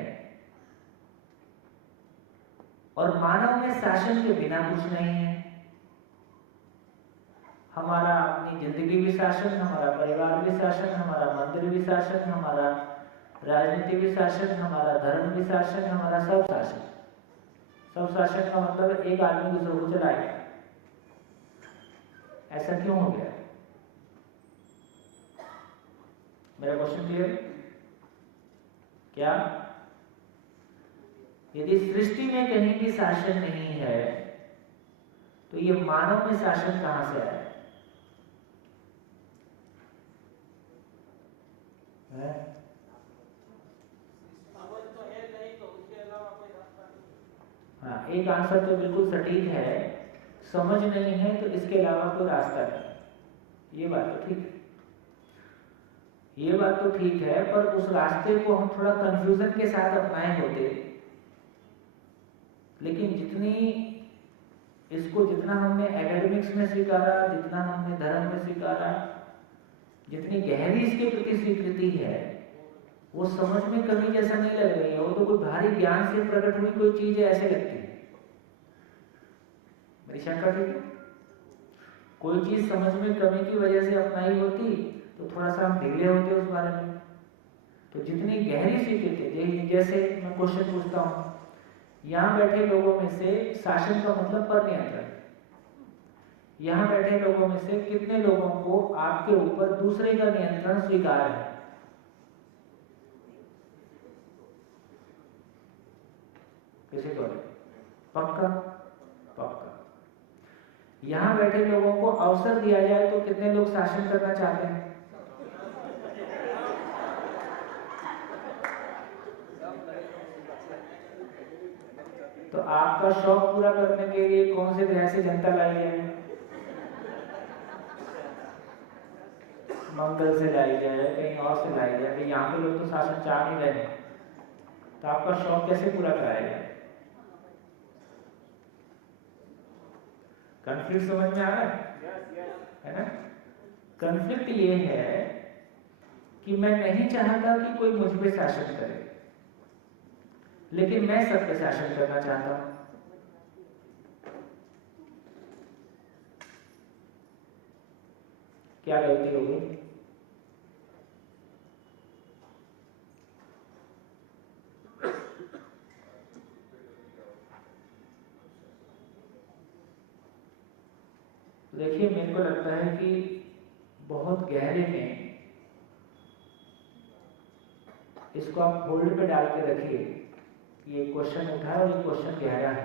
और मानव में शासन के बिना कुछ नहीं है, हमारा अपनी जिंदगी भी शासन, हमारा परिवार भी शासन, हमारा मंदिर भी शासन, हमारा राजनीति भी शासन, हमारा धर्म भी शासन, हमारा सब शासन। सब शासन का मतलब एक आदमी दूसरे को चलाएगा। ऐसा क्यों हो गया? मेरा क्वेश्चन क्लियर? क्या यदि सृष्टि में कहीं भी शासन नहीं है तो ये मानव में शासन कहां से आया है? हाँ, एक आंसर तो बिल्कुल सटीक है, समझ नहीं है तो इसके अलावा कोई रास्ता नहीं। ये बात तो ठीक है, ये बात तो ठीक है, पर उस रास्ते को हम थोड़ा कंफ्यूजन के साथ अपनाए होते। लेकिन जितना हमने एकेडमिक्स में स्वीकारा, जितना हमने धर्म में स्वीकारा, जितनी गहरी इसके प्रति स्वीकृति है, वो समझ में कमी जैसा नहीं लग रही है, वो तो कोई भारी ज्ञान से प्रकट हुई कोई चीज है ऐसे लगती है। मेरी शंका ठीक है? कोई चीज समझ में कमी की वजह से अपनाई होती तो थोड़ा सा हम ढीले होते उस बारे में। तो जितनी गहरी सीखे थे, जैसे मैं क्वेश्चन पूछता हूँ, यहाँ बैठे लोगों में से शासन का मतलब पर नियंत्रण, यहाँ बैठे लोगों में से कितने लोगों को आपके ऊपर दूसरे का नियंत्रण स्वीकार है? किसी को नहीं? पक्का? पक्का। यहाँ बैठे लोगों को अवसर दिया जाए तो कितने लोग शासन करना चाहते हैं? तो आपका शौक पूरा करने के लिए कौन से ग्रह से जनता लाई है? मंगल से लाई जाए, कहीं और से लाई जाए, कहीं यहाँ पे लोग तो शासन चाह नहीं रहे, तो आपका शौक कैसे पूरा कराया जाए? कंफ्लिक्ट समझ में आ रहा है ना? कंफ्लिक्ट ये है कि मैं नहीं चाहता कि कोई मुझ पे शासन करे, लेकिन मैं सब पे शासन करना चाहता हूं। क्या गलती होगी? देखिए, मेरे को लगता है कि बहुत गहरे में इसको आप होल्ड पे डाल के रखिए। ये क्वेश्चन उठा है और ये क्वेश्चन गहरा है।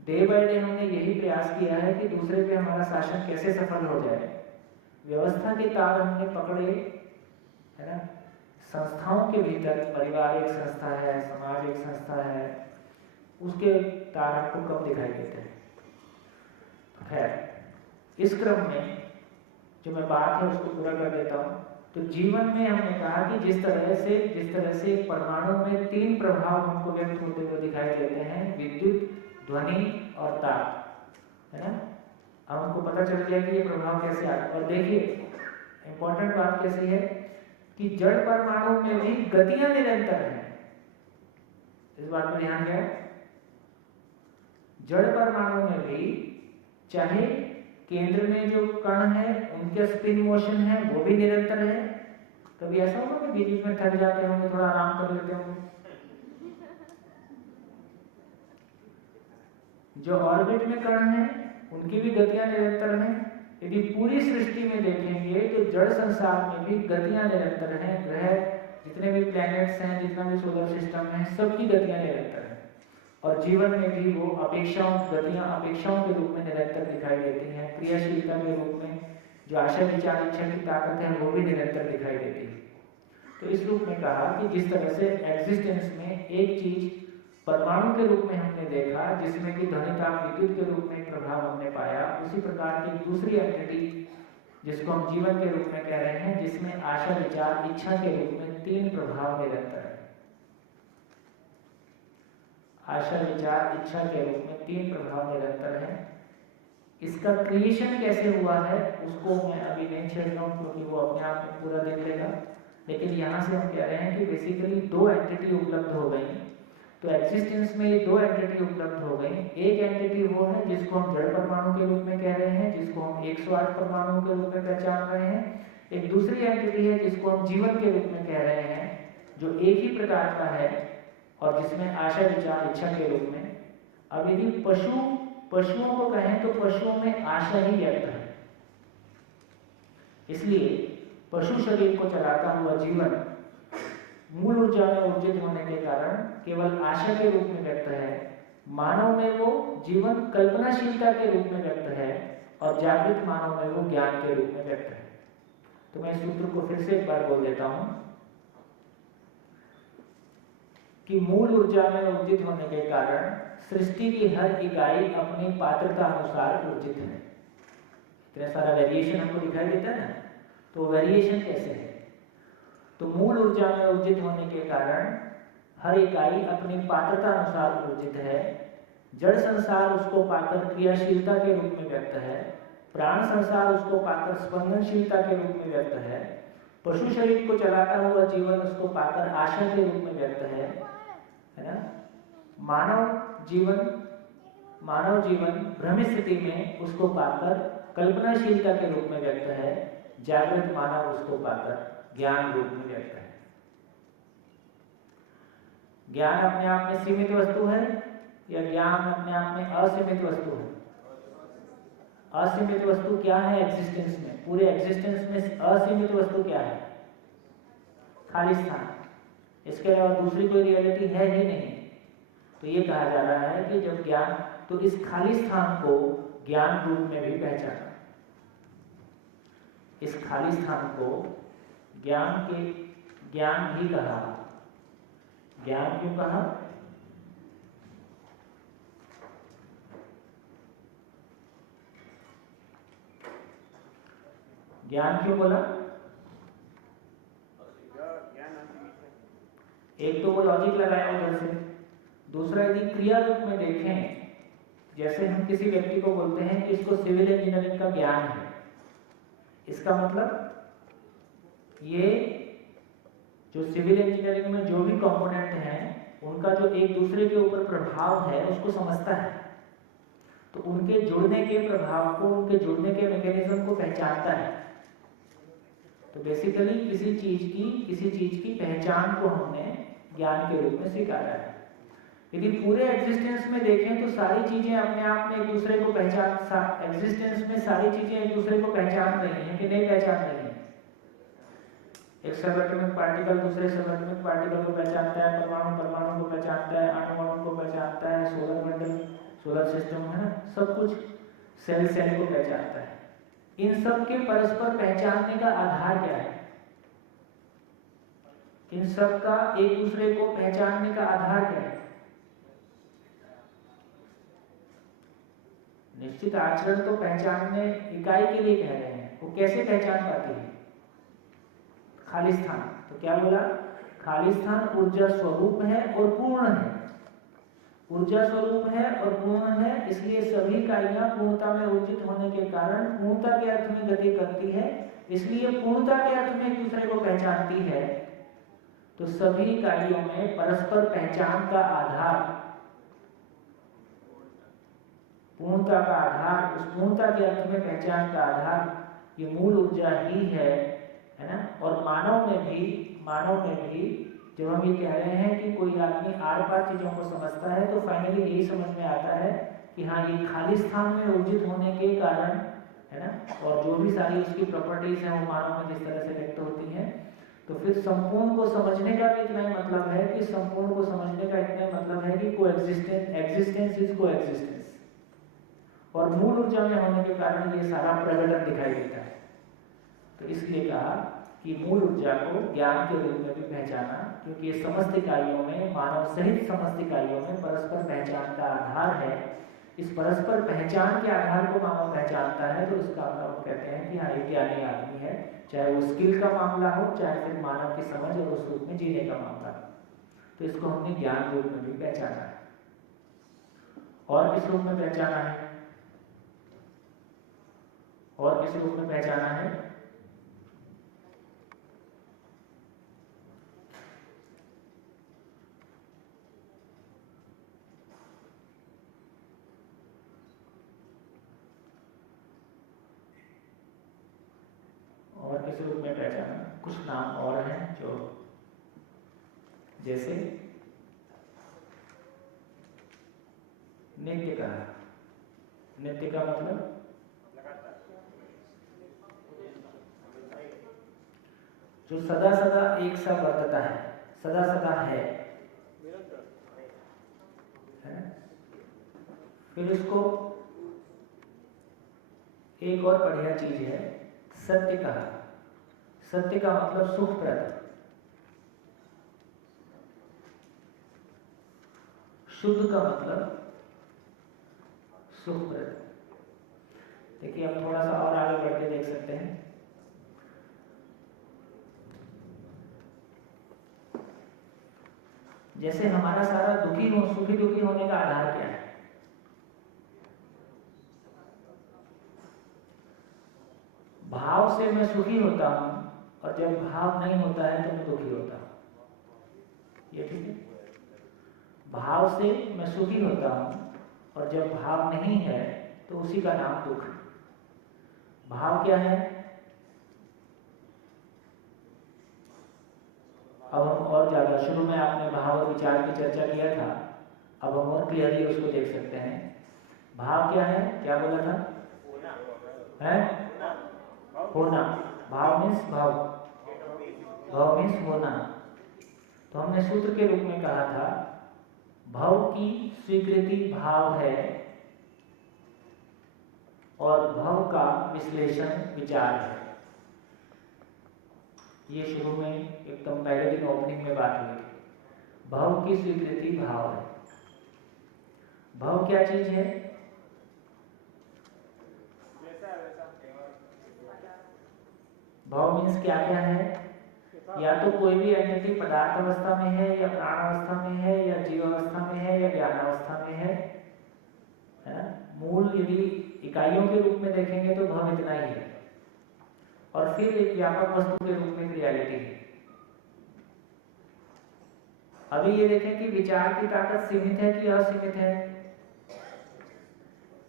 डे बाय डे हमने यही प्रयास किया है कि दूसरे पे हमारा शासन कैसे सफल हो जाए। व्यवस्था के तार हमने पकड़े, है ना? संस्थाओं के भीतर परिवार एक संस्था है, समाज एक संस्था है, उसके तार आपको कब दिखाई देते हैं? खैर, इस क्रम में जो मैं बात है उसको पूरा कर देता हूँ। तो जीवन में हमने कहा कि जिस तरह से परमाणु में 3 प्रभाव हमको व्यक्त होते हुए दिखाई देते हैं, विद्युत, ध्वनि और ताप, है ना? अब हमको पता चल गया कि ये प्रभाव कैसे आता है। और देखिए, इंपॉर्टेंट बात कैसी है कि जड़ परमाणु में भी गतियां निरंतर हैं। इस बात पर ध्यान दें। जड़ परमाणु में भी चाहे केंद्र में जो कण है उनके स्पिन मोशन है वो भी निरंतर है। कभी ऐसा होगा कि बीच बीच में थक जाते होंगे, थोड़ा आराम कर लेते होंगे? जो ऑर्बिट में कण है उनकी भी गतियां निरंतर हैं। यदि पूरी सृष्टि में देखेंगे तो जड़ संसार में भी गतियां निरंतर हैं। ग्रह, जितने भी प्लैनेट्स हैं, जितना भी सोलर सिस्टम है, सबकी गतियां निरंतर हैं। और जीवन में भी वो गतियां अपेक्षाओं के रूप में निरंतर दिखाई देती हैं। क्रियाशीलता के रूप में जो आशा, विचार, इच्छा की ताकत है वो भी निरंतर दिखाई देती है। तो इस रूप में कहा कि जिस तरह से एग्जिस्टेंस में एक चीज परमाणु के रूप में हमने देखा, जिसमें कि ध्वनि, ताप, विद्युत के रूप में प्रभाव हमने पाया, उसी प्रकार की दूसरी एंटिटी जिसको हम जीवन के रूप में कह रहे हैं, जिसमें आशा, विचार, इच्छा के रूप में 3 प्रभाव निरंतर है। आशा, विचार, इच्छा के रूप में 3 प्रभाव निरंतर है। इसका क्रिएशन कैसे हुआ है उसको मैं अभी नहीं छेड़ रहा हूँ, क्योंकि वो अपने आप में पूरा देख लेगा। लेकिन यहाँ से हम कह रहे हैं कि बेसिकली 2 एंटिटी उपलब्ध हो गई। तो एग्जिस्टेंस में ये 2 एंटिटी उपलब्ध हो गई। एक एंटिटी वो है जिसको हम जड़ परमाणु के रूप में कह रहे हैं, जिसको हम 108 परमाणु के रूप में पहचान रहे हैं। एक दूसरी एंटिटी है जिसको हम जीवन के रूप में कह रहे हैं, जो एक ही प्रकार का है और जिसमें आशा, विचार, इच्छा के रूप में। अब यदि पशुओं को कहें तो पशुओं में आशा ही व्यक्त है। इसलिए पशु शरीर को चलाता हुआ जीवन मूल ऊर्जा में ऊर्जित होने के कारण केवल आशा के रूप में व्यक्त है। मानव में वो जीवन कल्पनाशीलता के रूप में व्यक्त है और जागृत मानव में वो ज्ञान के रूप में व्यक्त है। तो मैं इस सूत्र को फिर से एक बार बोल देता हूं कि मूल ऊर्जा में ऊर्जित होने के कारण सृष्टि की हर इकाई अपनी पात्रता अनुसार ऊर्जित है। इतना सारा वेरिएशन हमको दिखाई देता है ना, तो वेरिएशन कैसे है? तो मूल ऊर्जा में ऊर्जित होने के कारण हर इकाई अपनी पात्रता अनुसार ऊर्जित है। जड़ संसार उसको पाकर क्रियाशीलता के रूप में व्यक्त है। प्राण संसार उसको पाकर स्पंदनशीलता के रूप में व्यक्त है। पशु शरीर को चलाता हुआ जीवन उसको पाकर आशा के रूप में व्यक्त है ना। मानव जीवन भ्रमित स्थिति में उसको पाकर कल्पनाशीलता के रूप में व्यक्त है। जागृत मानव उसको पाकर ज्ञान रूप में व्यक्त है। ज्ञान अपने आप में सीमित वस्तु है या ज्ञान अपने आप में असीमित वस्तु है? असीमित वस्तु क्या है एग्जिस्टेंस में? पूरे एग्जिस्टेंस में असीमित वस्तु क्या है? खाली स्थान। इसके अलावा दूसरी कोई रियलिटी है ही नहीं। तो ये कहा जा रहा है कि जब ज्ञान, तो इस खाली स्थान को ज्ञान रूप में भी पहचाना। इस खाली स्थान को ज्ञान भी कहा। ज्ञान क्यों कहा? ज्ञान क्यों बोला? एक तो वो लॉजिक लगाया उधर से, दूसरा यदि क्रिया रूप में देखें, जैसे हम किसी व्यक्ति को बोलते हैं कि इसको सिविल इंजीनियरिंग का ज्ञान है, इसका मतलब ये जो सिविल इंजीनियरिंग में जो भी कंपोनेंट हैं उनका जो एक दूसरे के ऊपर प्रभाव है उसको समझता है, तो उनके जुड़ने के प्रभाव को, उनके जुड़ने के मैकेनिज्म को पहचानता है। तो बेसिकली किसी चीज की पहचान को हमने ज्ञान के रूप में स्वीकारा है। यदि पूरे एग्जिस्टेंस में देखें तो सारी चीजें अपने आप में एक दूसरे को एग्जिस्टेंस में सारी चीजें एक दूसरे को पहचान रही हैं कि नहीं पहचान रही हैं? एक सबएटॉमिक पार्टिकल दूसरे सबएटॉमिक पार्टिकल को पहचानता है, परमाणु को पहचानता है, अणु को पहचानता है, सोलर मंडल, सोलर सिस्टम है ना, सब कुछ सेल को पहचानता है। इन सब के परस्पर पहचानने का आधार क्या है? इन सब का एक दूसरे को पहचानने का आधार क्या है? निश्चित आचरण तो पहचानने इकाई के लिए कह रहे हैं, वो कैसे पहचान पाती है? खाली स्थान। तो क्या बोला? खाली स्थान ऊर्जा स्वरूप है और पूर्ण है। ऊर्जा स्वरूप है और पूर्ण है, इसलिए सभी इकाइयां पूर्णता में ऊर्जित होने के कारण पूर्णता के अर्थ में गति करती है, इसलिए पूर्णता के अर्थ में एक दूसरे को पहचानती है। तो सभी इकाइयों में परस्पर पहचान का आधार, पूर्णता का आधार, उस पूर्णता के अर्थ में पहचान का आधार ये मूल ऊर्जा ही है ना। और मानव में भी जब हम ये कह रहे हैं कि कोई आदमी आर पार चीजों को समझता है तो फाइनली यही समझ में आता है कि हाँ, ये खाली स्थान में ऊर्जित होने के कारण है ना, और जो भी सारी उसकी प्रॉपर्टीज हैं वो मानव में जिस तरह से व्यक्त होती हैं, तो फिर संपूर्ण को समझने का भी इतना ही मतलब है कि संपूर्ण को समझने का इतना ही मतलब है कि एग्जिस्टेंस इज कोएग्जिस्टेंस, और मूल ऊर्जा में होने के कारण ये सारा प्रकटन दिखाई देता है। तो इसलिए कहा कि मूल ऊर्जा को ज्ञान के रूप में भी पहचाना, क्योंकि ये समस्त इकाइयों में, मानव सहित समस्त इकाइयों में परस्पर पहचान का आधार है। इस परस्पर पहचान के आधार को मानव पहचानता है तो उसका हम कहते हैं कि हाँ, ये ज्ञानी आदमी है, चाहे वो स्किल का मामला हो, चाहे फिर मानव की समझ और उस रूप में जीने का मामला हो। तो इसको हमने ज्ञान रूप में भी पहचाना है। और किस रूप में पहचाना है? और किस रूप में पहचाना है? और किस रूप में पहचाना? कुछ नाम और हैं जो, जैसे नित्य का। नित्य का मतलब जो सदा सदा एक सा बरतता है, सदा सदा है। फिर उसको एक और बढ़िया चीज है सत्य कहा। सत्य का मतलब सुखप्रद, शुद्ध का मतलब सुखप्रद। देखिए, हम थोड़ा सा और आगे बढ़ के देख सकते हैं। जैसे हमारा सारा सुखी दुखी होने का आधार क्या है? भाव से मैं सुखी होता हूं और जब भाव नहीं होता है तो मैं दुखी होता हूँ। ये ठीक है? भाव से मैं सुखी होता हूँ और जब भाव नहीं है तो उसी का नाम दुख है। भाव क्या है? अब हम और ज़्यादा, शुरू में आपने भाव और विचार की चर्चा किया था, अब हम और क्लियरली उसको देख सकते हैं। भाव क्या है? क्या बोला था? है? होना। भाव मीन्स भाव, भाव मीन्स होना। तो हमने सूत्र के रूप में कहा था भव की स्वीकृति भाव है और भव का विश्लेषण विचार है। ये शुरू में एकदम पहले दिन ओपनिंग में बात हुई थी। भव की स्वीकृति भाव है। भव क्या चीज है? भव मीन्स क्या क्या है? या तो कोई भी एंटिटी पदार्थ अवस्था में है, या प्राण अवस्था में है, या जीव अवस्था में है, या ज्ञान अवस्था में है ना? मूल यदि इकाइयों के रूप में देखेंगे तो भव इतना ही है, और फिर एक व्यापक वस्तु के रूप में रियलिटी है। अभी ये देखें कि विचार की ताकत सीमित है कि असीमित है,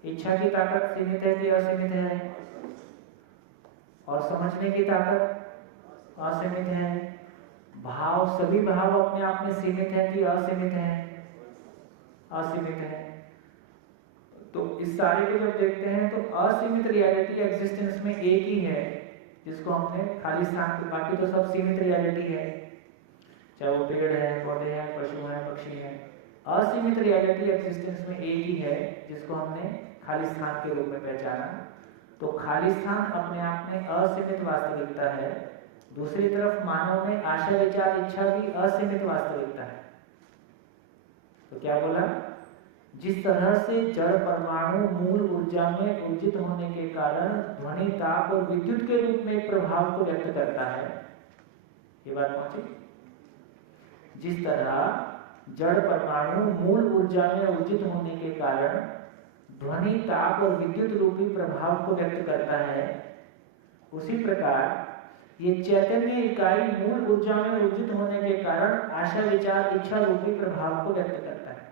इच्छा की ताकत सीमित है कि असीमित है, और समझने की ताकत असीमित है। भाव, सभी भाव अपने आप में सीमित है कि असीमित है? असीमित है। तो इस सारे को जब देखते हैं तो असीमित रियलिटी एग्जिस्टेंस में एक ही है जिसको हमने खाली स्थान, बाकी तो सब सीमित रियलिटी है, चाहे वो पेड़ है, पौधे हैं, पशु हैं, पक्षी हैं। असीमित रियलिटी एग्जिस्टेंस में एक ही है जिसको हमने खाली स्थान के रूप में पहचाना। तो खाली स्थान अपने आप में असीमित वास्तविकता है। दूसरी तरफ मानव में आशा, विचार, इच्छा भी असीमित वास्तविकता है। तो क्या बोला? जिस तरह से जड़ परमाणु मूल ऊर्जा में ऊर्जित होने के कारण ध्वनि, ताप और विद्युत के रूप में एक प्रभाव को व्यक्त करता है, ये बात पहुंची? जिस तरह जड़ परमाणु मूल ऊर्जा में ऊर्जित होने के कारण ध्वनि, ताप और विद्युत रूपी प्रभाव को व्यक्त करता है, उसी प्रकार ये चैतन्य इकाई मूल ऊर्जा में ऊर्जित होने के कारण आशा, विचार, इच्छा रूपी प्रभाव को व्यक्त करता है।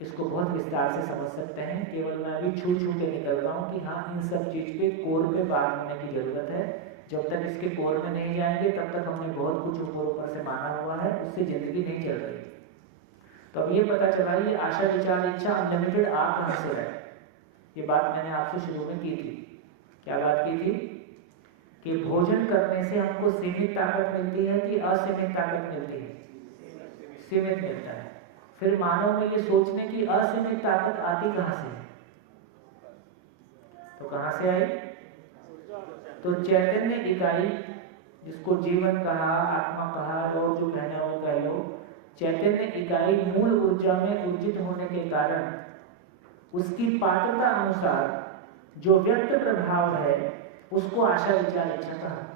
इसको बहुत विस्तार से समझ सकते हैं, केवल मैं अभी छू छू के निकल रहा हूँ कि हाँ, इन सब चीज पे कोर पे बात होने की जरूरत है। जब तक इसके कोर में नहीं जाएंगे तब तक हमने बहुत कुछ ऊपर से माना हुआ है, उससे जिंदगी नहीं चल रही। तो अब ये पता चला, ये आशा, विचार, इच्छा अनलिमिटेड आ कहाँ से रहे? ये बात मैंने आपसे शुरू में की थी। क्या बात की थी? कि भोजन करने से हमको सीमित ताकत मिलती है कि असीमित ताकत मिलती है? सीमित मिलता है। फिर मानव में ये सोचने की असीमित ताकत आती कहाँ से है? तो कहाँ से आई? तो चैतन्य इकाई, जिसको जीवन कहा, आत्मा कहा, और जो कहना वो कह लो, चैतन्य इकाई मूल ऊर्जा में ऊर्जित होने के कारण उसकी पात्रता अनुसार जो व्यक्त प्रभाव है उसको आशा, विचार, इच्छा कहा।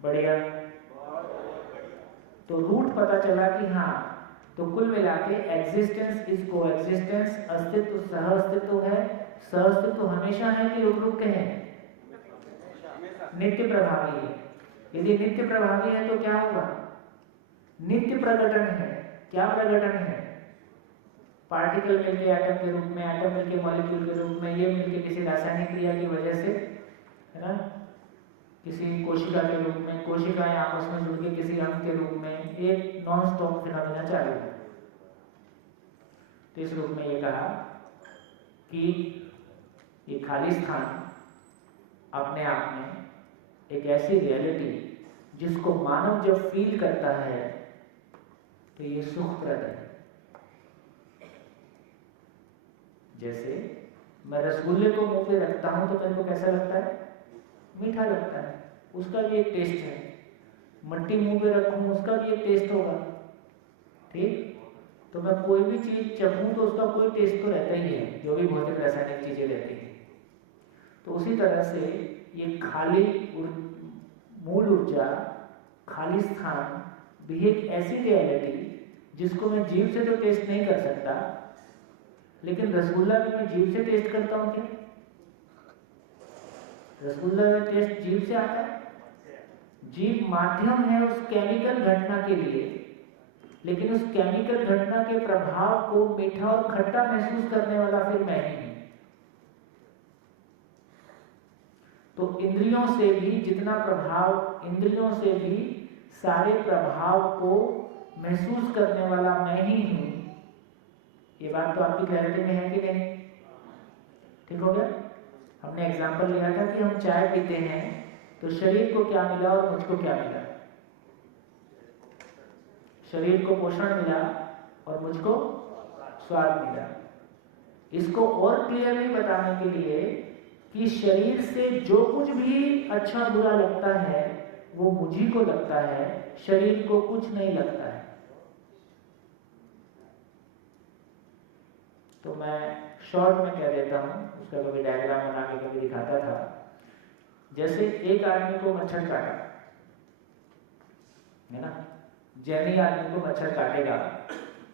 बढ़िया। तो रूट पता चला कि हाँ, तो कुल मिला के एग्जिस्टेंस इज को एग्जिस्टेंस, अस्तित्व सह अस्तित्व है। सह अस्तित्व हमेशा है कि रुक रुक के है? नित्य प्रभावी है। यदि नित्य प्रभावी है तो क्या होगा? नित्य प्रकटन है। क्या प्रकटन है? पार्टिकल मिलके एटम के रूप में, एटम मिलके मॉलिक्यूल के रूप में, ये मिलके किसी रासायनिक क्रिया की वजह से, है ना, किसी कोशिका के रूप में, कोशिकाएं आपस में जुड़ के किसी अंग के रूप में एक नॉन स्टॉप फिनोमेना चालू है। तो इस रूप में ये कहा कि ये खाली स्थान अपने आप में एक ऐसी रियलिटी जिसको मानव जब फील करता है तो ये सुखप्रद है। जैसे मैं रसगुल्ले को मुंह पे रखता हूं तो मेरे को कैसा लगता है? मीठा लगता है, उसका भी एक टेस्ट है। मट्टी मुंह पे रखूं, उसका भी एक टेस्ट होगा, ठीक? तो मैं कोई भी चीज चखूं तो उसका कोई टेस्ट तो रहता ही है, जो भी भौतिक रासायनिक चीजें रहती हैं। तो उसी तरह से ये खाली मूल ऊर्जा, खाली स्थान भी एक ऐसी रियलिटी जिसको मैं जीव से तो टेस्ट नहीं कर सकता, लेकिन रसगुल्ला भी मैं जीभ से टेस्ट करता हूँ क्या? रसगुल्ला का टेस्ट जीभ से आता है? जीभ माध्यम है उस केमिकल घटना के लिए, लेकिन उस केमिकल घटना के प्रभाव को मीठा और खट्टा महसूस करने वाला फिर मैं ही हूं। तो इंद्रियों से भी जितना प्रभाव, इंद्रियों से भी सारे प्रभाव को महसूस करने वाला मैं ही हूं। ये बात तो आपकी क्लैरिटी में है कि नहीं? ठीक हो गया? हमने एग्जाम्पल लिया था कि हम चाय पीते हैं तो शरीर को क्या मिला और मुझको क्या मिला? शरीर को पोषण मिला और मुझको स्वाद मिला। इसको और क्लियरली बताने के लिए कि शरीर से जो कुछ भी अच्छा बुरा लगता है वो मुझी को लगता है, शरीर को कुछ नहीं लगता है। तो मैं शॉर्ट में कह देता हूं, उसका कभी डायग्राम बना के कभी दिखाता था। जैसे एक आदमी को मच्छर काटा, है ना? जैनी आदमी को मच्छर काटेगा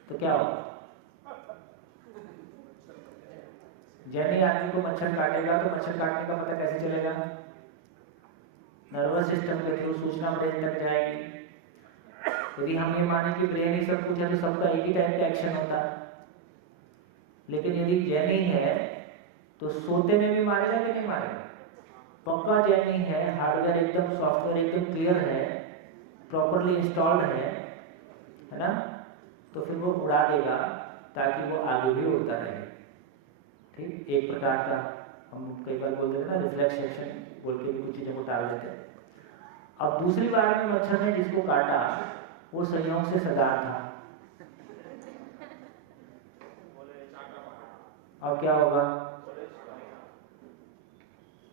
तो क्या होगा? जैनी आदमी को मच्छर काटेगा तो मच्छर काटने का पता कैसे चलेगा? नर्वस सिस्टम के थ्रू सूचना ब्रेन तक जाएगी। यदि हम ये माने कि ब्रेन ही सब कुछ है तो सबका एक ही टाइप का एक्शन होता है। लेकिन यदि जैनी है तो सोते में भी मारेगा कि नहीं मारेगा? पक्का जैनी है, हार्डवेयर एकदम, सॉफ्टवेयर एकदम क्लियर है, प्रॉपरली इंस्टॉल्ड है ना? तो फिर वो उड़ा देगा ताकि वो आगे भी उड़ता रहे। ठीक, एक प्रकार का हम कई बार बोलते हैं ना, रिफ्लेक्स एक्शन बोल के भी कुछ चीज़ों को टाल देते हैं। अब दूसरी बार में मच्छर ने जिसको काटा वो संयोग से सरदार था। अब क्या होगा?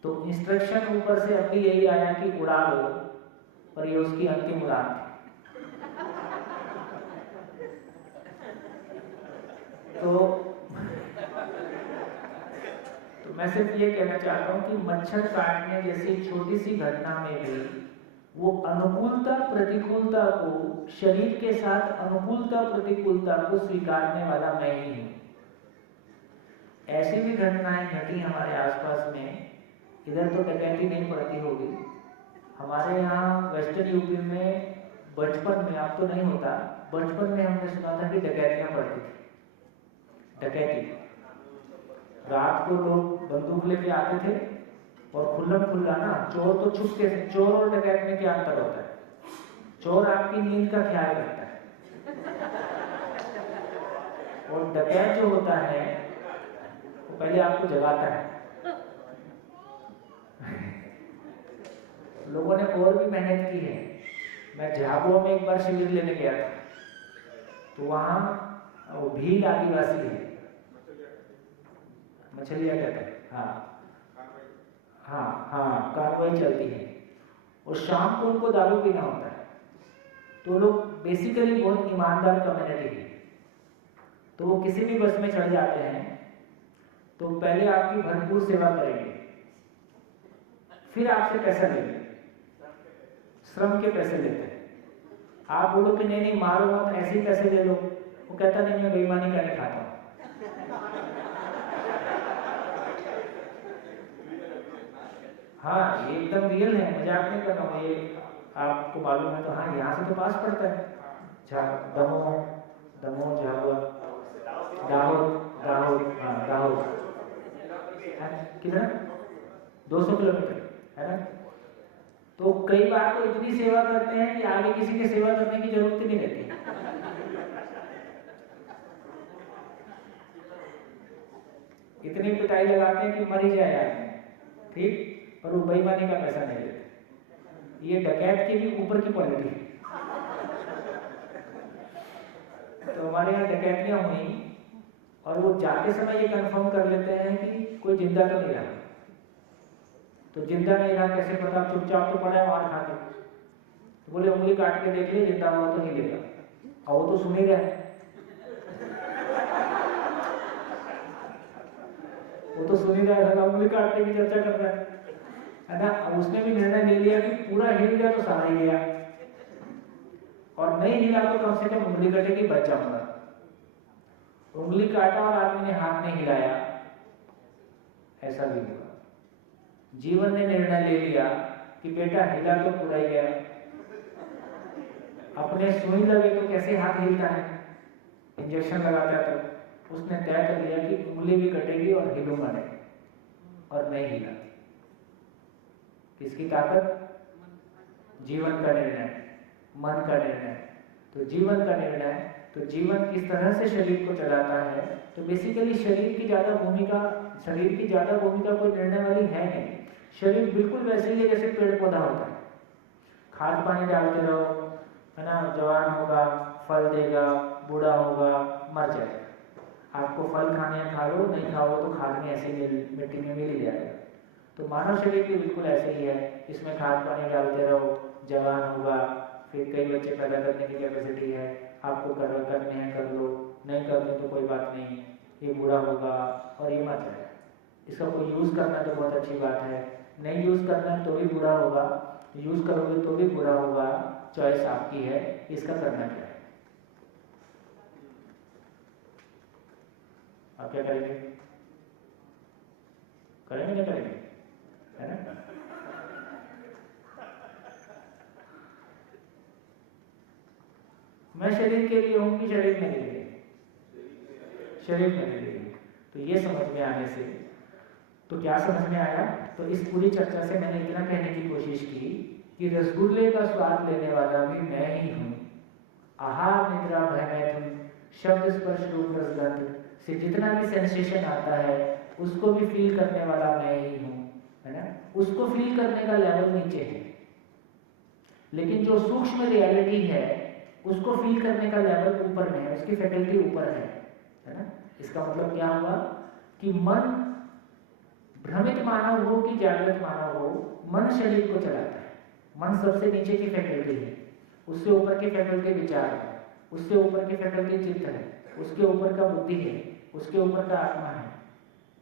तो इंस्ट्रक्शन ऊपर से अभी यही आया कि उड़ा लो, पर ये उसकी अंतिम उड़ान थी। तो मैं सिर्फ ये कहना चाहता हूं कि मच्छर काटने जैसी छोटी सी घटना में भी वो अनुकूलता प्रतिकूलता को, शरीर के साथ अनुकूलता प्रतिकूलता को स्वीकारने वाला मैं ही हूं। ऐसी भी घटनाएं घटी हमारे आसपास में। इधर तो डकैती नहीं पड़ती होगी, हमारे यहाँ वेस्टर्न यूपी में बचपन में, अब तो नहीं होता, बचपन में हमने सुना था कि डकैतियां पड़ती थी। डकैती, रात को लोग बंदूक लेके आते थे और खुल्लम खुल्ला ना, चोर तो छुपके से, चोर और डकैत में क्या अंतर होता है? चोर आपकी नींद का ख्याल रखता है और डकैत जो होता है वो पहले आपको जगाता है। लोगों ने और भी मेहनत की है। मैं झाबुआ में एक बार शिविर लेने गया था, तो वहाँ वो भील आदिवासी है, मछलियाँ कहते हैं, हाँ, कार्रवाई चलती है और शाम को उनको दारू पीना होता है। तो लोग बेसिकली बहुत ईमानदार कम्युनिटी है, तो वो किसी भी बस में चढ़ जाते हैं तो पहले आपकी भरपूर सेवा करेंगे, फिर आपसे पैसा लेंगे, श्रम के पैसे लेते हैं। आप बोलो कि नहीं मारो मत, ऐसे ही पैसे ले लो, वो कहता नहीं मैं बेईमानी करके खाता हूँ। हाँ, ये एकदम रियल है, मजाक नहीं कर रहा हूँ, ये आपको मालूम है तो। हाँ, यहाँ से तो पास पड़ता है, दमोह, झाबुआ, दाहोद, कितना 200 किलोमीटर है ना? तो कई बार तो इतनी सेवा करते हैं कि आगे किसी की सेवा करने की जरूरत ही नहीं रहती। इतनी पिटाई लगाते हैं कि मर ही जाए आदमी, ठीक, पर वो बेईमानी का पैसा नहीं लेते। ये डकैत की भी ऊपर की क्वालिटी है। तो हमारे यहाँ डकैतियां हुई और वो जाते समय ये कंफर्म कर लेते हैं कि कोई जिंदा तो नहीं रहा। तो जिंदा नहीं रहा कैसे पता? चुपचाप तो पड़ा है मार खा के। तो बोले उंगली काट के देख ले, जिंदा हुआ तो हिलेगा। और वो तो सुन ही रहा है, वो तो सुन ही रहा है, उंगली काटने की चर्चा कर रहा है ना? उसने भी निर्णय ले लिया कि पूरा हिल गया तो सारा ही गया, और नहीं हिला तो कम से कम उंगली कटेगी, बच जाऊंगा। उंगली काटा और आदमी ने हाथ नहीं हिलाया, ऐसा भी हुआ। जीवन ने निर्णय ले लिया कि बेटा हिला तो पूरा ही गया, अपने सुई लगे तो कैसे हाथ हिलता है, इंजेक्शन लगाता है, तो उसने तय कर लिया कि उंगली भी कटेगी और हिलूंगा नहीं, और नहीं हिला। किसकी ताकत? जीवन का निर्णय, मन का निर्णय। तो जीवन का निर्णय, तो जीवन किस तरह से शरीर को चलाता है, तो बेसिकली शरीर की ज्यादा भूमिका कोई निर्णय वाली है नहीं। शरीर बिल्कुल वैसे ही है जैसे पेड़ पौधा होता है, खाद पानी डालते रहो, है ना, जवान होगा, फल देगा, बूढ़ा होगा, मर जाएगा। आपको फल खाने हैं खा लो, नहीं खाओ तो खाद में ऐसे मिट्टी में मिल ही जाएगा। तो मानव शरीर भी बिल्कुल ऐसे ही है, इसमें खाद पानी डालते रहो, जवान होगा, फिर कई बच्चे पैदा करने की कैपेसिटी है, आपको करने हैं कर लो, नहीं करने तो कोई बात नहीं, ये बूढ़ा होगा और ये मर जाएगा। इसका कोई यूज़ करना है तो बहुत अच्छी बात है, नहीं यूज़ करना है तो भी बूढ़ा होगा, यूज़ करोगे तो भी बूढ़ा होगा, चॉइस आपकी है, इसका करना क्या है। आप क्या करेंगे? करेंगे क्या करेंगे, है ना? मैं शरीर के लिए हूं कि शरीर मेरे लिए? शरीर मेरे लिए। तो ये समझ में आने से, तो क्या समझ में आया? तो इस पूरी चर्चा से मैंने इतना कहने की कोशिश की कि रसगुल्ले का स्वाद लेने वाला भी मैं ही हूं। आहार निद्रा भय मैथुन शब्द स्पर्श रूप रसगंध से जितना भी सेंसेशन आता है उसको भी फील करने वाला मैं ही हूं, है ना? उसको फील करने का लेवल नीचे है, लेकिन जो सूक्ष्म रियलिटी है उसको फील करने का लेवल ऊपर में है, उसकी फैकल्टी ऊपर है ना? इसका मतलब क्या हुआ कि मन भ्रमित मानव हो कि जागृत मानव हो, मन शरीर को चलाता है। मन सबसे नीचे की फैकल्टी है, उससे ऊपर की फैकल्टी विचार है, उससे ऊपर की फैकल्टी चित्त है, उसके ऊपर का बुद्धि है, उसके ऊपर का आत्मा है।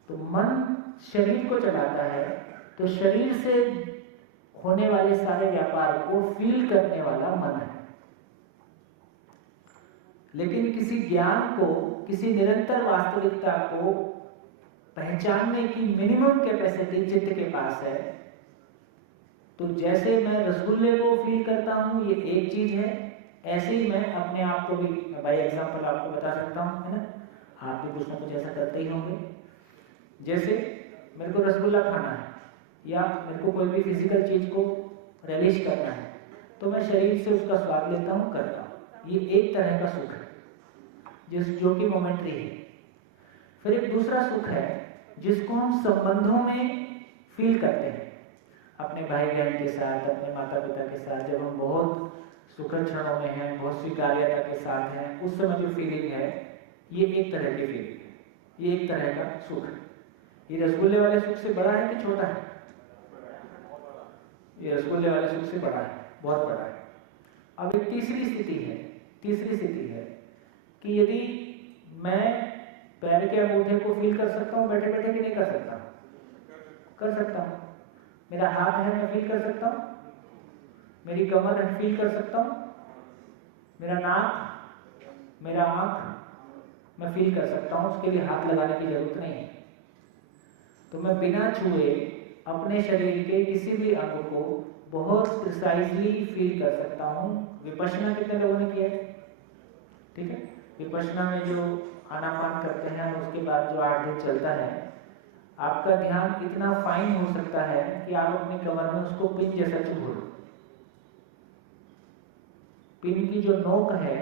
तो मन शरीर को चलाता है, तो शरीर से होने वाले सारे व्यापार को फील करने वाला मन है। लेकिन किसी ज्ञान को, किसी निरंतर वास्तविकता को पहचानने की मिनिमम कैपेसिटी चित्त के पास है। तो जैसे मैं रसगुल्ले को फील करता हूं, ये एक चीज है, ऐसे ही मैं अपने आप को भी बाय एग्जांपल आपको बता सकता हूं, है ना? आप भी कुछ ना कुछ ऐसा करते ही होंगे। जैसे मेरे को रसगुल्ला खाना है या मेरे को कोई भी फिजिकल चीज को रिलीज करना है, तो मैं शरीर से उसका स्वाद लेता हूं, करता हूं। ये एक तरह का सुख है जो कि मोमेंटरी है। फिर एक दूसरा सुख है जिसको हम संबंधों में फील करते हैं, अपने भाई बहन के साथ, अपने माता पिता के साथ, जब हम बहुत सुखद क्षणों में हैं, बहुत स्वीकार्यता के साथ हैं, उस समय जो फीलिंग है, ये एक तरह की फीलिंग है, ये एक तरह का सुख है। ये रसगुल्ले वाले सुख से बड़ा है कि छोटा है? ये रसगुल्ले वाले सुख से बड़ा है, बहुत बड़ा है। अब एक तीसरी स्थिति है कि यदि मैं पैर के अंगूठे को फील कर सकता हूँ बैठे बैठे कि नहीं कर सकता? कर सकता हूँ। मेरा हाथ है, मैं फील कर सकता हूँ। मेरी कमर है, फील कर सकता हूँ। मेरा नाक, मेरा आँख मैं फील कर सकता हूँ, उसके लिए हाथ लगाने की जरूरत नहीं है। तो मैं बिना छुए अपने शरीर के किसी भी अंग को बहुत प्रिसाइजली फील कर सकता हूँ। विपश्यना कितने लोगों ने किया है? ठीक है, विपश्यना में जो आनापान करते हैं उसके बाद जो 8 दिन चलता है, आपका ध्यान इतना फाइन हो सकता है कि आप अपनी कमर में उसको पिन जैसा चुभ लो। पिन की जो नोक है,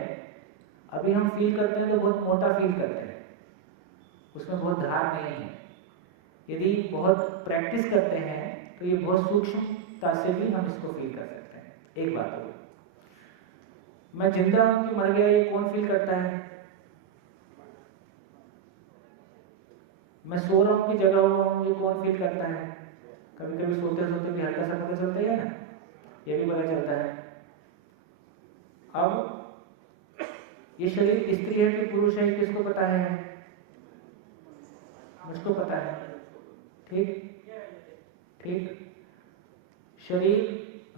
अभी हम फील करते हैं तो बहुत मोटा फील करते हैं, उसमें बहुत धार नहीं है। यदि बहुत प्रैक्टिस करते हैं तो ये बहुत सूक्ष्मता से भी हम इसको फील कर सकते हैं। एक बात हो, मैं जिंदा हूं कि मर गया, ये कौन फील करता है? मैं सो रहा हूं कि जगा हुआ हूं, ये कौन फील करता है? कभी कभी सोते सोते भी हल्का सा पता चलता है ना, ये भी पता चलता है। अब ये शरीर स्त्री है कि पुरुष है, किसको पता है? मुझको पता है। ठीक। शरीर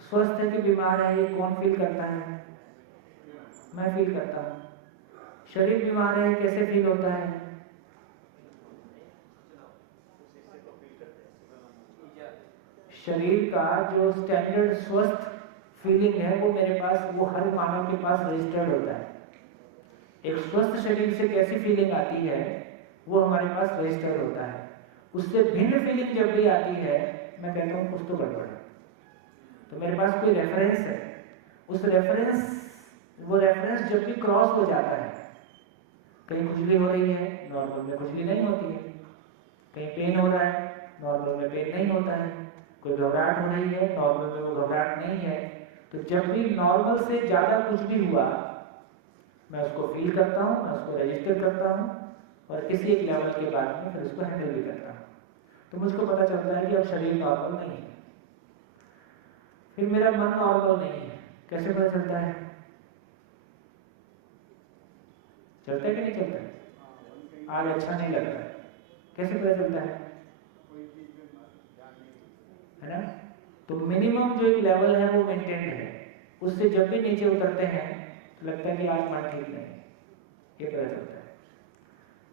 स्वस्थ है कि बीमार है, ये कौन फील करता है? मैं फील करता हूँ। शरीर बीमार है कैसे फील होता है? शरीर का जो स्टैंडर्ड स्वस्थ फीलिंग है वो मेरे पास, वो हर मानव के पास रजिस्टर्ड होता है। एक स्वस्थ शरीर से कैसी फीलिंग आती है वो हमारे पास रजिस्टर्ड होता है। उससे भिन्न फीलिंग जब भी आती है मैं कहता हूँ कुछ तो गड़बड़ है। तो मेरे पास कोई रेफरेंस है, उस वो रेफरेंस जब भी क्रॉस हो जाता है, कहीं खुजली हो रही है, नॉर्मल में खुजली नहीं होती है, कहीं पेन हो रहा है, नॉर्मल में पेन नहीं होता है, कोई घबराहट हो रही है, नॉर्मल में वो घबराहट नहीं है। तो जब भी नॉर्मल से ज़्यादा कुछ भी हुआ मैं उसको फील करता हूँ, मैं उसको रजिस्टर करता हूँ और किसी एक लेवल के बाद में फिर उसको हैंडल भी करता हूँ। तो मुझको पता चलता है कि अब शरीर नॉर्मल नहीं है। फिर मेरा मन नॉर्मल नहीं है। कैसे पता चलता है? चलता है कि नहीं चलता है? आज अच्छा नहीं लगता है, कैसे पता चलता है ना? तो मिनिमम जो एक लेवल है वो मेंटेन्ड है, उससे जब भी नीचे उतरते हैं तो लगता है कि आज मन ठीक नहीं, ये पता चलता है।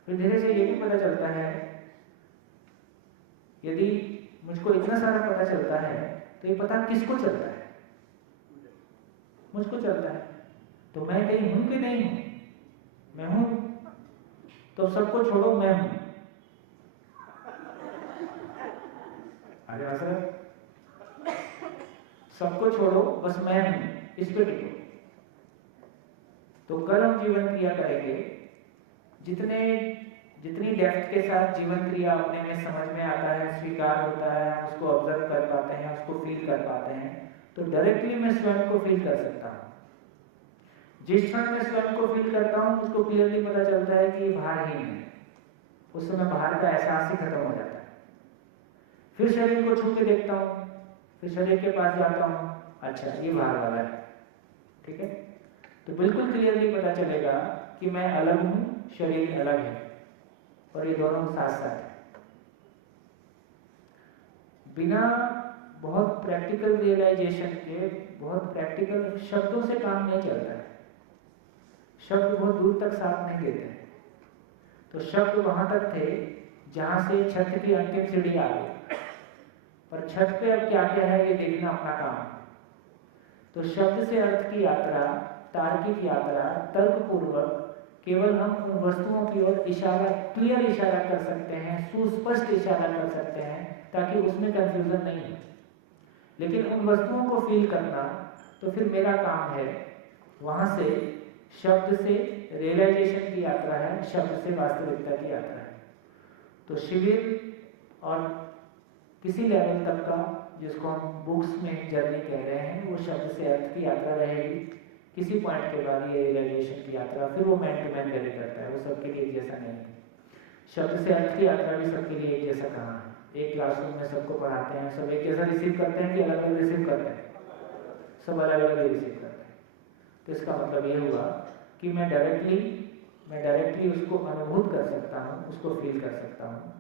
फिर धीरे से ये भी पता चलता है, यदि मुझको इतना सारा पता चलता है तो ये पता किसको चलता है? मुझको चलता है। तो मैं कहीं हूं कि नहीं हूं? मैं हूं। तो सबको छोड़ो, मैं हूं। अरे असर, सबको छोड़ो, बस मैं हूं, इस पे टिको। तो कल हम जीवन क्रिया करेंगे। जितनी डेप्थ के साथ जीवन क्रिया अपने में समझ में आता है, स्वीकार होता है, हम उसको ऑब्जर्व कर पाते हैं, उसको फील कर पाते हैं, तो डायरेक्टली मैं स्वयं को फील कर सकता हूँ। जिस क्षण मैं स्वयं को फील करता हूँ मुझको क्लियरली पता चलता है कि ये बाहर ही है, उस समय बाहर का एहसास ही खत्म हो जाता है। फिर शरीर को छू के देखता हूँ, फिर शरीर के पास जाता हूँ, अच्छा ये बाहर वाला है, ठीक है। तो बिल्कुल क्लियरली पता चलेगा कि मैं अलग हूँ, शरीर अलग है और ये दोनों साथ साथ है। बिना बहुत प्रैक्टिकल रियलाइजेशन के, बहुत प्रैक्टिकल शब्दों से काम नहीं चलता है। शब्द बहुत दूर तक साथ नहीं देते हैं। तो शब्द वहां तक थे जहां से छत की अंतिम सीढ़ी आ गई, पर छत पे अब क्या क्या है ये देखना अपना काम है। तो शब्द से अर्थ की यात्रा, तार्किक यात्रा, तर्कपूर्वक केवल हम उन वस्तुओं की ओर इशारा, क्लियर इशारा कर सकते हैं, सुस्पष्ट इशारा कर सकते हैं ताकि उसमें कंफ्यूजन नहीं हो। लेकिन उन वस्तुओं को फील करना तो फिर मेरा काम है। वहां से शब्द से रियलाइजेशन की यात्रा है, शब्द से वास्तविकता की यात्रा है। तो शिविर और किसी लेवल तक का जिसको हम बुक्स में जर्नी कह रहे हैं, वो शब्द से अर्थ की यात्रा रहेगी। किसी पॉइंट के बाद ये रियलाइजेशन की यात्रा, फिर वो मैन टू मैन वेरी करता है, वो सबके लिए एक जैसा नहीं है। शब्द से अर्थ की यात्रा भी सबके लिए एक जैसा कहाँ है? एक क्लासरूम में सबको पढ़ाते हैं, सब एक जैसा रिसीव करते हैं कि अलग अलग रिसीव करते हैं? सब अलग अलग रिसीव करते हैं। तो इसका मतलब ये हुआ कि मैं डायरेक्टली उसको अनुभूत कर सकता हूँ, उसको फील कर सकता हूँ।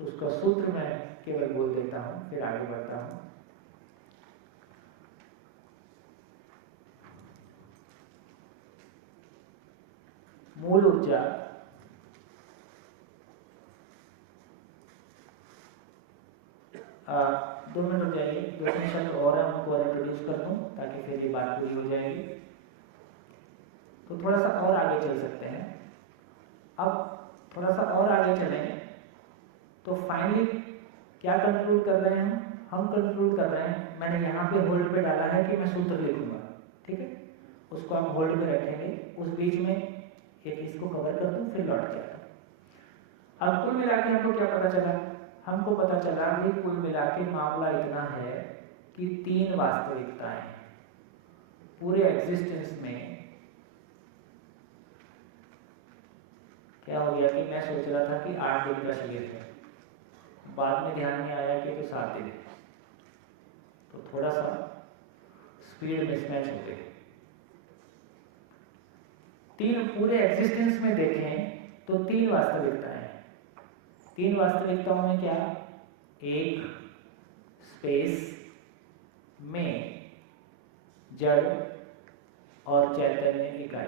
तो उसका सूत्र मैं केवल बोल देता हूँ, फिर आगे बढ़ता हूँ। मूल ऊर्जा दो मिनट हो जाएंगे, 2-3 शब्द और है, उनको इंट्रोड्यूस कर दूं ताकि फिर ये बात पूरी हो जाएगी। तो थोड़ा सा और आगे चल सकते हैं। अब थोड़ा सा और आगे चलें तो फाइनली क्या कंक्लूड कर रहे हैं हम कंक्लूड कर रहे हैं, मैंने यहाँ पे होल्ड पे डाला है कि मैं सूत्र लिखूंगा, ठीक है। उसको हम होल्ड पे रखेंगे, उस बीच में एक इसको कवर कर दूं, फिर लौट के आता हूं। अब कुल मिला के हमको क्या पता चला? हमको पता चला कि कुल मिला के मामला इतना है कि 3 वास्तविकताएं पूरे एग्जिस्टेंस में। क्या हो गया कि मैं सोच रहा था कि 8 दिन का शिविर है, बाद में ध्यान में आया कि तो 7 दिन है, तो थोड़ा सा स्पीड मिसमैच हो गई। 3 पूरे एग्जिस्टेंस में देखें तो 3 वास्तविकताएं। 3 वास्तविकताओं में क्या? एक स्पेस में जड़ और चैतन्य इकाई,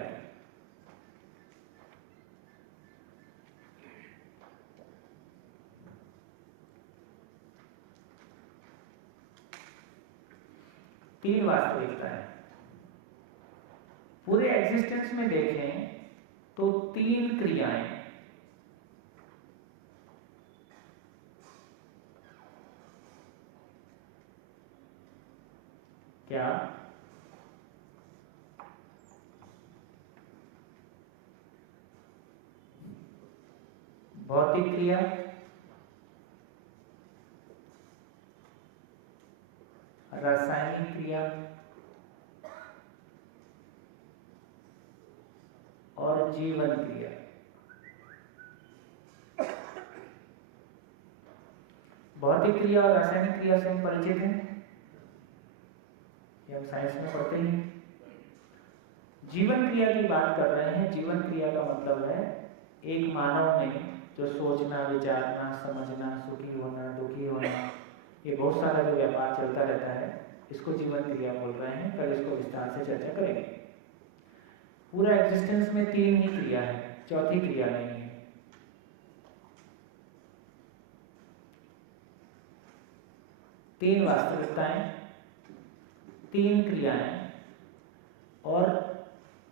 3 वास्तविकताएं। पूरे एग्जिस्टेंस में देखें तो 3 क्रियाएं। क्या? भौतिक क्रिया, रासायनिक क्रिया और जीवन क्रिया। भौतिक क्रिया और रासायनिक क्रिया से हम परिचित हैं, ये हम साइंस में पढ़ते ही हैं। जीवन क्रिया की बात कर रहे हैं। जीवन क्रिया का मतलब है एक मानव में जो सोचना, विचारना, समझना, सुखी होना, दुखी होना, ये बहुत सारा जो व्यापार चलता रहता है, इसको जीवन क्रिया बोल रहे हैं। कल इसको विस्तार से चर्चा करेंगे। पूरा एग्जिस्टेंस में 3 ही क्रिया है, चौथी क्रिया नहीं है। तीन वास्तविकताएं, 3 क्रियाएं और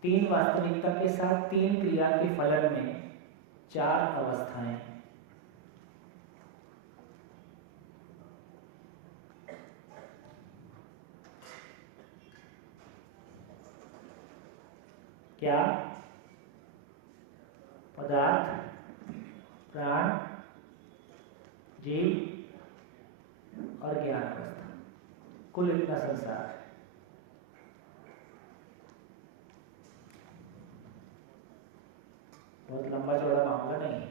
3 वास्तविकता के साथ 3 क्रिया के फलन में 4 अवस्थाएं। क्या? पदार्थ, प्राण, जीव और ज्ञान अवस्था, कुल इतना संसार है। बहुत लंबा चौड़ा मामला नहीं है।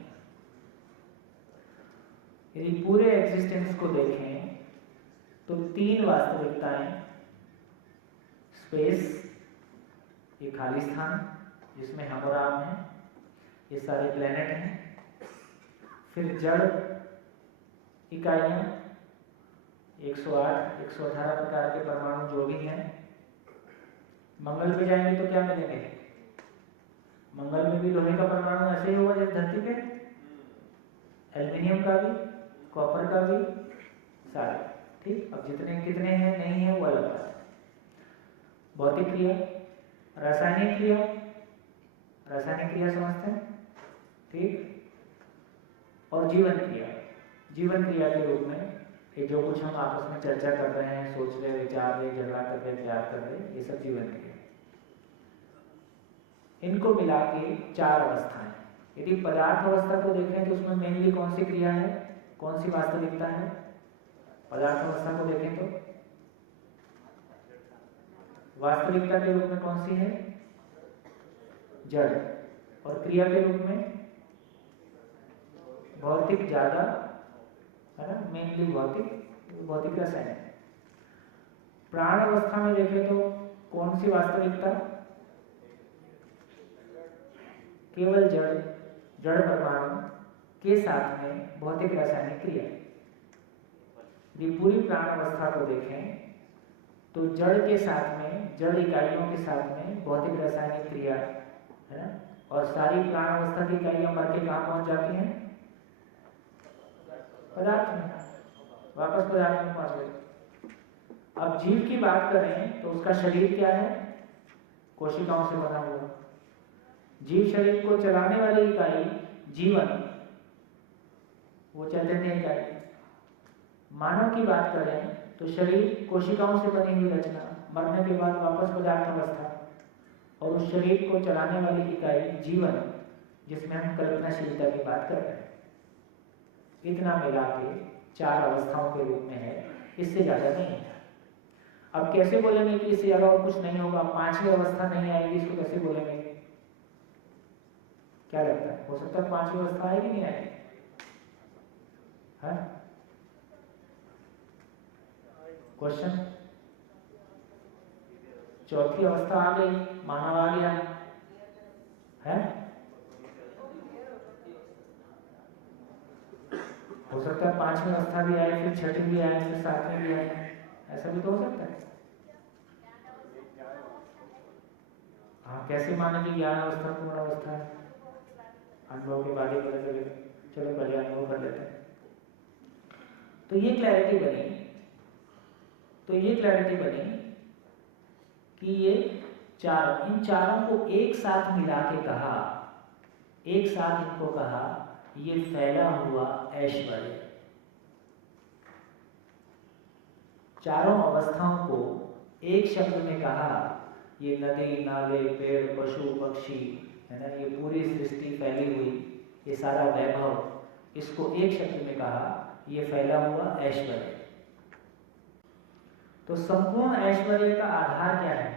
यदि पूरे एग्जिस्टेंस को देखें तो 3 वास्तविकताएं, स्पेस, ये खाली स्थान जिसमें हम और आप हैं, ये सारे प्लेनेट हैं। फिर जड़ इकाइयां, 108, 118 प्रकार के परमाणु जो भी हैं। मंगल पे जाएंगे तो क्या मिलेंगे? मंगल में भी लोहे का परमाणु ऐसे ही होगा जैसे धरती पे, एल्युमिनियम का भी, कॉपर का भी, सारे। ठीक, अब जितने कितने हैं नहीं है वो अलग बात है। भौतिक क्रिया, रासायनिक क्रिया, रासायनिक क्रिया समझते हैं, ठीक। और जीवन क्रिया, जीवन क्रिया के रूप में ये जो कुछ हम आपस में चर्चा कर रहे हैं, सोच रहे, विचार रहे, झगड़ा कर रहे, प्यार कर रहे, ये सब जीवन क्रिया। इनको मिला के 4 अवस्थाएं। यदि पदार्थ अवस्था को देखें तो उसमें मेनली कौन सी क्रिया है, कौन सी वास्तविकता है? पदार्थ अवस्था को देखें तो वास्तविकता के रूप में कौन सी है? जड़। और क्रिया के रूप में भौतिक ज्यादा है ना, मेनली भौतिक रसायन। प्राण अवस्था में देखें तो कौन सी वास्तविकता? केवल जड़ परमाणु के साथ में भौतिक रासायनिक क्रिया। यदि पूरी प्राण अवस्था को देखें तो जड़ के साथ में, जड़ इकाइयों के साथ में भौतिक रासायनिक क्रिया है ना, और सारी प्राण अवस्था की इकाइयां मर के कहाँ पहुंच जाती हैं? पदार्थ में, वापस पदार्थ में पहुंच गए। अब जीव की बात करें तो उसका शरीर क्या है? कोशिकाओं से बना हुआ। जीव शरीर को चलाने वाली इकाई जीवन, वो चैतन्य इकाई। मानव की बात करें तो शरीर कोशिकाओं से बनी हुई रचना, मरने के बाद वापस पदार्थ अवस्था, और उस शरीर को चलाने वाली इकाई जीवन, जिसमें हम कल्पनाशीलता की बात कर रहे हैं। इतना मिला के 4 अवस्थाओं के रूप में है, इससे ज्यादा नहीं है। अब कैसे बोलेंगे कि इससे ज्यादा और कुछ नहीं होगा? 5वीं अवस्था नहीं आएगी, इसको कैसे बोलेंगे? क्या लगता है, हो सकता है 5वीं अवस्था आएगी, नहीं आएगी? है क्वेश्चन। 4थी अवस्था आ गई, मानव आ गया है। हो सकता है 5वीं अवस्था भी आए, फिर 6वीं भी आए, फिर 7वीं भी आए, ऐसा भी तो हो सकता है। हाँ, कैसे माने कि ज्ञान अवस्था पूर्ण अवस्था है? अनुभव के बाद ही पता चलेगा। चलो पहले अनुभव कर लेते हैं। तो ये क्लैरिटी बनी कि ये इन चारों को एक साथ मिला के कहा, एक साथ इनको कहा, ये फैला हुआ ऐश्वर्य। चारों अवस्थाओं को एक शब्द में कहा, ये नदी नाले पेड़ पशु पक्षी है ना, ये पूरी सृष्टि फैली हुई, ये सारा वैभव, इसको एक शब्द में कहा, ये फैला हुआ ऐश्वर्य। तो संपूर्ण ऐश्वर्य का आधार क्या है?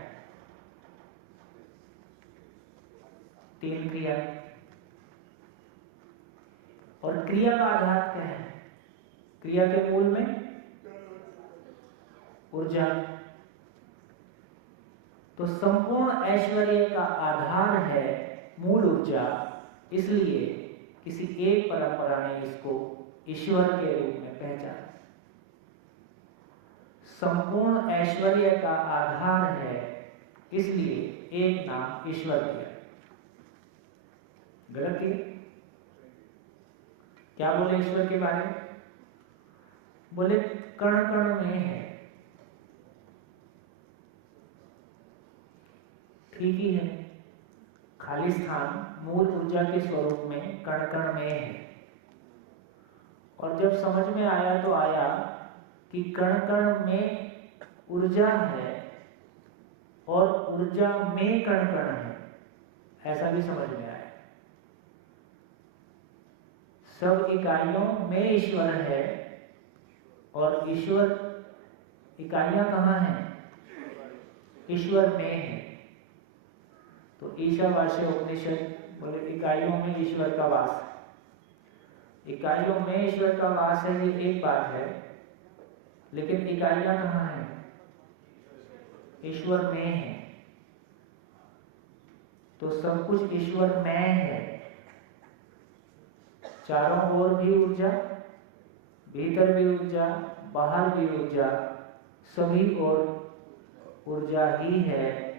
3 क्रिया। और क्रिया का आधार क्या है? क्रिया के मूल में ऊर्जा। तो संपूर्ण ऐश्वर्य का आधार है मूल ऊर्जा, इसलिए किसी एक परंपरा ने इसको ईश्वर के रूप में पहचाना। संपूर्ण ऐश्वर्य का आधार है, इसलिए एक नाम ईश्वर दिया। गलत किया? क्या बोले ईश्वर के बारे में? बोले कण कण में है। ठीक ही है, खाली स्थान मूल ऊर्जा के स्वरूप में कण कण में है। और जब समझ में आया तो आया कि कण कण में ऊर्जा है और ऊर्जा में कण कण है, ऐसा भी समझ में आया। सब इकाइयों में ईश्वर है और ईश्वर इकाइयां कहाँ हैं? ईश्वर में है। तो ईशावास्य उपनिषद बोले इकाइयों में ईश्वर का वास है। इकाइयों में ईश्वर का वास है, ये एक बात है, लेकिन इकाइयां कहाँ हैं? ईश्वर में है। तो सब कुछ ईश्वर में है। चारों ओर भी ऊर्जा, भीतर भी ऊर्जा, बाहर भी ऊर्जा, सभी ओर ऊर्जा ही है।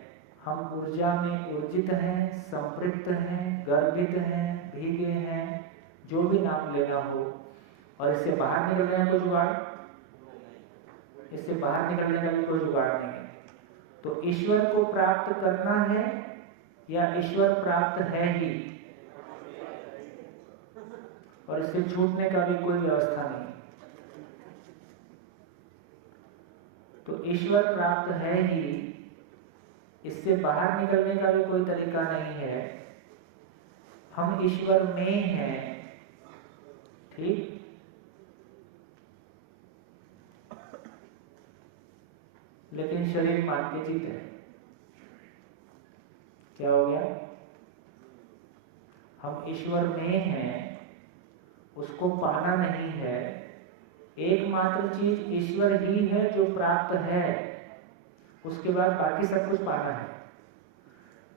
हम ऊर्जा में ऊर्जित हैं, संपृक्त हैं, गर्भित हैं, भीगे हैं, जो भी नाम लेना हो। और इससे बाहर निकलने का कोई जुगाड़, इससे बाहर निकलने का भी कोई जुगाड़ नहीं है। तो ईश्वर को प्राप्त करना है या ईश्वर प्राप्त है ही, और इससे छूटने का भी कोई व्यवस्था नहीं। तो ईश्वर प्राप्त है ही, इससे बाहर निकलने का भी कोई तरीका नहीं है। हम ईश्वर में हैं, ठीक? लेकिन शरीर मान के जीते हैं। क्या हो गया? हम ईश्वर में हैं, उसको पाना नहीं है। एकमात्र चीज ईश्वर ही है जो प्राप्त है, उसके बाद बाकी सब कुछ पाना है।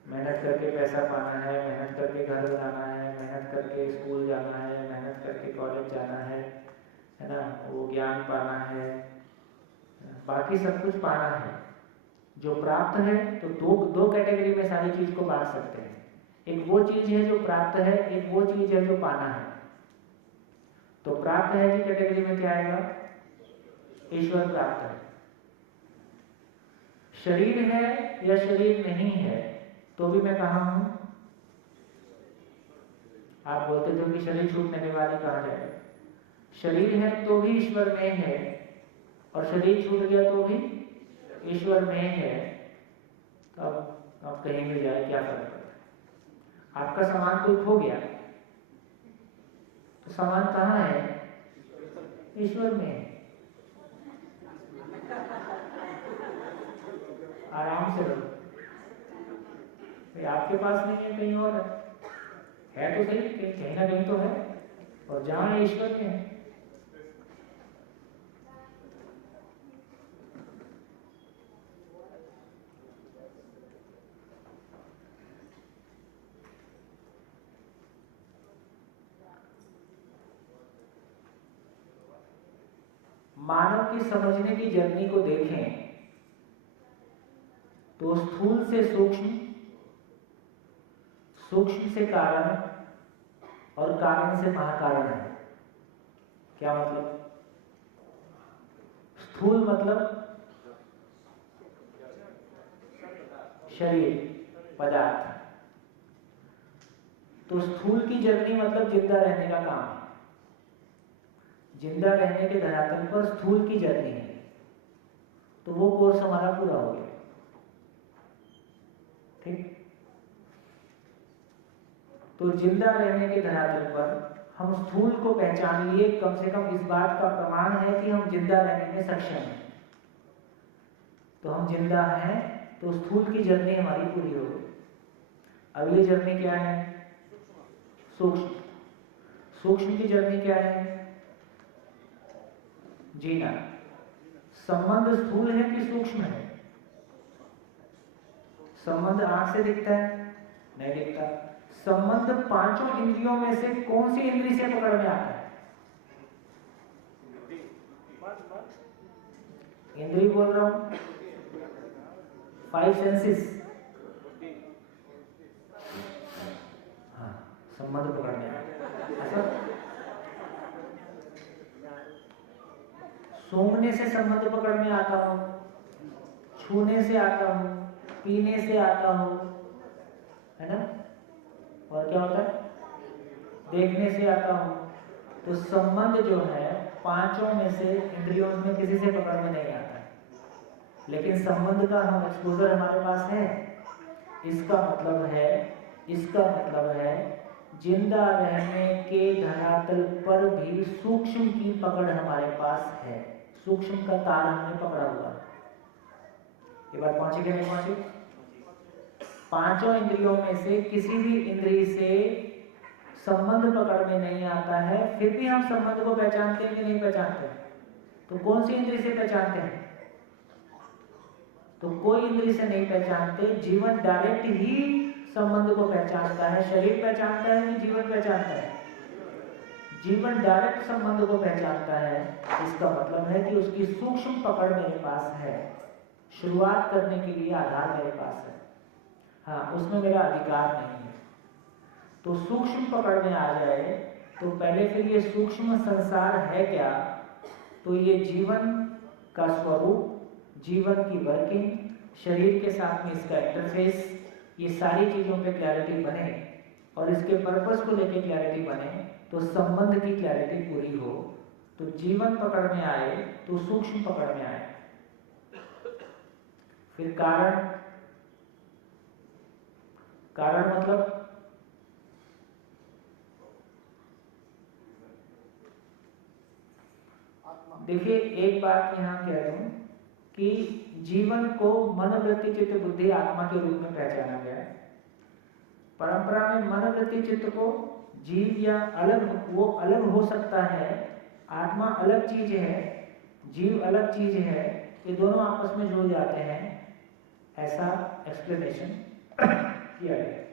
मेहनत करके पैसा पाना है, मेहनत करके घर बनाना है, मेहनत करके स्कूल जाना है, मेहनत करके कॉलेज जाना है ना, वो ज्ञान पाना है, बाकी सब कुछ पाना है। जो प्राप्त है, तो दो कैटेगरी में सारी चीज को बांट सकते हैं। एक वो चीज है जो प्राप्त है, एक वो चीज है जो पाना है। तो प्राप्त है की कैटेगरी में क्या आएगा? ईश्वर प्राप्त है। शरीर है या शरीर नहीं है, तो भी मैं कहा हूं, आप बोलते थे कि शरीर छूटने के बाद ही कहा जाए। शरीर है तो भी ईश्वर में है, और शरीर छूट गया तो भी ईश्वर में है। तो अब कहीं भी जाए क्या फर्क पड़ता है? आपका सामान कोई खो गया, तो सामान कहाँ है? ईश्वर में है। आराम से रहो, आपके पास नहीं है, कहीं और है तो सही, कहीं ना कहीं तो है, और जहां है ईश्वर में है। मानव की समझने की जर्नी को देखें तो स्थूल से सूक्ष्म, सूक्ष्म से कारण और कारण से महाकारण है। क्या मतलब? स्थूल मतलब शरीर, पदार्थ। तो स्थूल की जर्नी मतलब जिंदा रहने का काम है। जिंदा रहने के धरातल पर स्थूल की जर्नी है, तो वो कोर्स हमारा पूरा हो गया। ठीक। तो जिंदा रहने के धरातल पर हम स्थूल को पहचान लिए, कम से कम इस बात का प्रमाण है कि हम जिंदा रहने में सक्षम हैं। तो हम जिंदा हैं, तो स्थूल की जर्नी हमारी पूरी हो गई। अगली जर्नी क्या है? सूक्ष्म। सूक्ष्म की जर्नी क्या है? जीना। संबंध स्थूल है कि सूक्ष्म है? संबंध आंख से दिखता है? नहीं दिखता। संबंध पांचों इंद्रियों में से कौन सी इंद्री से पकड़ में आता है? इंद्री बोल रहा हूं, 5 सेंसेस। हाँ, संबंध पकड़ में आता है। सूंघने से संबंध पकड़ में आता हो, छूने से आता हो, पीने से आता हो, है ना? और क्या होता है? देखने से आता हो। तो संबंध जो है पांचों में से इंद्रियों में किसी से पकड़ में नहीं आता है, लेकिन संबंध का हम एक्सपोजर हमारे पास है। इसका मतलब है जिंदा रहने के धरातल पर भी सूक्ष्म की पकड़ हमारे पास है। सूक्ष्म का तार हमने पकड़ा हुआ है। ये बात पहुंची कि नहीं पहुंची? पांचों इंद्रियों में से किसी भी इंद्रिय से संबंध पकड़ में नहीं आता है, फिर भी हम संबंध को पहचानते हैं कि नहीं पहचानते? तो कौन सी इंद्रिय से पहचानते हैं? तो कोई इंद्रिय से नहीं पहचानते। जीवन डायरेक्ट ही संबंध को पहचानता है। शरीर पहचानता है कि जीवन पहचानता है? जीवन डायरेक्ट संबंध को पहचानता है। इसका मतलब है कि उसकी सूक्ष्म पकड़ मेरे पास है। शुरुआत करने के लिए आधार मेरे पास है। हाँ, उसमें मेरा अधिकार नहीं है। तो सूक्ष्म पकड़ में आ जाए तो पहले फिर ये सूक्ष्म संसार है क्या? तो ये जीवन का स्वरूप, जीवन की वर्किंग, शरीर के साथ में इसका इंटरफेस, ये सारी चीजों पे क्लैरिटी बने और इसके पर्पस को लेके क्लैरिटी बने, तो संबंध की क्लैरिटी पूरी हो, तो जीवन पकड़ में आए तो सूक्ष्म पकड़ में आए। फिर कारण मतलब देखिए, एक बात यहां कह दूं कि जीवन को मन, वृत्ति, चित्त, बुद्धि, आत्मा के रूप में पहचाना गया है। परंपरा में मन, वृत्ति, चित्त को जीव या वो अलग हो सकता है। आत्मा अलग चीज है, जीव अलग चीज है, ये दोनों आपस में जुड़ जाते हैं, ऐसा एक्सप्लेनेशन किया गया।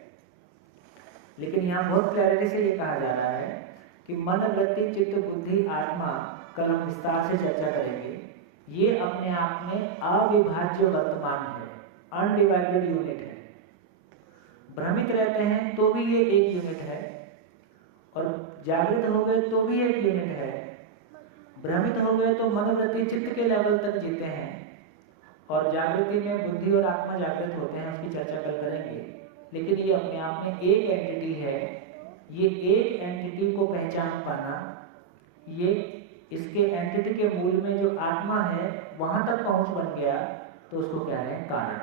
लेकिन यहाँ बहुत क्लैरिटी से ये कहा जा रहा है कि मन, वृत्ति, चित्त, बुद्धि, आत्मा, कल हम विस्तार से चर्चा करेंगे, ये अपने आप में अविभाज्य वर्तमान है, अनडिवाइडेड यूनिट है। भ्रमित रहते हैं तो भी ये एक यूनिट है, और जागृत हो गए तो भी एक यूनिट है। भ्रमित हो गए तो मन, वृत्ति, चित्त के लेवल तक जीते हैं, और जागृति में बुद्धि और आत्मा जागृत होते हैं, उसकी चर्चा कल करेंगे। लेकिन ये अपने आप में एक एंटिटी है। ये एक एंटिटी को पहचान पाना, ये इसके एंटिटी के मूल में जो आत्मा है वहां तक पहुंच बन गया, तो उसको कह रहे हैं कारण।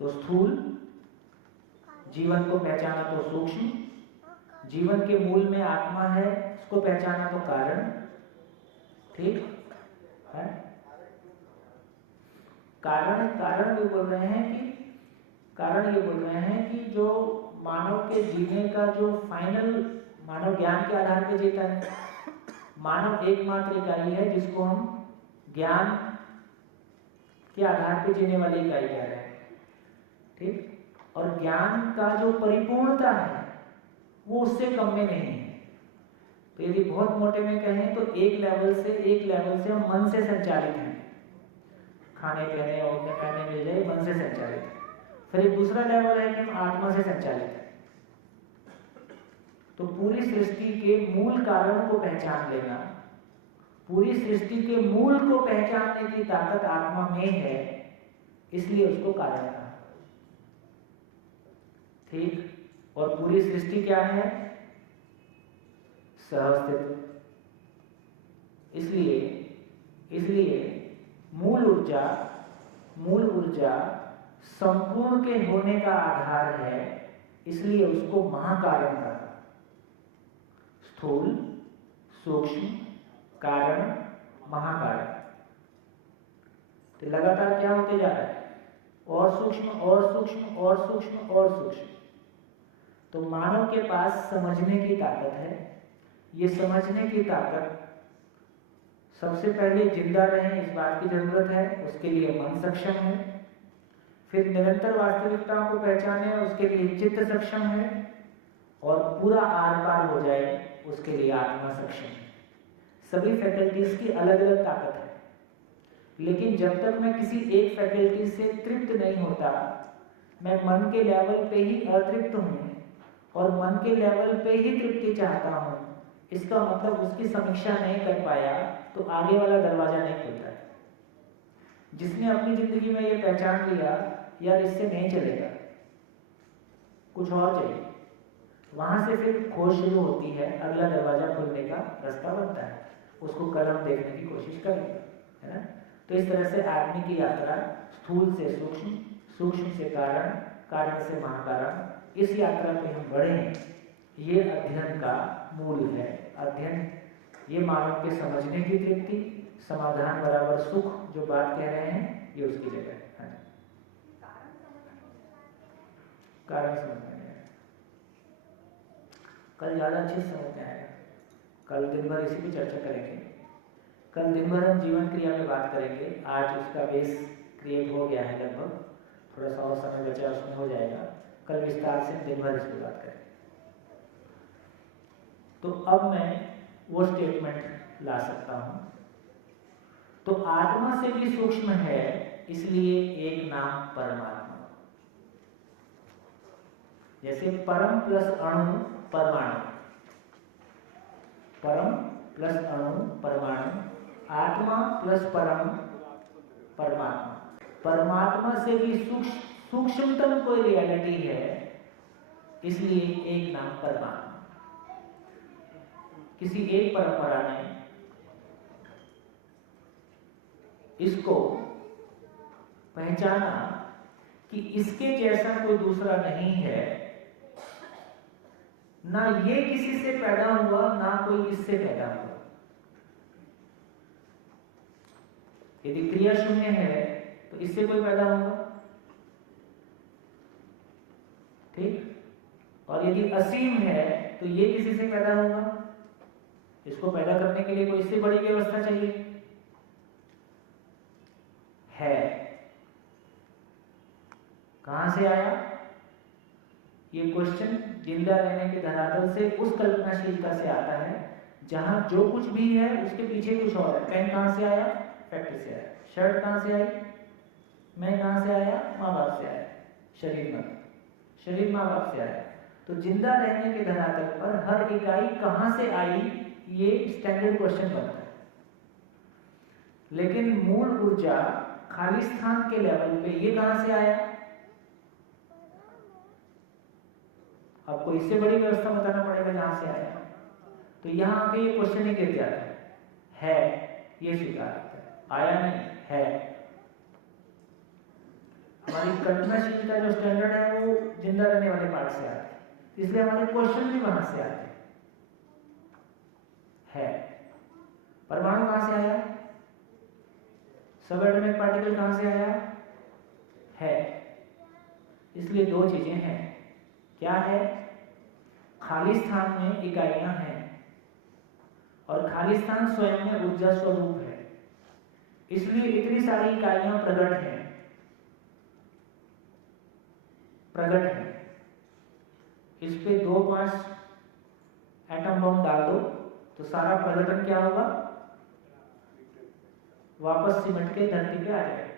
तो स्थूल जीवन को पहचाना तो सूक्ष्म, जीवन के मूल में आत्मा है, उसको पहचाना तो कारण। ठीक है? कारण ये बोल रहे हैं कि जो मानव के जीने का जो फाइनल, मानव ज्ञान के आधार पे जीता है। मानव एकमात्र इकाई है जिसको हम ज्ञान के आधार पे जीने वाली इकाई कह रहे हैं। ठीक? और ज्ञान का जो परिपूर्णता है वो उससे कम में नहीं है। तो यदि बहुत मोटे में कहें तो एक लेवल से हम मन से संचालित हैं। खाने पीने ओढ़ने पहनने मिल जाए, मन से संचालित है। फिर एक दूसरा लेवल है कि हम आत्मा से संचालित हैं। तो पूरी सृष्टि के मूल कारण को पहचान लेना, पूरी सृष्टि के मूल को पहचानने की ताकत आत्मा में है, इसलिए उसको कारण कहा। ठीक। और पूरी सृष्टि क्या है? सहअस्तित्व। इसलिए मूल ऊर्जा संपूर्ण के होने का आधार है, इसलिए उसको महाकारण कहा। स्थूल, सूक्ष्म, कारण, महाकारण। तो लगातार क्या होते जा रहा है? और सूक्ष्म और सूक्ष्म और सूक्ष्म और सूक्ष्म। तो मानव के पास समझने की ताकत है। ये समझने की ताकत सबसे पहले जिंदा रहे इस बात की जरूरत है, उसके लिए मन सक्षम है। फिर निरंतर वास्तविकताओं को पहचाने, उसके लिए चित्त सक्षम है। और पूरा आर पार हो जाए, उसके लिए आत्मा सक्षम है। सभी फैकल्टीज की अलग अलग ताकत है, लेकिन जब तक मैं किसी एक फैकल्टी से तृप्त नहीं होता, मैं मन के लेवल पे ही अतृप्त हूँ और मन के लेवल पे ही तृप्ति चाहता हूँ, इसका मतलब उसकी समीक्षा नहीं कर पाया तो आगे वाला दरवाजा नहीं खुलता है। जिसने अपनी जिंदगी में ये पहचान लिया यार इससे नहीं चलेगा, कुछ और चाहिए, वहां से फिर खोज शुरू होती है, अगला दरवाजा खुलने का रास्ता बनता है, उसको कलम देखने की कोशिश करेगा, है ना। तो इस तरह से आदमी की यात्रा स्थूल से सूक्ष्म, सूक्ष्म से कारण, कारण से महाकारण, इस यात्रा पे हम बढ़े हैं। ये अध्ययन का मूल है। अध्ययन ये मानव के समझने की तृप्ति, समाधान बराबर सुख जो बात कह रहे हैं, ये उसकी जगह है। हाँ, कारण समझ में आएगा, कल ज़्यादा अच्छे से समझ में आएगा। कल दिन भर इसी पे चर्चा करेंगे। कल दिन भर हम जीवन क्रिया में बात करेंगे। आज उसका बेस क्रिएट हो गया है लगभग, थोड़ा सा और समय बचा उसमें हो जाएगा। कल विस्तार से दिन भर इस पर बात करेंगे। तो अब मैं वो स्टेटमेंट ला सकता हूं, तो आत्मा से भी सूक्ष्म है, इसलिए एक नाम परमात्मा। जैसे परम प्लस अणु परमाणु, परम प्लस अणु परमाणु, आत्मा प्लस परम परमात्मा। परमात्मा से भी सूक्ष्मतम कोई रियलिटी है, इसलिए एक नाम परमात्मा। किसी एक परंपरा ने इसको पहचाना कि इसके जैसा कोई दूसरा नहीं है, ना ये किसी से पैदा हुआ, ना कोई इससे पैदा हुआ। यदि क्रिया शून्य है तो इससे कोई पैदा होगा, ठीक। और यदि असीम है तो ये किसी से पैदा होगा। इसको पैदा करने के लिए कोई इससे बड़ी व्यवस्था चाहिए है। कहां से आया ये क्वेश्चन? जिंदा रहने के धरातल से, उस कल्पनाशीलता से आता है जहां जो कुछ भी है उसके पीछे कुछ और है। पेन कहां से आया? फैक्ट्री से आया। शर्ट कहां से आई? मैं कहां से आया? माँ बाप से आया। शरीर माँ बाप से आया। तो जिंदा रहने के धरातल पर हर इकाई कहां से आई, ये स्टैंडर्ड क्वेश्चन बनता है। लेकिन मूल ऊर्जा खाली स्थान के लेवल पे ये कहां से आया? आपको इससे बड़ी व्यवस्था बताना पड़ेगा जहां से आया। तो यहां आके ये क्वेश्चन ही गिर जाता है ये स्वीकार करता है, आया नहीं है। हमारी कल्पनाशीलता जो स्टैंडर्ड है वो जिंदा रहने वाले पार्ट से आती है, इसलिए हमारे क्वेश्चन भी वहां से आते हैं। परमाणु कहां से आया? सब एटॉमिक पार्टिकल कहां से आया? है। इसलिए दो चीजें हैं। क्या है? खाली स्थान में इकाइयां हैं और खाली स्थान स्वयं में ऊर्जा स्वरूप है, इसलिए इतनी सारी इकाइयां प्रकट हैं। इस पे 2-5 एटम बम डाल दो तो सारा प्रकटन क्या होगा? वापस सिमट के धरती पे आ जाएगा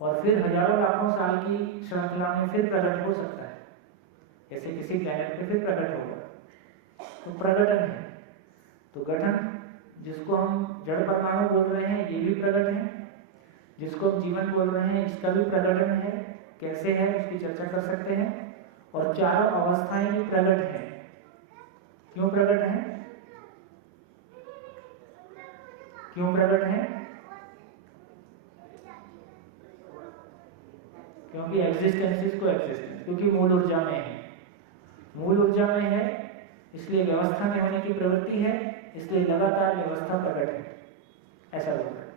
और फिर हजारों लाखों साल की श्रृंखला में फिर प्रकट हो सकता है, जैसे किसी प्लैनेट पे फिर प्रकट होगा। तो प्रकटन है। तो गठन जिसको हम जड़ परमाणु बोल रहे हैं, ये भी प्रकट है। जिसको हम जीवन बोल रहे हैं, इसका भी प्रकटन है, कैसे है उसकी चर्चा कर सकते हैं। और चारों अवस्थाएं भी प्रकट हैं। क्यों प्रकट हैं? क्यों प्रकट हैं? क्योंकि एग्जिस्टेंस को एग्जिस्टेंस, क्योंकि मूल ऊर्जा में है। मूल ऊर्जा में है इसलिए व्यवस्था में होने की प्रवृत्ति है, इसलिए लगातार व्यवस्था प्रकट है, ऐसा होता है।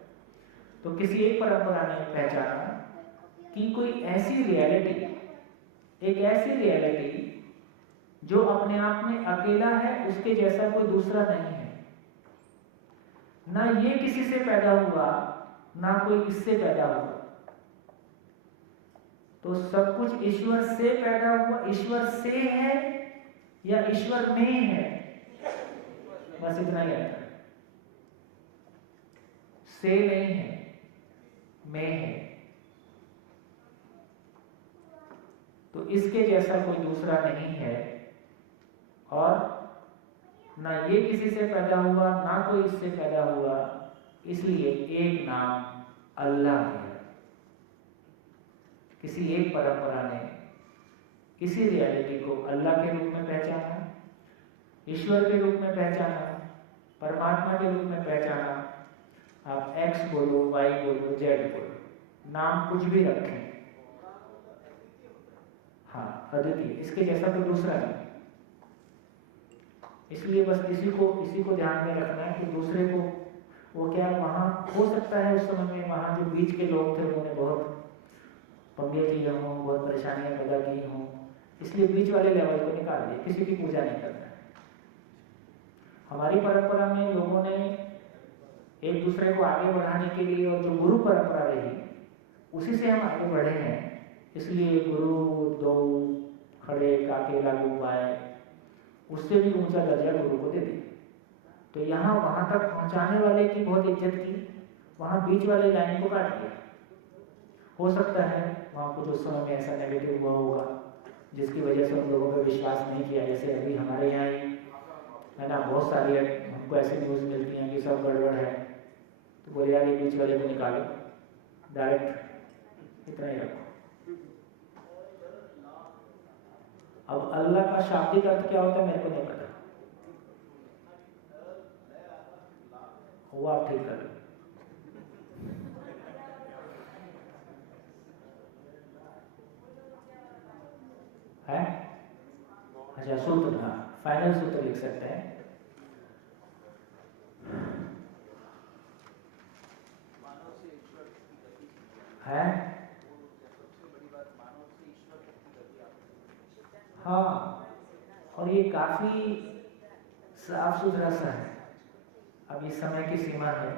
तो किसी एक परंपरा ने पहचाना कि कोई ऐसी रियलिटी, एक ऐसी रियलिटी जो अपने आप में अकेला है, उसके जैसा कोई दूसरा नहीं है। ना ये किसी से पैदा हुआ, ना कोई इससे पैदा हुआ। तो सब कुछ ईश्वर से पैदा हुआ, ईश्वर से है या ईश्वर में है, बस इतना ही आता है। से नहीं है, में है। तो इसके जैसा कोई दूसरा नहीं है, और ना ये किसी से पैदा हुआ, ना कोई इससे पैदा हुआ, इसलिए एक नाम अल्लाह है। किसी एक परंपरा ने किसी रियलिटी को अल्लाह के रूप में पहचाना, ईश्वर के रूप में पहचाना, परमात्मा के रूप में पहचाना। आप एक्स बोलो, वाई बोलो, जेड बोलो, नाम कुछ भी रखें, हाँ अद्वितीय, इसके जैसा कोई दूसरा नहीं। इसलिए बस इसी को ध्यान में रखना है कि दूसरे को, वो क्या वहाँ हो सकता है उस समय में वहाँ जो बीच के लोग थे उन्होंने बहुत पंगे किए हों, बहुत परेशानियां पैदा की हों, इसलिए बीच वाले लेवल को निकाल दिया, किसी की पूजा नहीं करना है। हमारी परंपरा में लोगों ने एक दूसरे को आगे बढ़ाने के लिए, और जो गुरु परंपरा रही उसी से हम आगे बढ़े हैं, इसलिए गुरु दो खड़े काके लागू पाए, उससे भी ऊंचा दर्जा गुरु को दे दिया। तो यहाँ वहां तक पहुंचाने वाले की बहुत इज्जत की, वहां बीच वाले लाइन को काट दिया। हो सकता है वहाँ कुछ उस समय में ऐसा नेगेटिव हुआ होगा जिसकी वजह से उन लोगों पर विश्वास नहीं किया। जैसे अभी हमारे यहाँ ही है ना, बहुत सारी हमको ऐसी न्यूज़ मिलती हैं कि सब गड़बड़ है, तो बोले यार ये बीच वाले को निकालो, डायरेक्ट इतना ही रखो। अब अल्लाह का शाब्दिक अर्थ क्या होता है मेरे को नहीं पता, वो आप ठीक कर लो। है अच्छा, सूत्र, हाँ फाइनल सूत्र लिख सकते हैं। है हाँ, और ये काफी साफ सुथरा सा है। अब इस समय की सीमा है,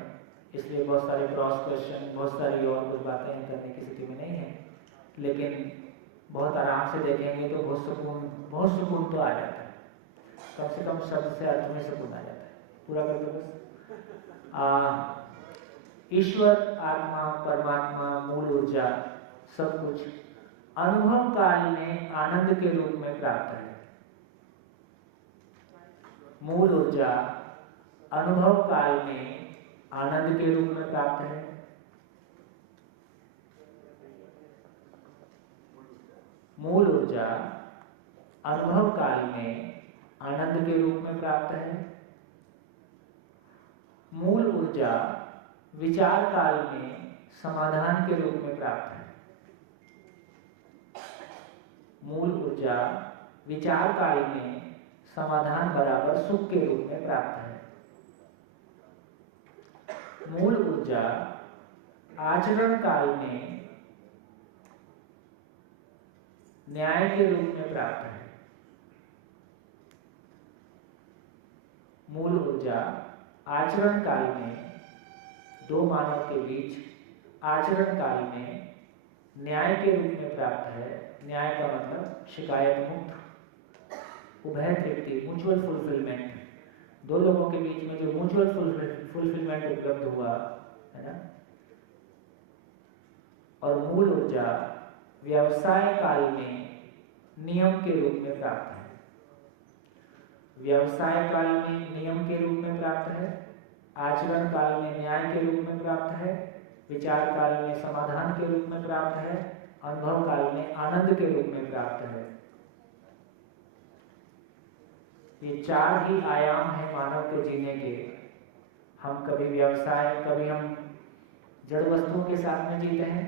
इसलिए बहुत सारे क्रॉस क्वेश्चन, बहुत सारी और कुछ बातें करने की स्थिति में नहीं है, लेकिन बहुत आराम से देखेंगे तो बहुत सुकून तो आ जाता है। कम से कम शब्द से अर्थ में सुकून आ जाता है। पूरा कर दो बस। ईश्वर, आत्मा, परमात्मा, मूल ऊर्जा, सब कुछ अनुभव काल में आनंद के रूप में प्राप्त है। मूल ऊर्जा अनुभव काल में आनंद के रूप में प्राप्त है। मूल ऊर्जा अनुभव काल में आनंद के रूप में प्राप्त है। मूल ऊर्जा विचार काल में समाधान के रूप में प्राप्त है। मूल ऊर्जा विचार काल में समाधान बराबर सुख के रूप में प्राप्त है। मूल ऊर्जा आचरण काल में न्याय के रूप में प्राप्त है। मूल ऊर्जा आचरण काल में दो मानव के बीच आचरण काल में न्याय के रूप में प्राप्त है। न्याय का मतलब शिकायत मुक्त, उभय तृप्ति, म्यूचुअल फुलफिलमेंट, दो लोगों के बीच में जो म्यूचुअल फुलफिलमेंट उपलब्ध हुआ है ना। और मूल ऊर्जा व्यवसाय काल में नियम के रूप में प्राप्त है। व्यवसाय काल में नियम के रूप में प्राप्त है, आचरण काल में न्याय के रूप में प्राप्त है, विचार काल में समाधान के रूप में प्राप्त है, अनुभव काल में आनंद के रूप में प्राप्त है। ये 4 ही आयाम है मानव के जीने के। हम कभी व्यवसाय, कभी हम जड़ वस्तुओं के साथ में जीते हैं।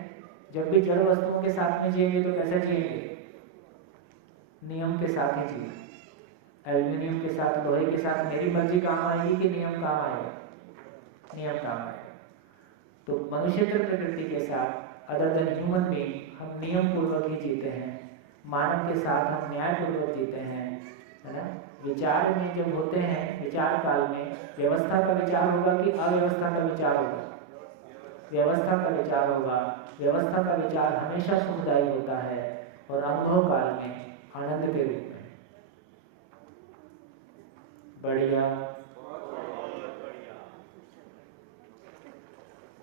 जब भी जड़ वस्तुओं के साथ में जिएंगे तो कैसे जिएंगे? नियम के साथ ही जिए। एल्यूमिनियम के साथ, लोहे के साथ मेरी मर्जी काम आएगी कि नियम काम आएगा? नियम काम आएगा। तो मनुष्यतर प्रकृति के साथ, अदर देन ह्यूमन बीइंग, हम नियम पूर्वक ही जीते हैं। मानव के साथ हम न्याय पूर्वक जीते हैं, है ना। विचार में जब होते हैं, विचार काल में व्यवस्था का विचार होगा कि अव्यवस्था का विचार होगा? व्यवस्था का विचार होगा। व्यवस्था का विचार हमेशा सुखदायी होता है और अनुभव काल में आनंद के रूप में। बढ़िया।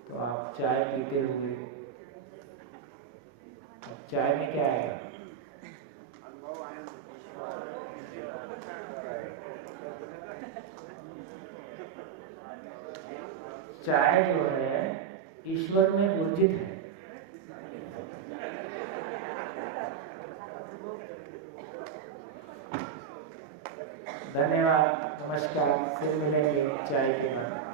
तो आप चाय पीते हुए, अब चाय में क्या आएगा? चाय जो है ईश्वर में ऊर्जित है। धन्यवाद, नमस्कार, फिर मिलेंगे चाय के बाद।